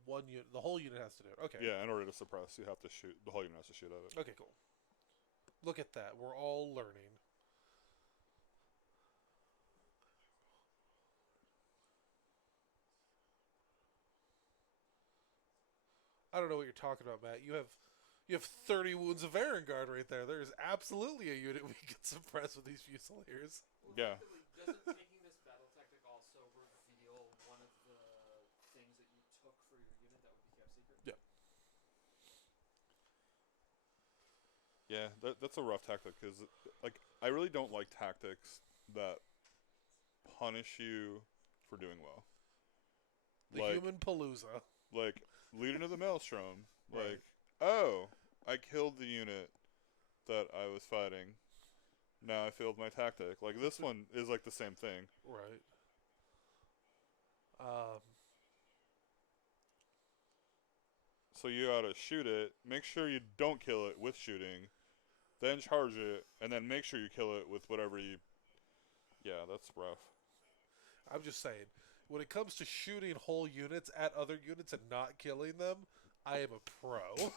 one unit. The whole unit has to do it. Okay. Yeah, in order to suppress, you have to shoot. The whole unit has to shoot at it. Okay, cool. Look at that. We're all learning. I don't know what you're talking about, Matt. You have 30 wounds of Vanguard right there. There is absolutely a unit we can suppress with these Fusiliers. Well, Yeah. Doesn't taking this battle tactic also reveal one of the things that you took for your unit that would be kept secret? Yeah. Yeah, that's a rough tactic because, like, I really don't like tactics that punish you for doing well. The Like- Human Palooza. Like, lead into the Maelstrom. Like, Right. oh, I killed the unit that I was fighting. Now I failed my tactic. Like, this one is like the same thing. Right. So you gotta shoot it. Make sure you don't kill it with shooting, then charge it, and then make sure you kill it with whatever you. Yeah, that's rough. I'm just saying, when it comes to shooting whole units at other units and not killing them, I am a pro.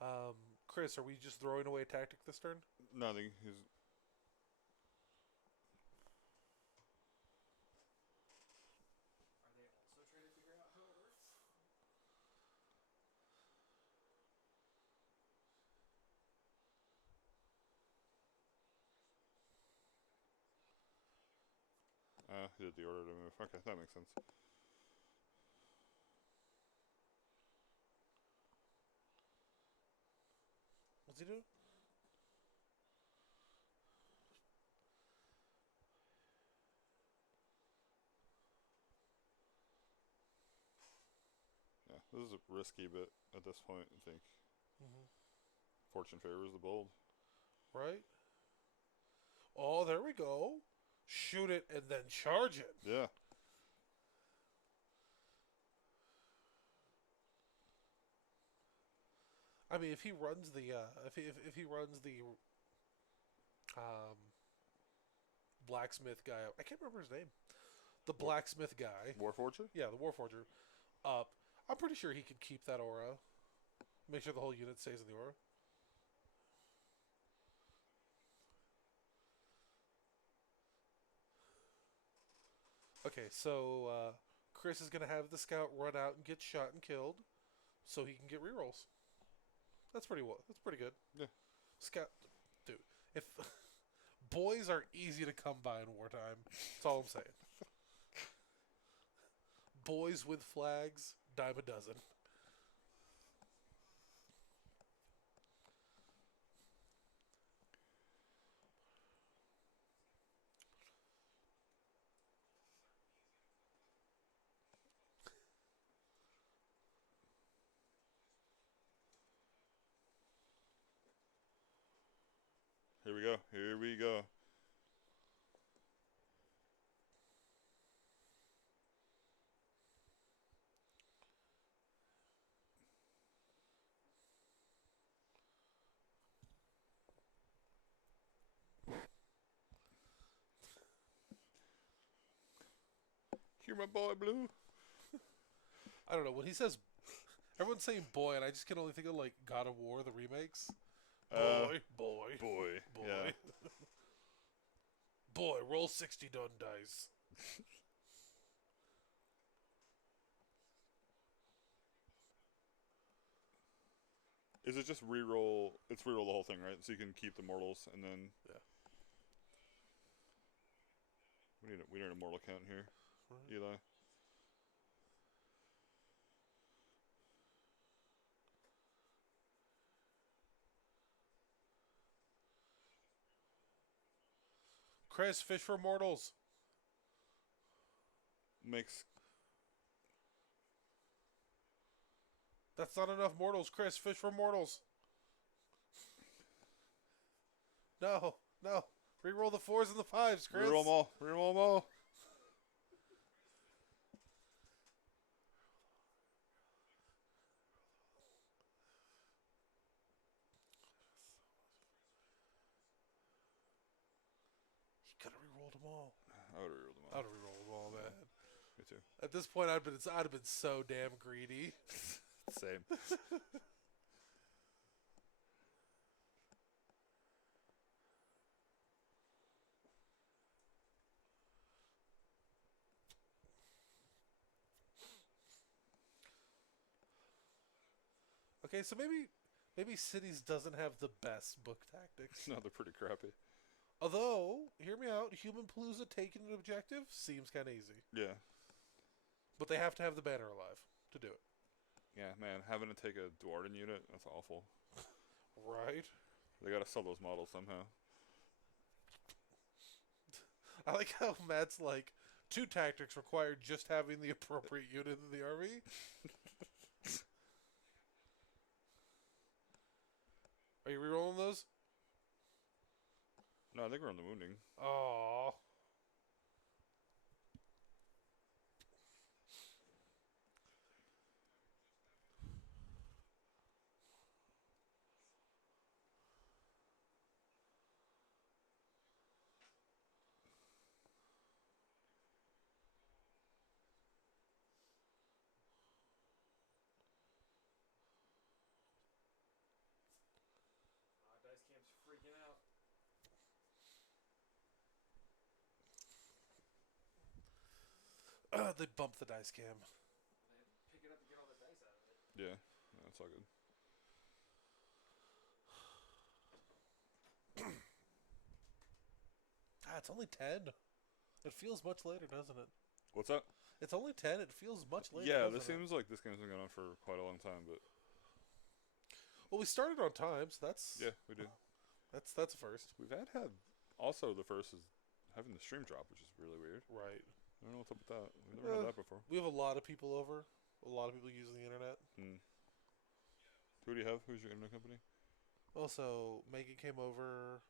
Um, Chris, are we just throwing away a tactic this turn? Nothing. He's Are they also trying to figure out how it works? he did the order to move. Okay, that makes sense. What's he doing? Yeah, this is a risky bit at this point. I think Mm-hmm. fortune favors the bold. Right? Oh, there we go. Shoot it and then charge it. Yeah. I mean, if he runs the if he runs the um, blacksmith guy, I can't remember his name. The blacksmith guy, Warforger? yeah, the warforger, up. I'm pretty sure he could keep that aura. Make sure the whole unit stays in the aura. Okay, so Chris is gonna have the scout run out and get shot and killed, so he can get rerolls. That's pretty well. That's pretty good. Yeah. Scout, dude. If boys are easy to come by in wartime, that's all I'm saying. Boys with flags, dime a dozen. Here we go. Here we go. Hear my boy Blue? I don't know when he says. Everyone's saying boy, and I just can only think of like God of War, the remakes. Boy, boy, Boy. boy, Yeah. boy. Roll 60 done dice. Is it just reroll? It's reroll the whole thing, right? So you can keep the mortals and then. Yeah. We need a mortal count here, Eli. Chris, fish for mortals. Makes. That's not enough mortals. Chris, fish for mortals. No, no. Reroll the 4s and the 5s, Chris. Reroll them all. Reroll them all. He could have rerolled them all. I would reroll them I all. would have rerolled them all, man. Me too. At this point, I'd have been so damn greedy. Same. Okay, so maybe Cities doesn't have the best book tactics. No, they're pretty crappy. Although, hear me out, Human Palooza taking an objective seems kind of easy. Yeah. But they have to have the banner alive to do it. Yeah, man, having to take a Dwarden unit, that's awful. Right. They gotta sell those models somehow. I like how Matt's like 2 tactics require just having the appropriate unit in the army. Are you rerolling those? No, I think we're on the wounding. Oh. Dice Cam's freaking out. They bumped the dice cam. They had to pick it up to get all the dice out of it. Yeah, that's all good. It's only 10. It feels much later, doesn't it? What's that? It's only 10. It feels much later. Yeah, doesn't this it? seems like this game's been going on for quite a long time, but Well, we started on time, so that's yeah, we did. that's a first. We've had also the first is having the stream drop, which is really weird. Right. I don't know what's up with that. We've never had that before. We have a lot of people over. A lot of people using the internet. Who do you have? Who's your internet company? Also, Megan came over.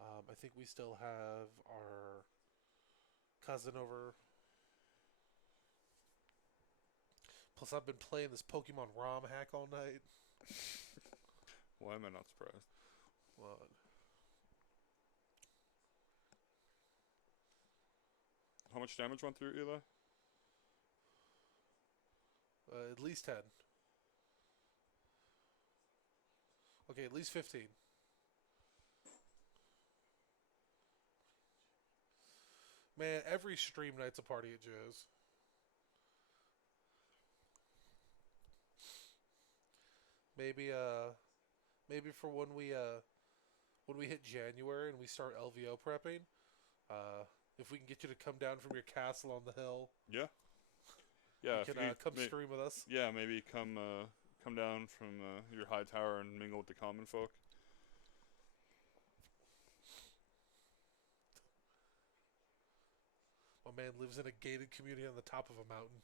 I think we still have our cousin over. Plus, I've been playing this Pokemon ROM hack all night. Why am I not surprised? What? How much damage went through Eli? At least 10. Okay, at least 15. Man, every stream night's a party at Joe's. Maybe for when we hit January and we start LVO prepping, if we can get you to come down from your castle on the hill, Yeah. Yeah. you if can you come stream with us. Yeah, maybe come down from your high tower and mingle with the common folk. My man lives in a gated community on the top of a mountain.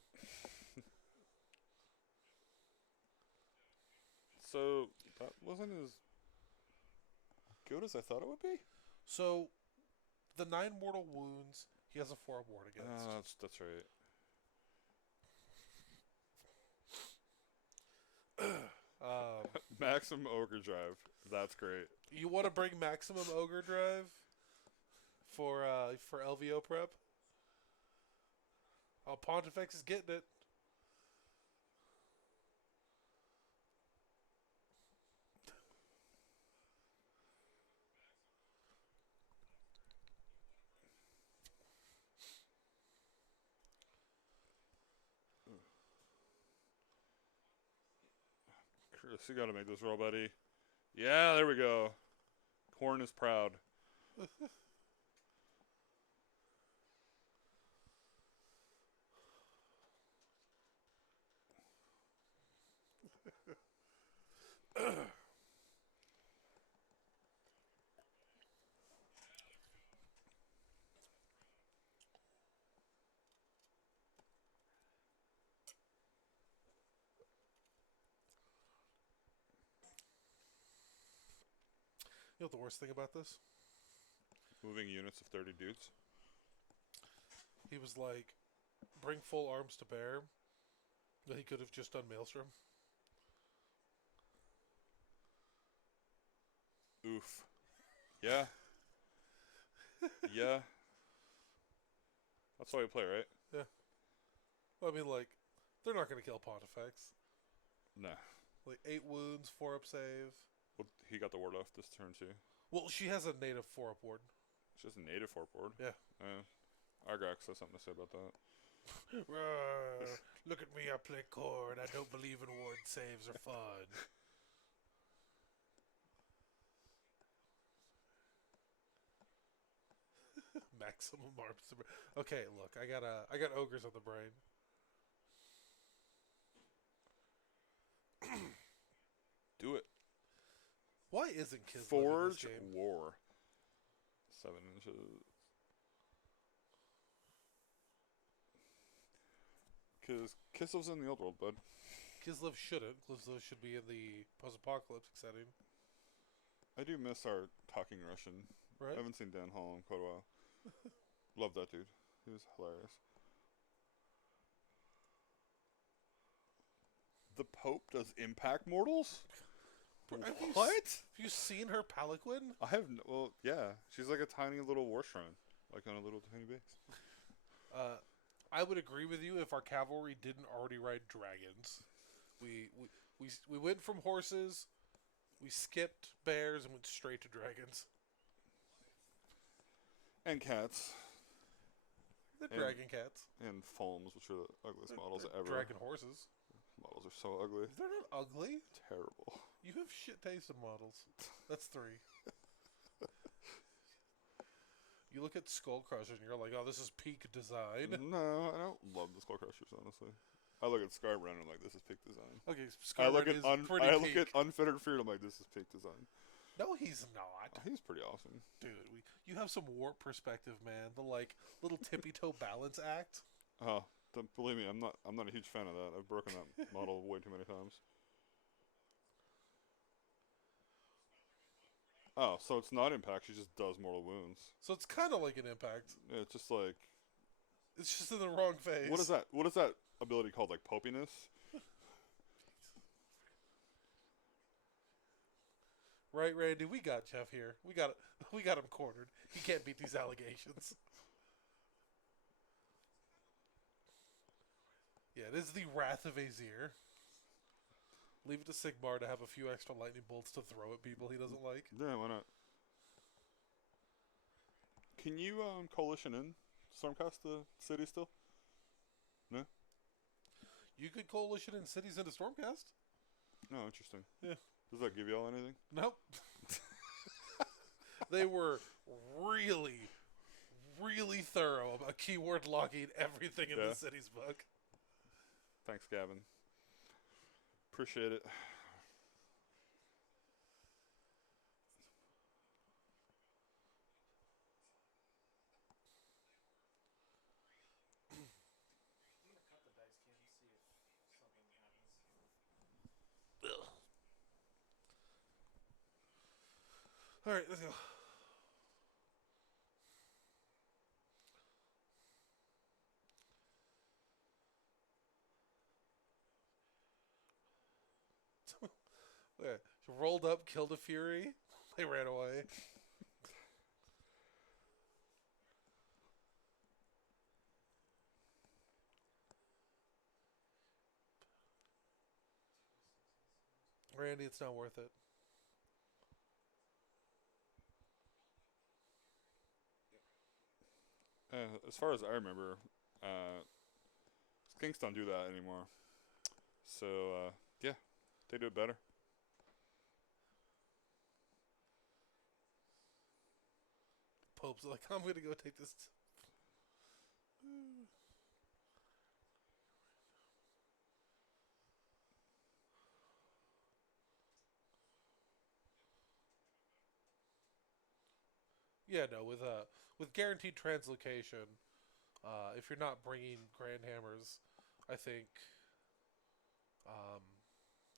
So that wasn't as good as I thought it would be. So, the 9 mortal wounds, he has a 4 ward against. That's right. Maximum ogre drive. That's great. You want to bring maximum ogre drive for LVO prep? Oh, Pontifex is getting it. Chris, you gotta make this roll, buddy. Yeah, there we go. Corn is proud. You know what the worst thing about this? Moving units of 30 dudes. He was like, bring full arms to bear. But he could have just done Maelstrom. Oof. Yeah. Yeah. That's why you play, right? Yeah. Well, I mean, like, they're not going to kill Pontifex. Nah. Like, 8 wounds, 4 up save. Well, he got the ward off this turn, too. Well, she has a native 4 up ward. It's just a native 4 board. Yeah. Argrax has something to say about that. Look at me, I play core, and I don't believe in ward saves are fun. Maximum arms. Okay, look, I got ogres on the brain. isn't Kislev in this Forge game? War. 7 inches. Because Kislev's in the old world, bud. Kislev shouldn't. Kislev should be in the post-apocalyptic setting, I do miss our talking Russian. I right? haven't seen Dan Hall in quite a while. Love that dude. He was hilarious. The Pope does impact mortals? Have you What? Have you seen her palanquin? I have well, yeah. She's like a tiny little war shrine. Like on a little tiny base. I would agree with you if our cavalry didn't already ride dragons. We went from horses, we skipped bears, and went straight to dragons. And cats. The And- dragon cats. And foams, which are the ugliest models They're ever. Dragon horses. Models are so ugly. They're not ugly. Terrible. You have shit taste in models. That's 3. You look at Skull Crusher and you're like, oh, this is peak design. No, I don't love the Skull Crushers, honestly. I look at Skybrand and I'm like, this is peak design. Okay, I look Skyrim at is pretty I peak. look at Unfettered Fear and I'm like, this is peak design. No, he's not. He's pretty awesome. Dude, you have some warp perspective, man. The, like, little tippy-toe balance act. Oh, believe me, I'm not a huge fan of that. I've broken that model way too many times. Oh, so it's not impact, she just does mortal wounds. So it's kind of like an impact. Yeah, it's just like It's just in the wrong phase. what is that ability called? Like popiness? Right, Randy? We got Jeff here. We got him cornered. He can't beat these allegations. Yeah, it is the Wrath of Azir. Leave it to Sigmar to have a few extra lightning bolts to throw at people he doesn't like. Yeah, why not? Can you coalition in Stormcast the city still? No? You could coalition in cities into Stormcast. No, interesting. Yeah. Does that give y'all anything? Nope. They were really, really thorough about keyword locking everything in Yeah. the city's book. Thanks, Gavin. Appreciate it. I'm gonna cut the dice can and see if something happens. All right, let's go. Yeah, she rolled up, killed a Fury. They ran away. Randy, it's not worth it. As far as I remember, Skinks don't do that anymore. So, yeah, they do it better. Pope's like, I'm gonna go take this. Yeah, no, with guaranteed translocation, if you're not bringing Grand Hammers, I think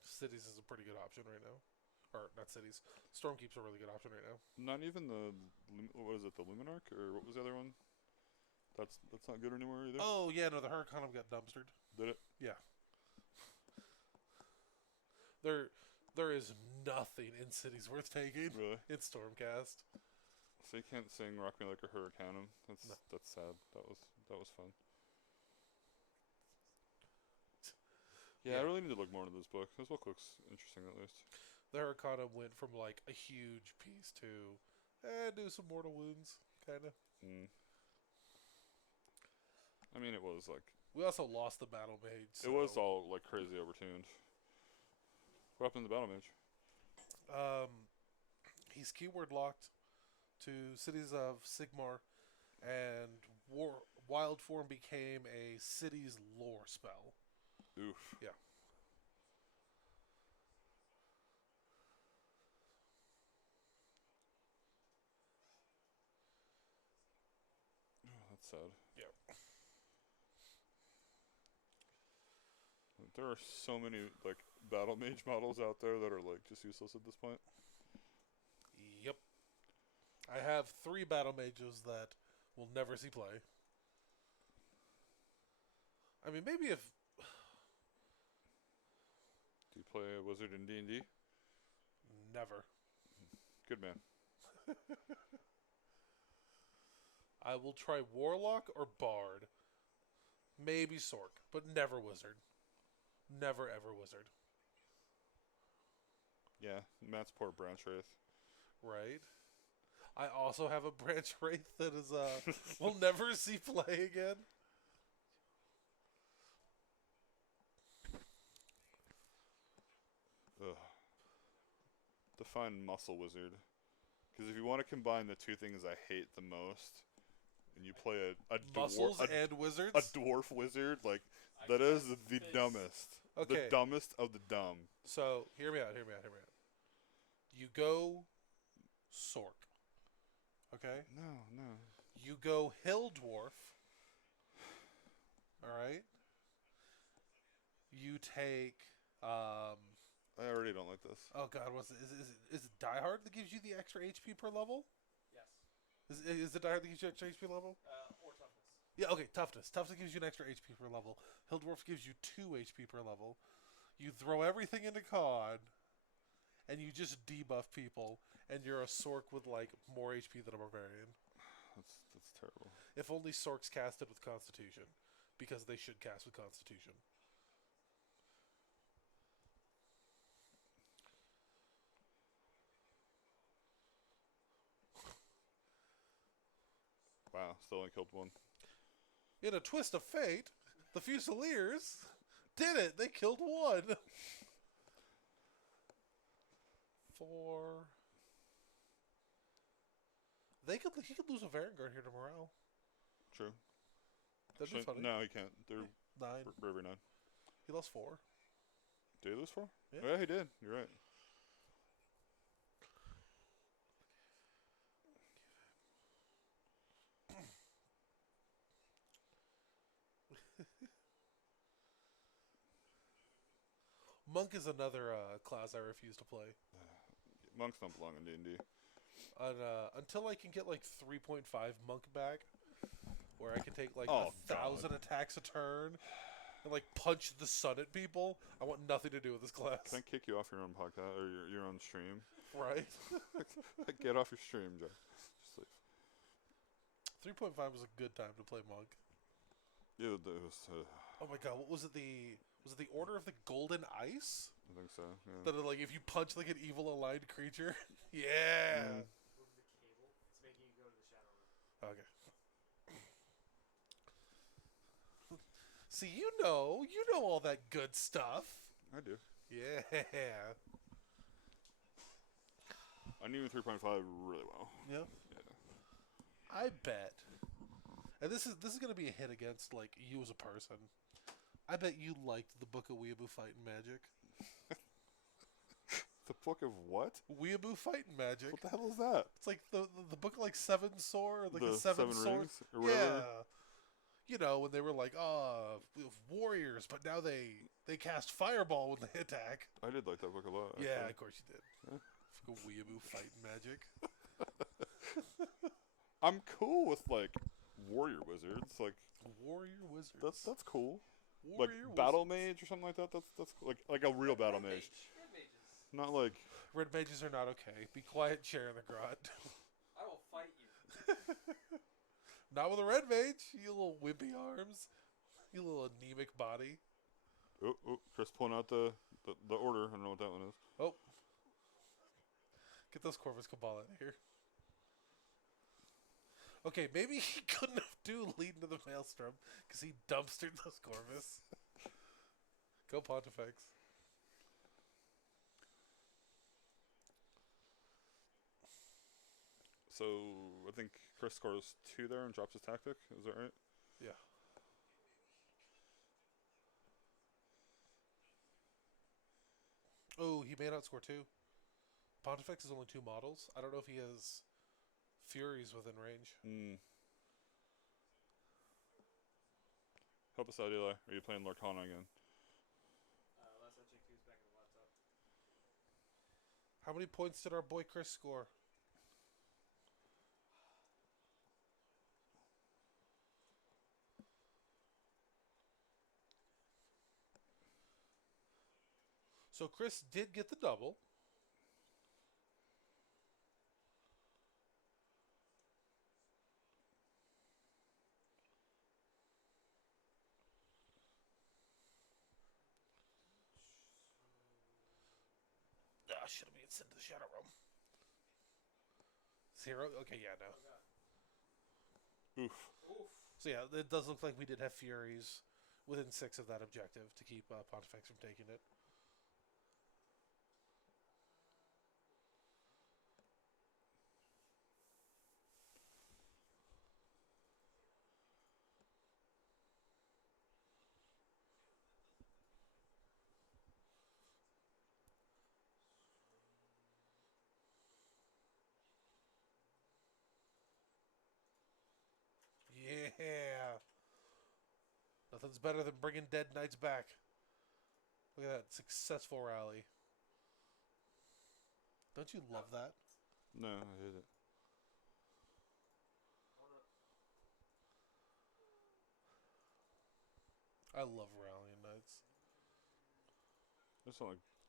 Cities is a pretty good option right now. Or not Cities, Stormkeep's a really good option right now. Not even the what is it? The Luminarch or what was the other one? That's not good anymore either. Oh yeah, no, the Huracanum got dumpstered. Did it? Yeah. There is nothing in Cities worth taking. Really? In Stormcast. So you can't sing "Rock Me Like a Hurricane." No. That's sad. That was fun. Yeah, Yeah. I really need to look more into this book. This book looks interesting, at least. The Huracanum went from like a huge piece to do some mortal wounds, kind of. Mm. I mean, it was like We also lost the Battle Mage. So, it was all like crazy overtuned. What happened to the Battle Mage? He's keyword locked to Cities of Sigmar, and Wild Form became a city's lore spell. Oof. Yeah. sad. Yep. There are so many like battle mage models out there that are like just useless at this point. Yep. I have 3 battle mages that will never see play. I mean, maybe if Do you play a wizard in D&D? never. Good man. I will try warlock or bard. Maybe sork, but never wizard. Never ever wizard. Yeah, Matt's poor branch wraith. Right? I also have a branch wraith that is will never see play again. Ugh. Define muscle wizard. Because if you want to combine the two things I hate the most, and you play Muscles and wizards. a dwarf wizard, like that is the dumbest. Okay. The dumbest of the dumb. So hear me out. You go sork. Okay. No. You go hill dwarf. All right. You take. I already don't like this. Oh God, is it Die Hard that gives you the extra HP per level? Yes. Is it Die Hard that gives you extra HP level? Or toughness. Yeah. Okay. Toughness. Toughness gives you an extra HP per level. Hill dwarf gives you 2 HP per level. You throw everything into COD, and you just debuff people, and you're a Sork with like more HP than a barbarian. That's terrible. If only Sorks casted with Constitution, because they should cast with Constitution. Wow, still only killed one. In a twist of fate, the Fusiliers did it. They killed 1. 4. He could lose a Vanguard here to Morale. True. That'd be funny. No, he can't. They're 9. Bravery 9. He lost 4. Did he lose 4? Yeah. Oh, yeah, he did. You're right. Monk is another class I refuse to play. Monks don't belong in D&D. Until I can get like 3.5 Monk back, where I can take like Oh, 1,000 attacks a turn and like punch the sun at people, I want nothing to do with this class. Can I kick you off your own podcast or your own stream? Right? Get off your stream, Joe. Just leave. 3.5 was a good time to play Monk. Yeah, it was. Oh my god, what was it? Was it the Order of the Golden Ice? I think so. Yeah. That like if you punch like an evil aligned creature, yeah. Move the cable. It's making you go to the shadow room. Okay. See, you know all that good stuff. I do. Yeah. I knew 3.5 really well. Yeah. Yeah. I bet. And this is going to be a hit against like you as a person. I bet you liked the Book of Weeaboo Fighting Magic. The book of what? Weeaboo Fighting Magic. What the hell is that? It's like the book of like Seven Sword, like the Seven Swords. Rings or whatever? Yeah. You know, when they were like, we have warriors, but now they cast fireball when they attack. I did like that book a lot. Actually. Yeah, of course you did. Yeah. Book of Weeaboo Fighting Magic. I'm cool with like warrior wizards. Like Warrior wizards. that's cool. Warrior Like battle wizards. mage or something like that. That's cool. Like a real battle mage. Red mages. Not like Red mages are not okay. Be quiet, chair in the grot. I will fight you. Not with a red mage, you little wimpy arms. You little anemic body. oh, Chris pulling out the order. I don't know what that one is. Oh. Get those Corvus Cabal out of here. Okay, maybe he couldn't have do leading to the Maelstrom because he dumpstered those Corvus. Go Pontifex. So I think Chris scores 2 there and drops his tactic. Is that right? Yeah. Oh, he may not score 2. Pontifex is only 2 models. I don't know if he has Furies within range. Help us out, Eli. Are you playing Lorcana again? Last I checked, he was back in the laptop. How many points did our boy Chris score? So Chris did get the double. Ah, should have been sent to the shadow room. 0? Okay, yeah, no. Oh god. Oof. Oof. So yeah, it does look like we did have Furies within 6 of that objective to keep Pontifex from taking it. Yeah. Nothing's better than bringing dead knights back. Look at that successful rally. Don't you love that? No, I hate it. I love rallying knights. I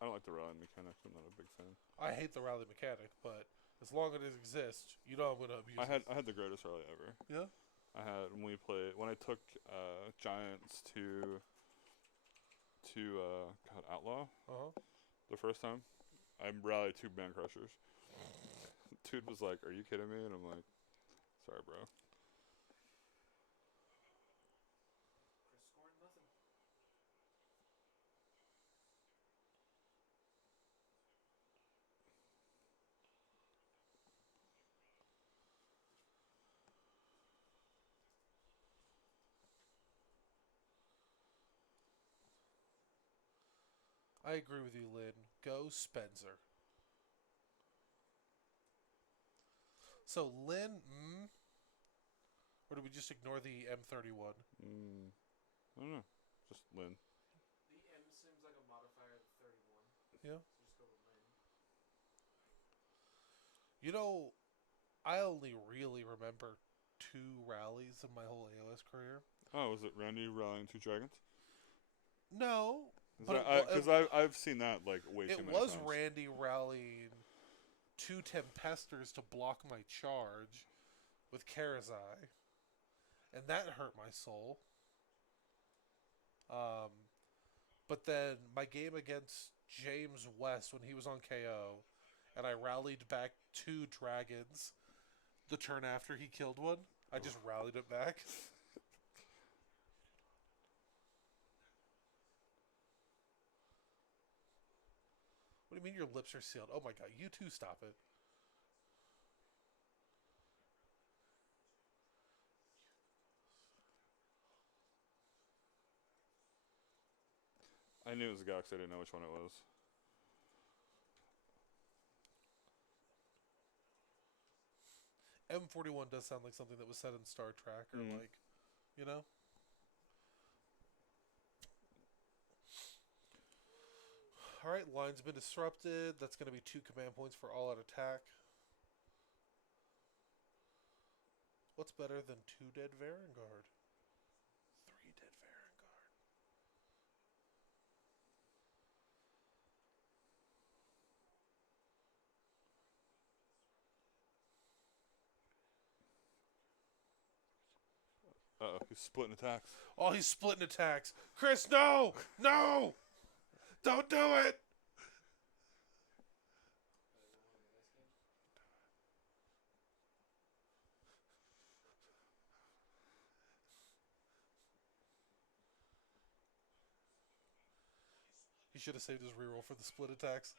don't like the rallying mechanic. I'm not a big fan. I hate the rally mechanic, but as long as it exists, you know I'm going to abuse it. I had the greatest rally ever. Yeah? I had when I took Giants to God, Outlaw Uh-huh. the first time. I rallied 2 Man Crushers. Dude was like, "Are you kidding me?" And I'm like, "Sorry, bro." Chris scoring nothing. I agree with you, Lynn. Go Spencer. So, Lynn, or do we just ignore the M31? I don't know. Just Lynn. The M seems like a modifier of the 31. Yeah. So just go with Lynn. You know, I only really remember 2 rallies in my whole AOS career. Oh, was it Randy rallying 2 dragons? No, Because I've seen that like way too it many was times. Randy rallying 2 Tempesters to block my charge with Karazai, and that hurt my soul. But then my game against James West when he was on KO, and I rallied back 2 dragons the turn after he killed one. I just rallied it back. What do you mean your lips are sealed? Oh my god, you too, stop it. I knew it was a guy because I didn't know which one it was. M41 does sound like something that was said in Star Trek or like, you know? Alright, line's been disrupted. That's going to be 2 command points for all out attack. What's better than 2 dead Varangard? 3 dead Varangard. Uh-oh, he's splitting attacks. Oh, he's splitting attacks. Chris, no! No! Don't do it! He should have saved his reroll for the split attacks.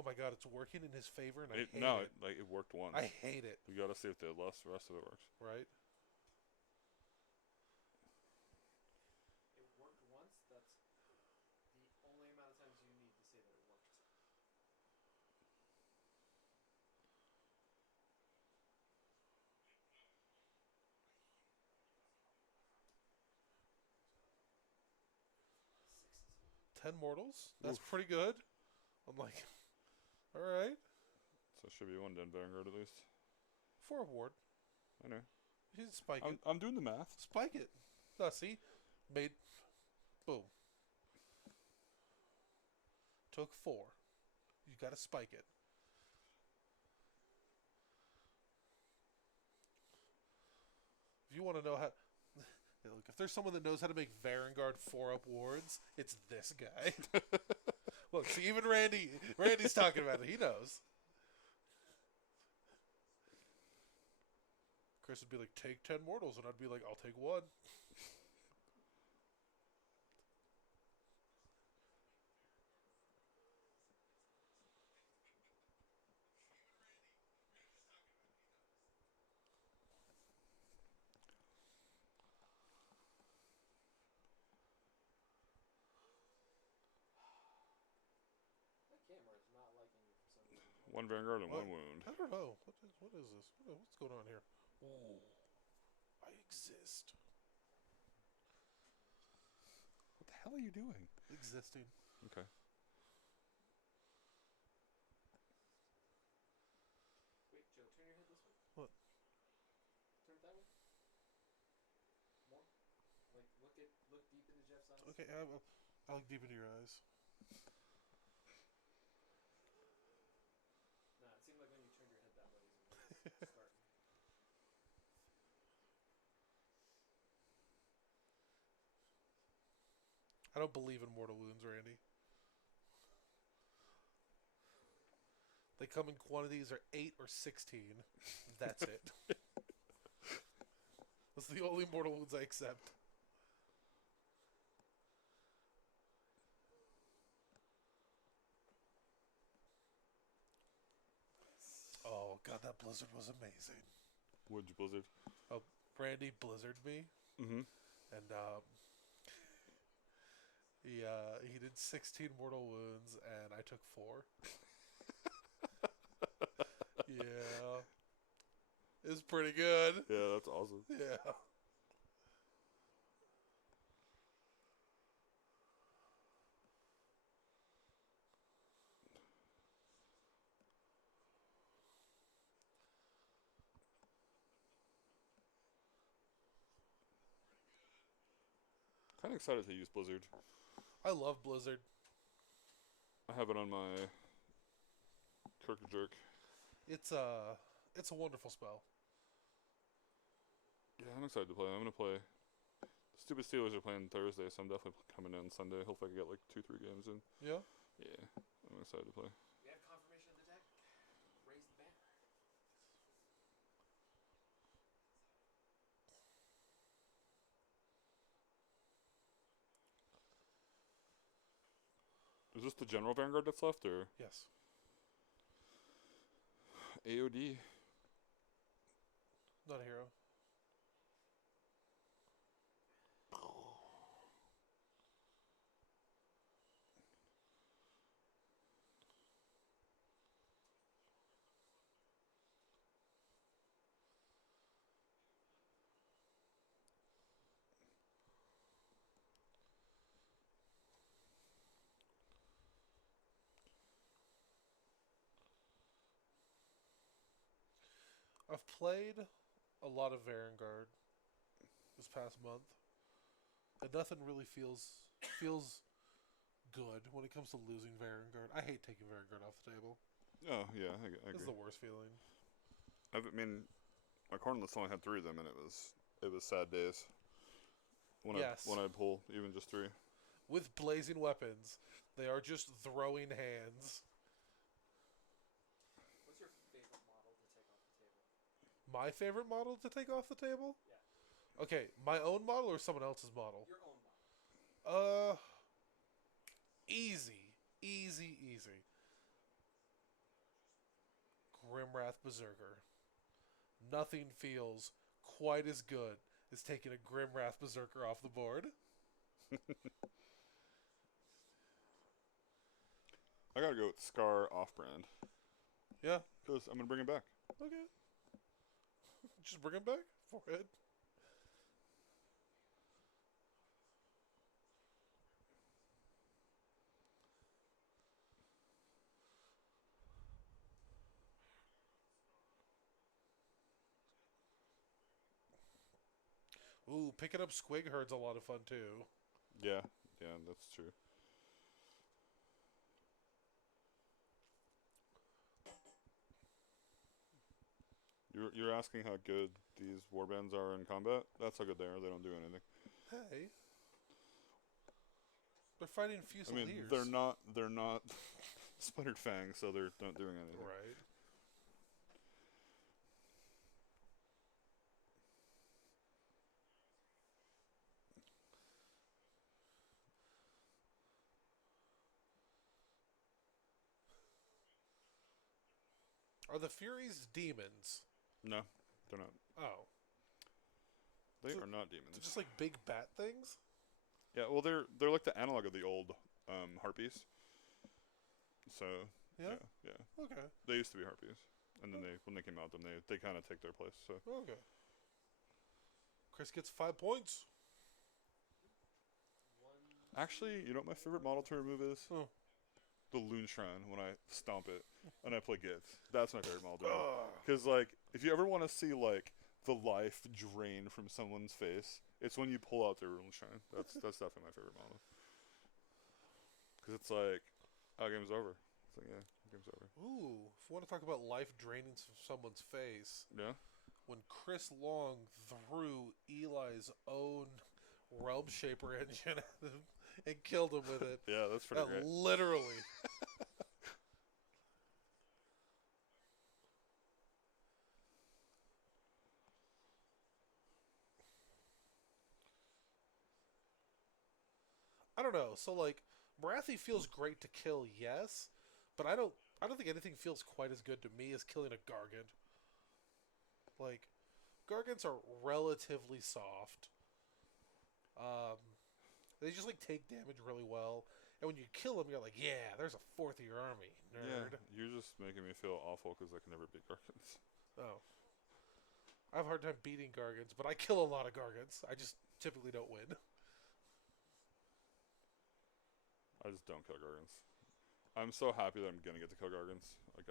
Oh my god, it's working in his favor, and I hate No, it. it worked once. I hate it. You gotta see if the rest of it works. Right? It worked once. That's the only amount of times you need to say that it worked. Sixes. 10 mortals. That's Oof. pretty good. I'm like, all right. So it should be one dead Vanguard at least. 4 ward. I know. You can spike it. I'm doing the math. Spike it. No, see? Made. Boom. Took 4. You gotta spike it. If you want to know how. Yeah, look, if there's someone that knows how to make Varangard 4-up wards, it's this guy. Look, see, even Randy's talking about it. He knows. Chris would be like, take 10 mortals, and I'd be like, I'll take 1. My camera is not liking you for some reason. One Vanguard and What? 1 wound. I don't know. What is this? What's going on here? Ooh. I exist. What the hell are you doing? Existing. Okay. Wait, Joe, turn your head this way. What? Turn it that way. More. Like look deep into Jeff's eyes. Okay, I'll look deep into your eyes. Nah, it seemed like when you turned your head that way is when it was starting. I don't believe in mortal wounds, Randy. They come in quantities are 8 or 16. That's it. That's the only mortal wounds I accept. Oh god, that blizzard was amazing. Would you Blizzard? Oh, Randy blizzarded me, Mm-hmm. and he did 16 mortal wounds, and I took 4. Yeah, it was pretty good. Yeah, that's awesome. Yeah. Kind of excited to use Blizzard. I love Blizzard. I have it on my Kirk Jerk. It's a wonderful spell. Yeah, I'm excited to play. I'm gonna play. The stupid Steelers are playing Thursday, so I'm definitely coming in Sunday. Hopefully, I can get like 2-3 games in. Yeah. Yeah, I'm excited to play. We have confirmation of the deck. Raise the banner. Is this the general Vanguard that's left, or Yes. AOD? Not a hero. I've played a lot of Varangard this past month, and nothing really feels good when it comes to losing Varangard. I hate taking Varangard off the table. Oh yeah, I This agree. is the worst feeling. I mean, my corner list only had 3 of them, and it was sad days. Yes. When I pull even just 3. With blazing weapons, they are just throwing hands. What's your favorite model to take off the table? My favorite model to take off the table? Yeah. Okay, my own model or someone else's model? Your own model. Easy. Grimwrath Berserker. Nothing feels quite as good as taking a Grimwrath Berserker off the board. I gotta go with Scar off-brand Yeah. because I'm gonna bring it back. Okay. Just bring him back. Forehead. Ooh, picking up Squig Herd's a lot of fun too. Yeah, that's true. You're asking how good these warbands are in combat? That's how good they are. They don't do anything. Hey. They're fighting I Fusiliers. mean, they're not Splintered Fang, so they're not doing anything. Right. Are the Furies demons? No, they're not. Oh. They So- are not They're demons. just like big bat things? Yeah, well, they're like the analog of the old harpies. So Yeah? yeah. Okay. They used to be harpies, and then when they came out, then they kind of take their place. So Okay. Chris gets 5 points. One. actually, you know what my favorite model to remove is? Oh. The Loon Shrine when I stomp it and I play Gith. That's my favorite model to remove. Ugh. Because like, if you ever want to see like the life drain from someone's face, it's when you pull out their Loon Shrine. That's definitely my favorite model. Because it's like, oh, game's over. It's like, yeah, game's over. Ooh, if you want to talk about life draining from someone's face, Yeah. when Chris Long threw Eli's own Realm Shaper engine at him and killed him with it. Yeah, that's pretty great. Literally. I don't know. So like, Marathi feels great to kill, yes, but I don't think anything feels quite as good to me as killing a Gargant. Like, Gargants are relatively soft. They just like take damage really well, and when you kill them, you're like, yeah, there's a fourth of your army, nerd. Yeah, you're just making me feel awful because I can never beat Gargants. Oh, I have a hard time beating Gargants, but I kill a lot of Gargants. I just typically don't win. I just don't kill Gargants. I'm so happy that I'm gonna get to kill Gargants. Like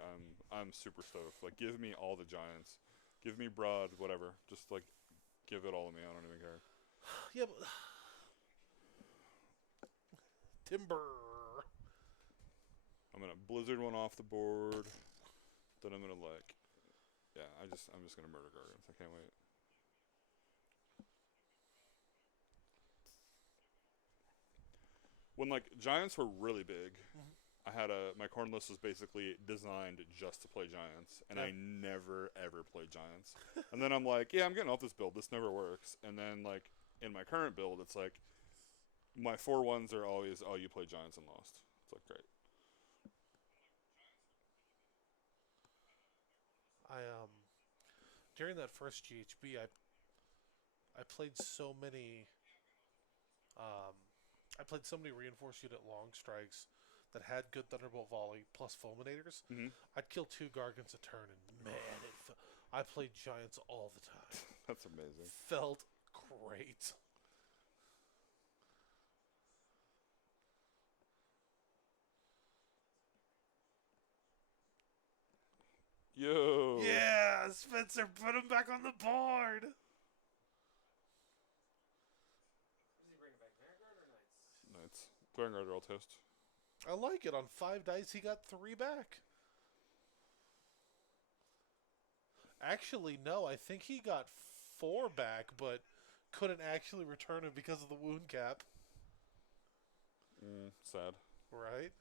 I'm super stoked. Like give me all the giants, give me broad, whatever. Just like give it all to me. I don't even care. Yeah, but Timber. I'm gonna blizzard one off the board. Then I'm gonna like, yeah. I'm just gonna murder Gargants. I can't wait. When like giants were really big, I had my corn list was basically designed just to play giants, and I Yeah. never ever played giants. And then I'm like, yeah, I'm getting off this build. This never works. And then like in my current build, it's like my 4-1s are always, oh, you play giants and lost. It's like great. I during that first GHB, I played so many I played so many reinforced unit long strikes that had good Thunderbolt volley plus fulminators. Mm-hmm. I'd kill 2 Gargants a turn, and man, I played giants all the time. That's amazing. Felt great. Yo. Yeah, Spencer, put him back on the board. What does he bring back? Vanguard or Knights? Knights. Vanguard roll test. I like it. On 5 dice, he got 3 back. Actually, no, I think he got 4 back, but couldn't actually return him because of the wound cap. Sad. Right?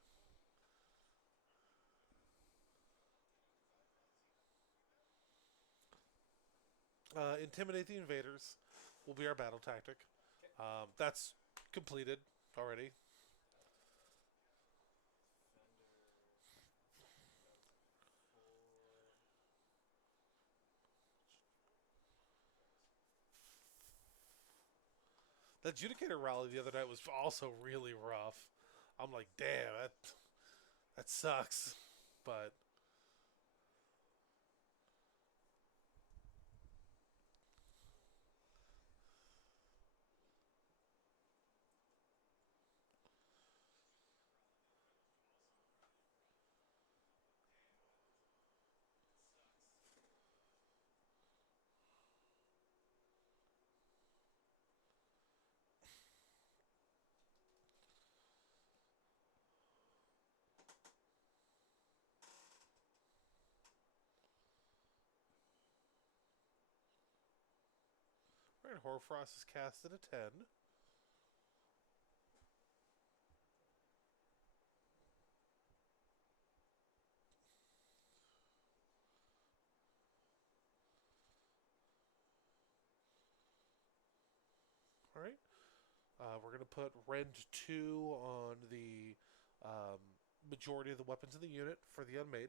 Intimidate the invaders will be our battle tactic. That's completed already. The Adjudicator rally the other night was also really rough. I'm like, damn, that sucks. But all right, Horfrost is cast at a 10. All right. We're going to put Rend 2 on the um, majority of the weapons in the unit for the unmade.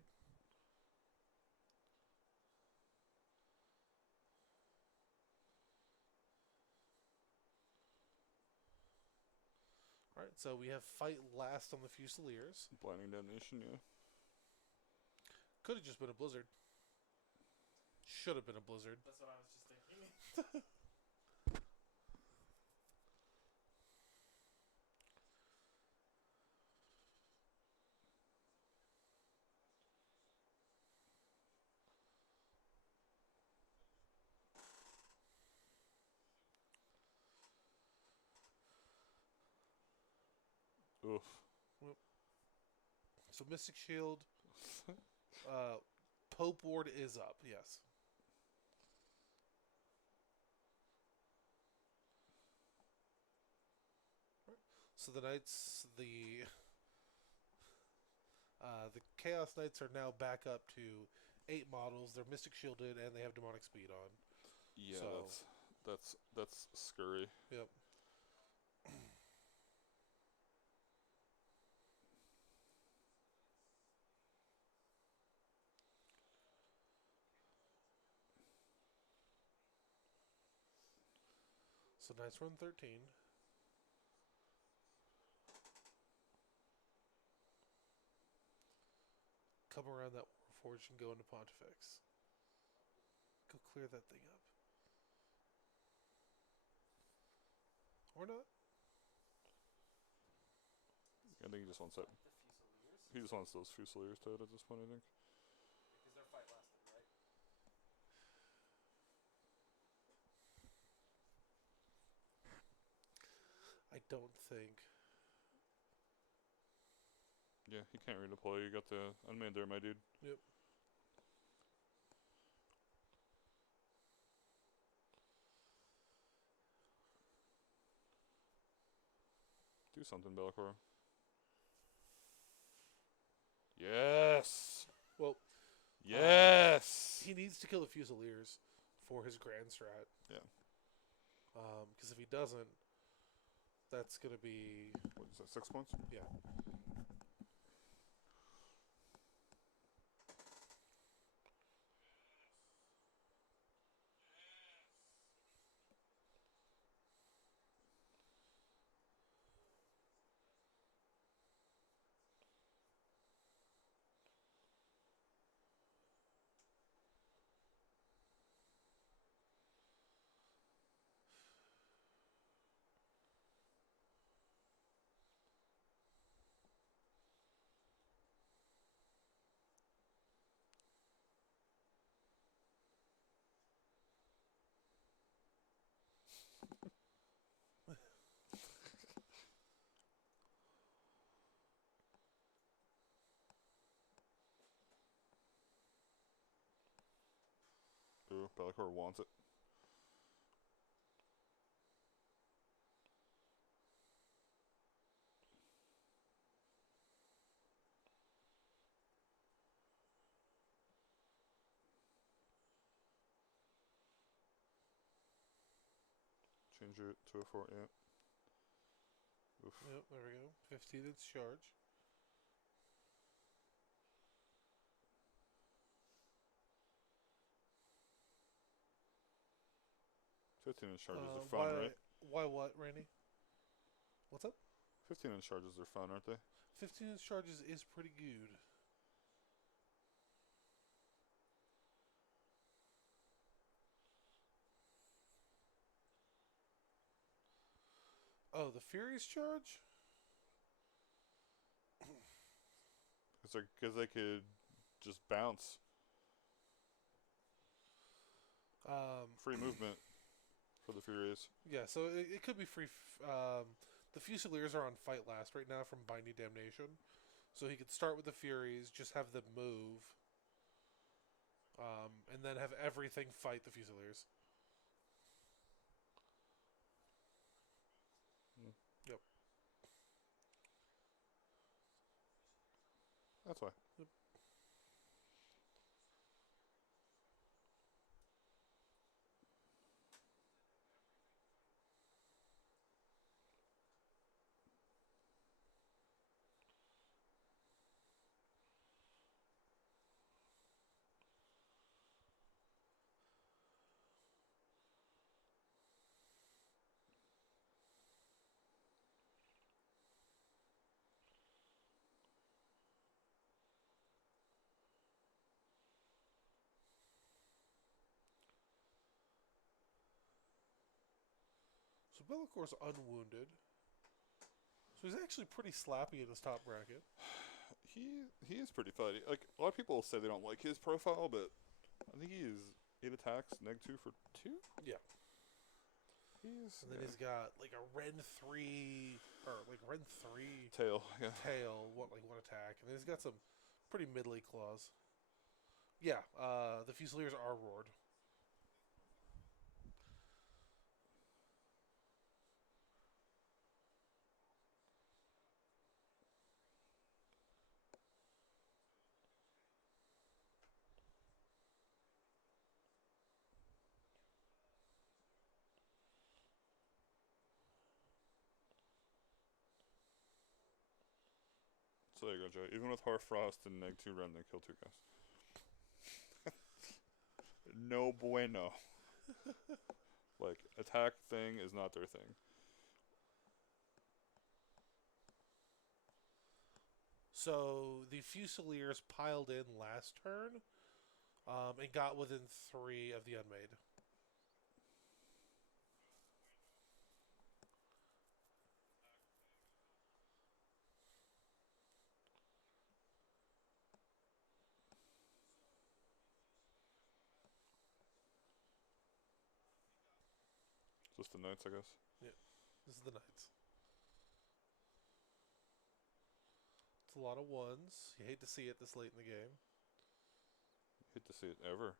All right, so we have Fight Last on the Fusiliers. Blinding Detonation, yeah. Could have just been a Blizzard. Should have been a Blizzard. That's what I was just thinking. Oof. So Mystic Shield, Pope Ward is up, yes. So the Knights, the Chaos Knights are now back up to 8 models. They're Mystic Shielded and they have Demonic Speed on. Yeah, So- that's scurry. Yep. So Knights run 13. Come around that Warforged and go into Pontifex. Go clear that thing up. Or not. I think he just wants that. The Fusiliers. He just wants those Fusiliers dead at this point, I think. Because they're fight lasting, right? I don't think. Yeah, he can't redeploy. You got the unmade there, my dude. Yep. Do something, Bellicor. Yes! Well, Yes! he needs to kill the Fusiliers for his Grand Strat. Yeah. Because if he doesn't, that's going to be... What is that, 6 points? Yeah. Ooh, Bellicor wants it. Change it to a 4, yeah. Oof. Yep, there we go. 15 its charge. $15 charges are Why, fun, right? Why what, Randy? What's up? 15-inch charges are fun, aren't they? 15-inch charges is pretty good. Oh, the Furies charge? Because they could just bounce. Free movement for the Furies. Yeah, so it could be free. The Fusiliers are on Fight Last right now from Binding Damnation. So he could start with the Furies, just have them move, and then have everything fight the Fusiliers. Hmm. Yep. That's why. Yep. So Bellacor's unwounded. So he's actually pretty slappy in his top bracket. He is pretty fighty. Like, a lot of people say they don't like his profile, but I think he is 8 attacks, -2 for 2? Yeah. He's... And then he's got like a Ren 3, or like Ren 3 tail, yeah. tail, one attack. And then he's got some pretty middly claws. Yeah, the Fusiliers are roared. So there you go, Joe. Even with Harfrost and -2 run, they kill 2 guys. No bueno. Like, attack thing is not their thing. So the Fusiliers piled in last turn and got within 3 of the Unmade. Just the Knights, I guess. Yeah, this is the Knights. It's a lot of ones. You hate to see it this late in the game. Hate to see it ever.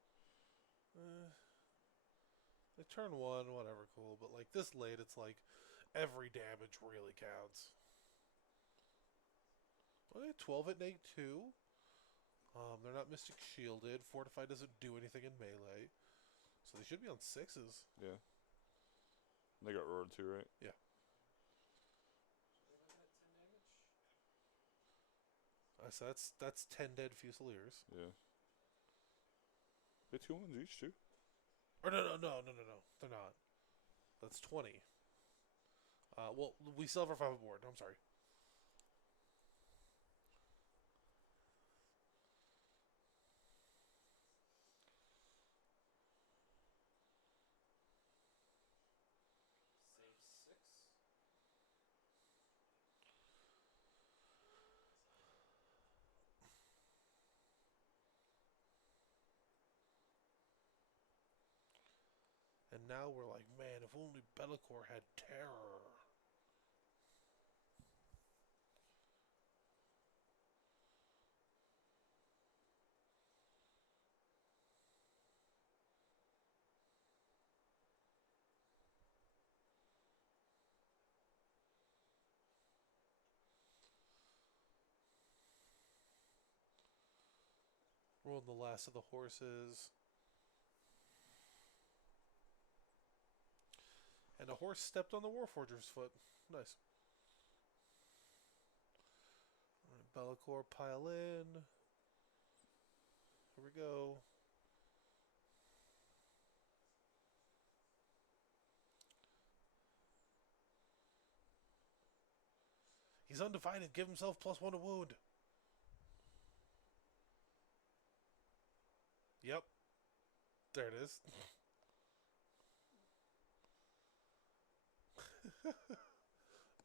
They turn 1, whatever, cool. But like this late, it's like every damage really counts. Okay, 12 at -2. They're not Mystic Shielded. Fortify doesn't do anything in melee. So they should be on 6s. Yeah. They got roared too, right? Yeah. They have that 10 damage. So that's 10 dead Fusiliers. Yeah. They 2-1s each, too. Or no. They're not. That's 20. Well, we still have our 5 aboard. I'm sorry. Save 6. And now we're like, man, if only Be'lakor had terror. Rolled the last of the horses. And a horse stepped on the Warforger's foot. Nice. Alright, Be'lakor pile in. Here we go. He's undivided. Give himself +1 to wound. Yep. There it is.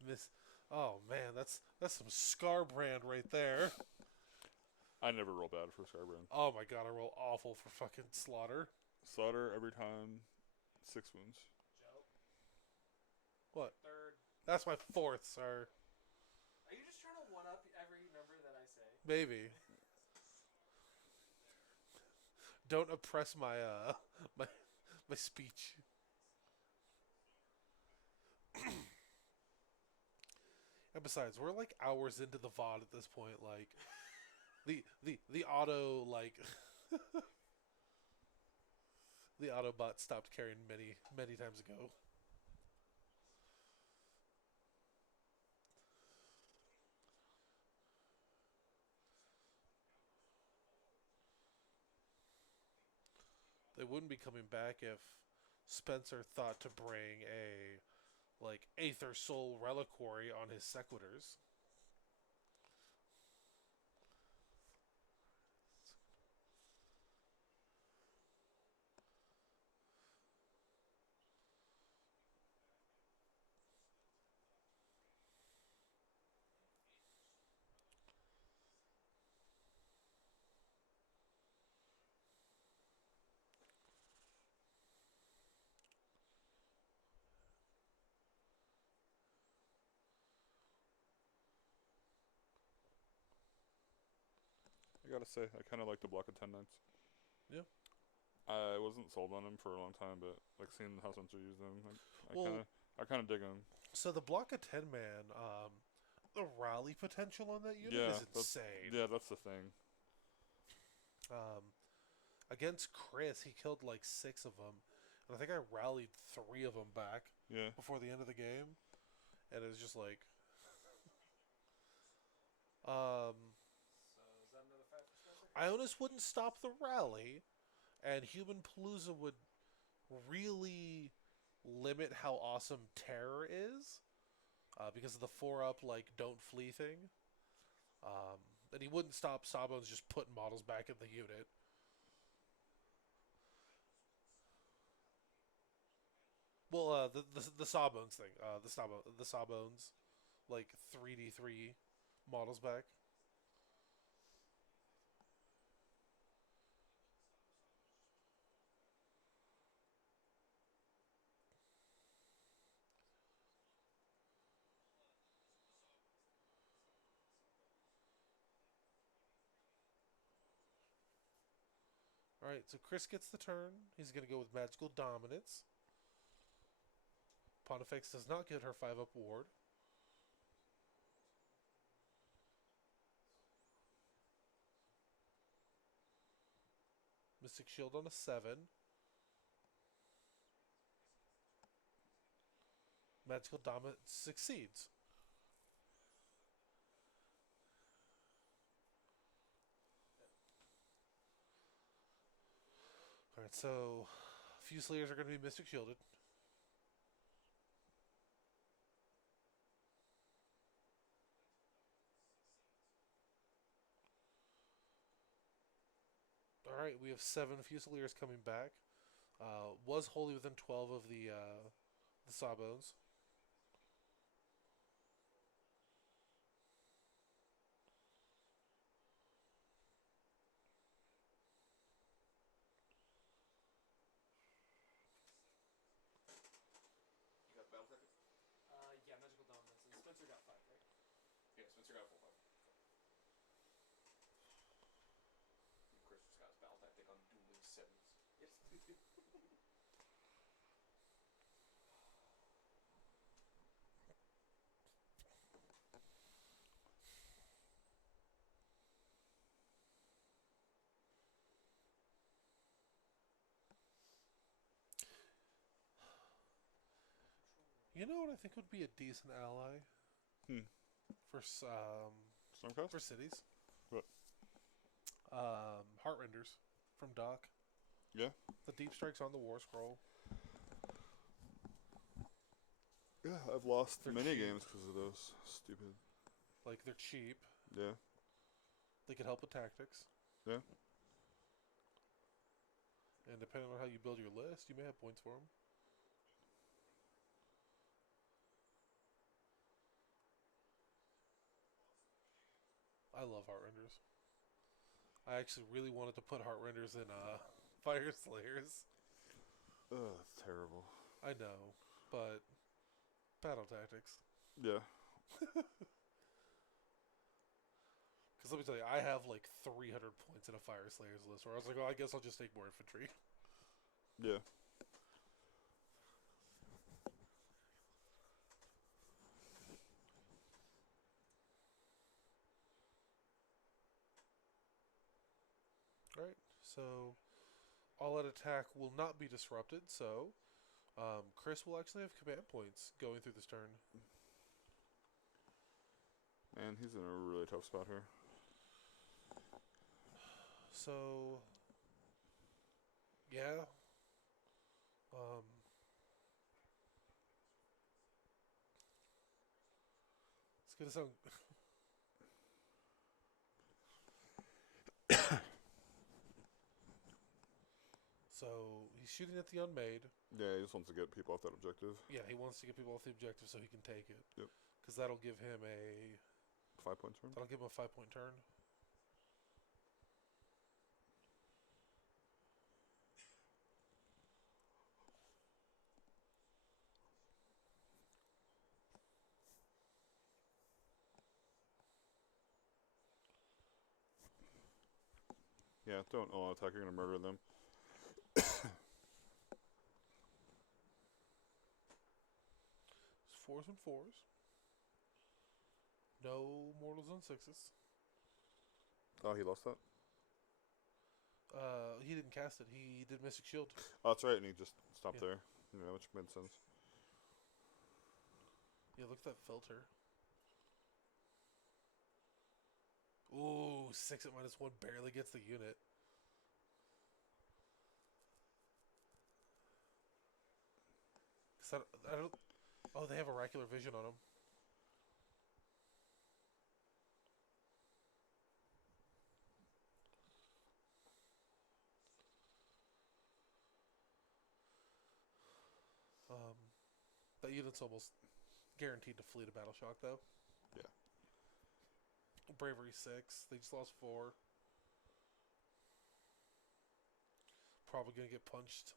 Miss. Oh man, that's some Scar brand right there. I never roll bad for Scarbrand. Oh my god, I roll awful for fucking Slaughter. Slaughter every time, 6 wounds. Joe. What? Third. That's my 4th, sir. Are you just trying to one up every number that I say? Maybe. Don't oppress my my speech. And besides, we're like hours into the VOD at this point. Like the auto like the Autobot stopped carrying many times ago. They wouldn't be coming back if Spencer thought to bring a like Aether Soul Reliquary on his Sequitors. I gotta say, I kind of like the block of 10 knights. Yeah. I wasn't sold on him for a long time, but like seeing how Spencer used them, Well- I kind of dig him. So the block of 10 man, the rally potential on that unit Yeah, is that's- insane. Yeah, that's the thing. Against Chris, he killed like 6 of them, and I think I rallied 3 of them back Yeah. before the end of the game, and it was just like, So is that another 5 for Spencer? Ionis wouldn't stop the rally, and Human Palooza would really limit how awesome Terror is, because of the 4-up like don't flee thing. And he wouldn't stop Sawbones just putting models back in the unit. Well, the Sawbones thing, the Sawbones, like 3D3 models back. All right, so Chris gets the turn. He's going to go with Magical Dominance. Pontifex does not get her 5-up ward. Mystic Shield on a 7. Magical Dominance succeeds. Alright, so Fusiliers are going to be Mystic Shielded. Alright, we have 7 Fusiliers coming back. Was wholly within 12 of the Sawbones. You got the battle tactic? Yeah, Magical Dominance. And Spencer got 5, right? Yeah, Spencer got a full 5. Chris just got his battle tactic on dueling 7s. Yes. You know what I think would be a decent ally for Stormcast? cities? What? Heartrenders from Doc. Yeah. The deep strikes on the War Scroll. Yeah, I've lost They're many cheap. games because of those stupid. Like they're cheap. Yeah. They could help with tactics. Yeah. And depending on how you build your list, you may have points for them. I love heart renders. I actually really wanted to put heart renders in Fire Slayers. Ugh, it's terrible. I know, but battle tactics. Yeah. Because let me tell you, I have like 300 points in a Fire Slayers list where I was like, oh, I guess I'll just take more infantry. Yeah. Alright, so all out attack will not be disrupted, so Chris will actually have command points going through this turn. Man, he's in a really tough spot here. So, yeah. It's going to sound. So, he's shooting at the unmade. Yeah, he just wants to get people off that objective. Yeah, he wants to get people off the objective so he can take it. Yep. Because that'll give him a 5 points turn. that'll give him a 5-point turn. Yeah, don't all attack. You're gonna murder them. It's 4s and 4s. No mortals on 6s. Oh, he lost that. He didn't cast it. He did Mystic Shield. Oh, that's right, and he just stopped Yeah. there. Yeah, which made sense. Yeah, look at that filter. Ooh, 6 at -1 barely gets the unit. I don't. Oh, they have oracular vision on them. That unit's almost guaranteed to flee to Battle Shock, though. Yeah. Bravery 6. They just lost 4. Probably gonna get punched.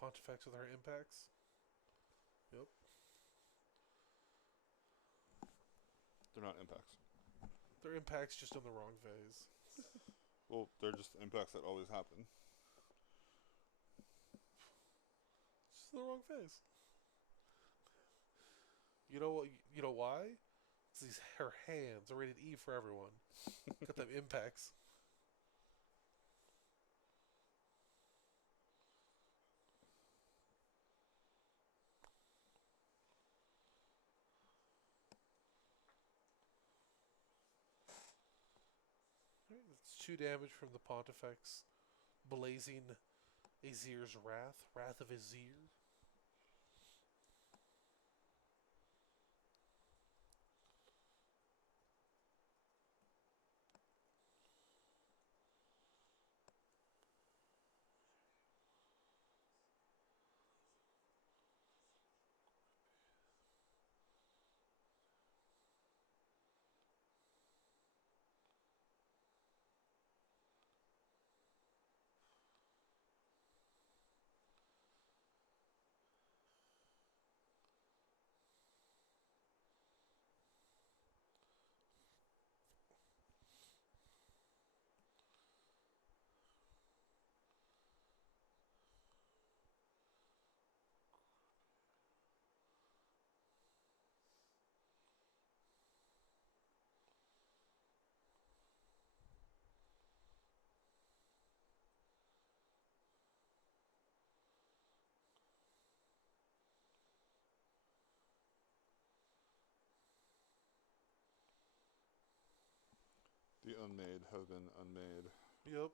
Pontifex with our impacts. Yep. They're not impacts. Their impacts just on the wrong phase. Well, they're just impacts that always happen. Just the wrong phase. You know what? You know why? It's these her hands are rated E for everyone. Got them impacts. It's 2 damage from the Pontifex, blazing Azir's Wrath, Wrath of Azir. made have been unmade. Yep.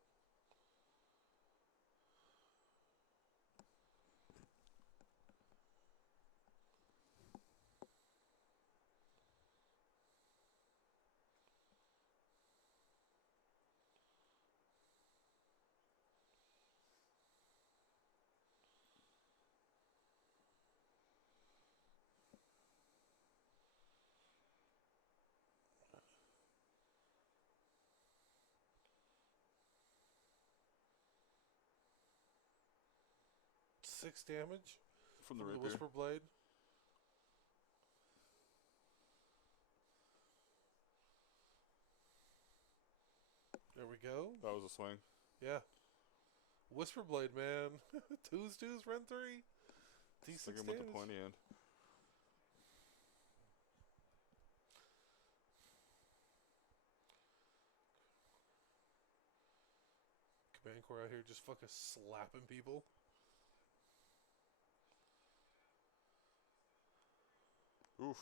Six damage From the from the rapier. Whisper Blade. There we go. That was a swing. Yeah. Whisper Blade, man. twos, run 3. D6 Sticking damage. with the pointy end. Command Core out here just fucking slapping people. Oof.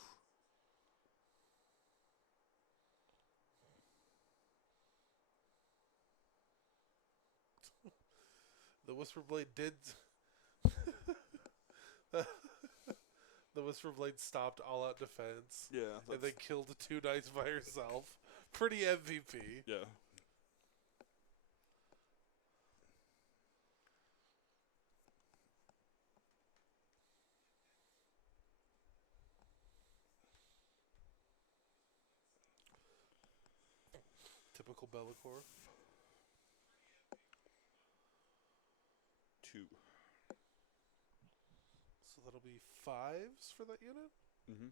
The Whisper Blade did. The Whisper Blade stopped all out defense. Yeah. And then killed the 2 knights by herself. Pretty MVP. Yeah. Typical Bellacore. 2. So that'll be 5s for that unit. Mm-hmm.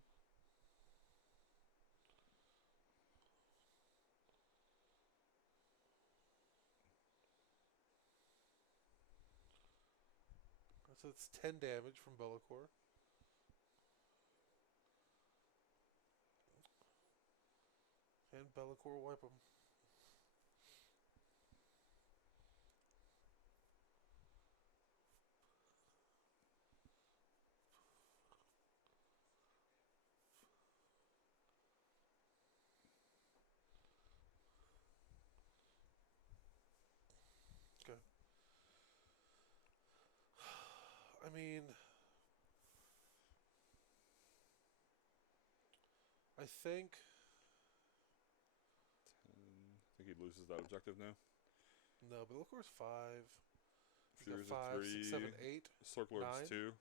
So it's 10 damage from Bellacore. And Bellacore wipe him. Okay. I mean, I think I think he loses that objective now. no. Bellacore's 5. He's got Fury's 5, at 6, 3. 7, 8, Circlord's 9. 2.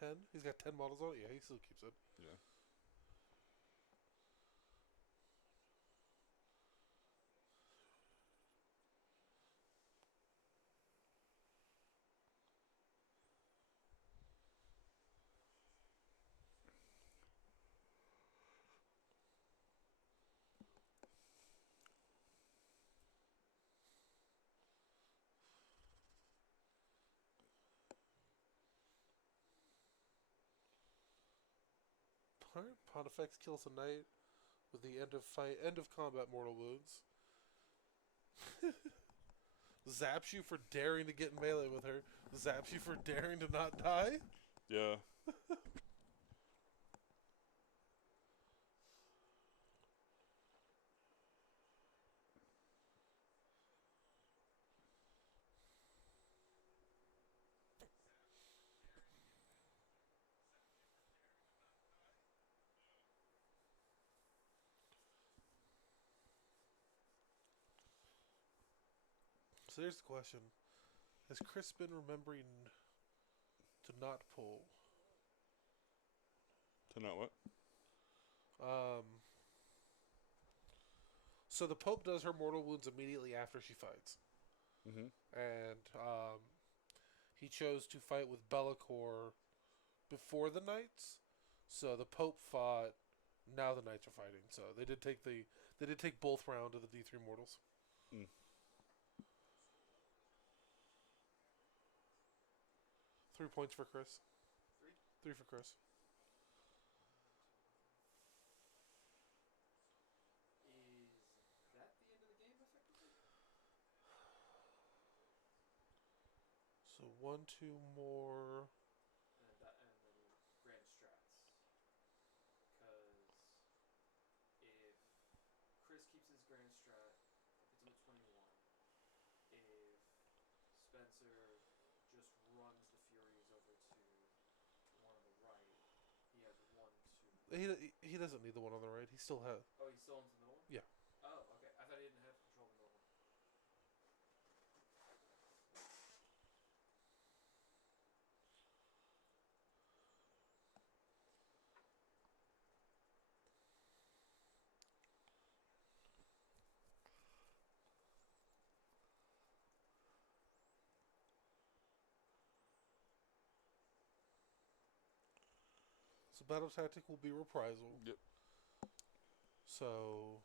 10. He's got 10 models on it. Yeah, he still keeps it. Yeah. Alright, Pontifex kills a knight with the end of combat mortal wounds. Zaps you for daring to get in melee with her. Zaps you for daring to not die. Yeah. So here's the question. Has Chris been remembering to not pull? To not what? So the Pope does her mortal wounds immediately after she fights. Mm-hmm. And he chose to fight with Bellacore before the Knights. So the Pope fought. Now the Knights are fighting. So they did take both round of the D3 mortals. Mm. 3 points for Chris. 3? 3 for Chris. Is that the end of the game, effectively? So 1, 2 more. And then grand strats. Because if Chris keeps his grand strat, he doesn't need the one on the right. He still has. Oh, he still owns the middle one? Yeah. Oh, okay. I thought he didn't have control of the middle one. So battle tactic will be reprisal. Yep. So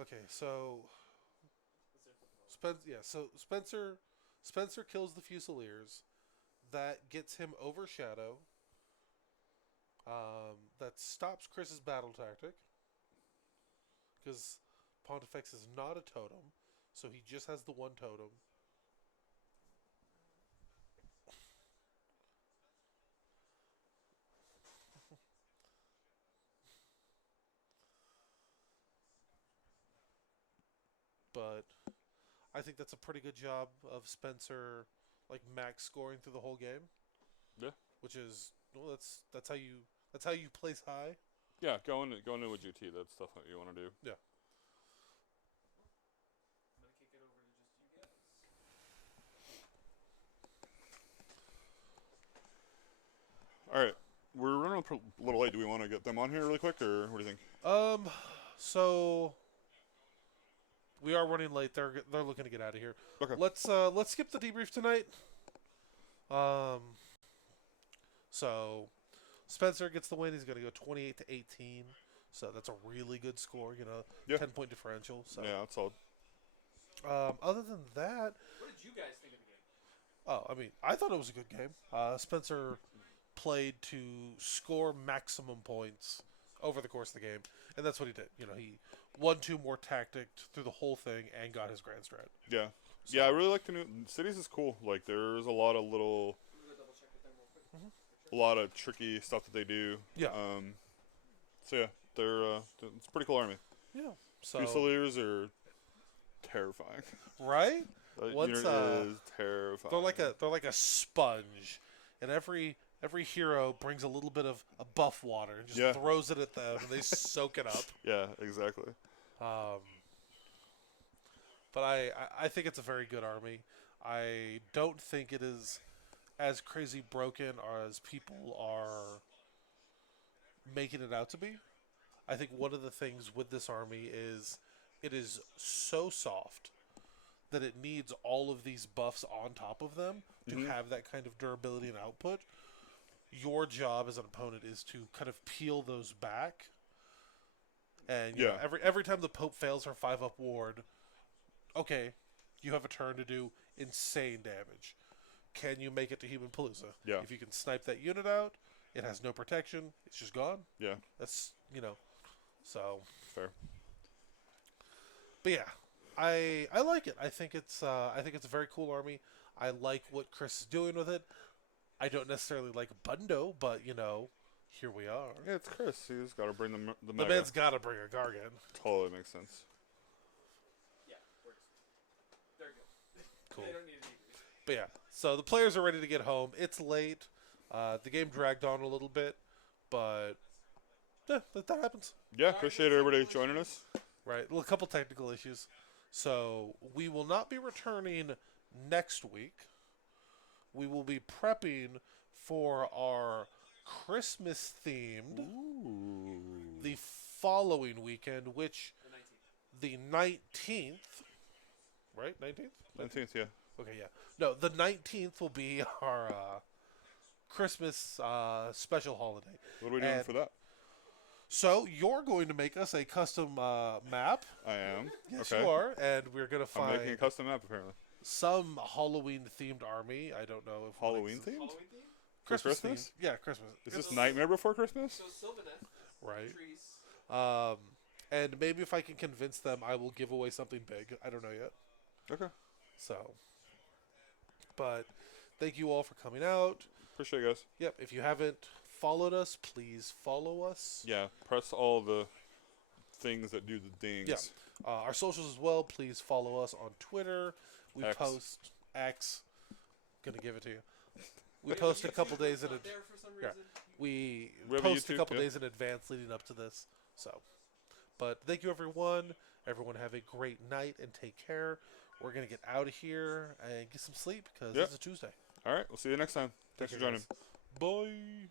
okay, so Spencer kills the Fusiliers. That gets him Overshadow. That stops Chris's battle tactic. Because Pontifex is not a totem, so he just has the one totem. But I think that's a pretty good job of Spencer, like max scoring through the whole game. Yeah. Which is that's how you place high. Yeah, going into a GT, that's stuff that you want to do. Yeah. I'm going to kick it over to just you guys. All right, we're running a little late. Do we want to get them on here really quick, or what do you think? So we are running late. They're looking to get out of here. Okay. Let's skip the debrief tonight. So Spencer gets the win. He's going to go 28-18. So that's a really good score. Yeah. 10-point differential. So Yeah, that's solid. other than that, What did you guys think of the game? oh, I mean, I thought it was a good game. Spencer played to score maximum points over the course of the game, and that's what he did. He 1-2 more tacticked through the whole thing and got his grand strat. Yeah. So- Yeah, I really like the new Cities is cool. Like there's a lot of little, I'm going to double check with them real quick. a lot of tricky stuff that they do. Yeah. So yeah, it's a pretty cool army. Yeah. So Fusiliers are terrifying. right? That Once, unit is terrifying. They're like a sponge, and every hero brings a little bit of a buff water and just Yeah. throws it at them, and they soak it up. Yeah, exactly. But I think it's a very good army. I don't think it is as crazy broken or as people are making it out to be. I think one of the things with this army is it is so soft that it needs all of these buffs on top of them to have that kind of durability and output. Your job as an opponent is to kind of peel those back. And you know, every time the Pope fails her 5-up ward, okay, you have a turn to do insane damage. Can you make it to Human Palooza? Yeah. If you can snipe that unit out, it has no protection. It's just gone. Yeah. That's so. Fair. But yeah, I like it. I think it's a very cool army. I like what Chris is doing with it. I don't necessarily like Bundo, but here we are. Yeah, it's Chris. He's got to bring the The mega. man's got to bring a Gargan. Totally makes sense. Yeah, they're good. Cool. They don't need a debrief. But yeah, so the players are ready to get home. It's late. The game dragged on a little bit, but yeah, that happens. Yeah, appreciate everybody joining us. Right, well, a couple technical issues. So we will not be returning next week. We will be prepping for our Christmas themed the following weekend, which The 19th. the 19th, right? 19th? 19th, yeah. Okay, yeah. No, the 19th will be our Christmas special holiday. What are we doing And- for that? So you're going to make us a custom map. I am. Yes, Okay. you are, and we're going to I'm find making a custom map apparently. some Halloween-themed army. I don't know if Halloween themed? Halloween theme? Christmas Christmas? themed. Yeah, Christmas. Is this Nightmare Before Christmas? So Sylvaneth, Right. Trees. And maybe if I can convince them, I will give away something big. I don't know yet. Okay. So, but thank you all for coming out. Appreciate it, guys. Yep. If you haven't followed us, please follow us. Yeah, press all the things that do the dings. Yeah. Our socials as well. Please follow us on Twitter. We X. post X. Gonna give it to you. We post a couple days in Not ad- there for some yeah. reason. we We have a post a YouTube, couple yeah. days in advance leading up to this. So, but thank you everyone. Everyone have a great night and take care. We're gonna get out of here and get some sleep because Yep. it's a Tuesday. All right, we'll see you next time. Thanks Take for care, joining. guys. Bye.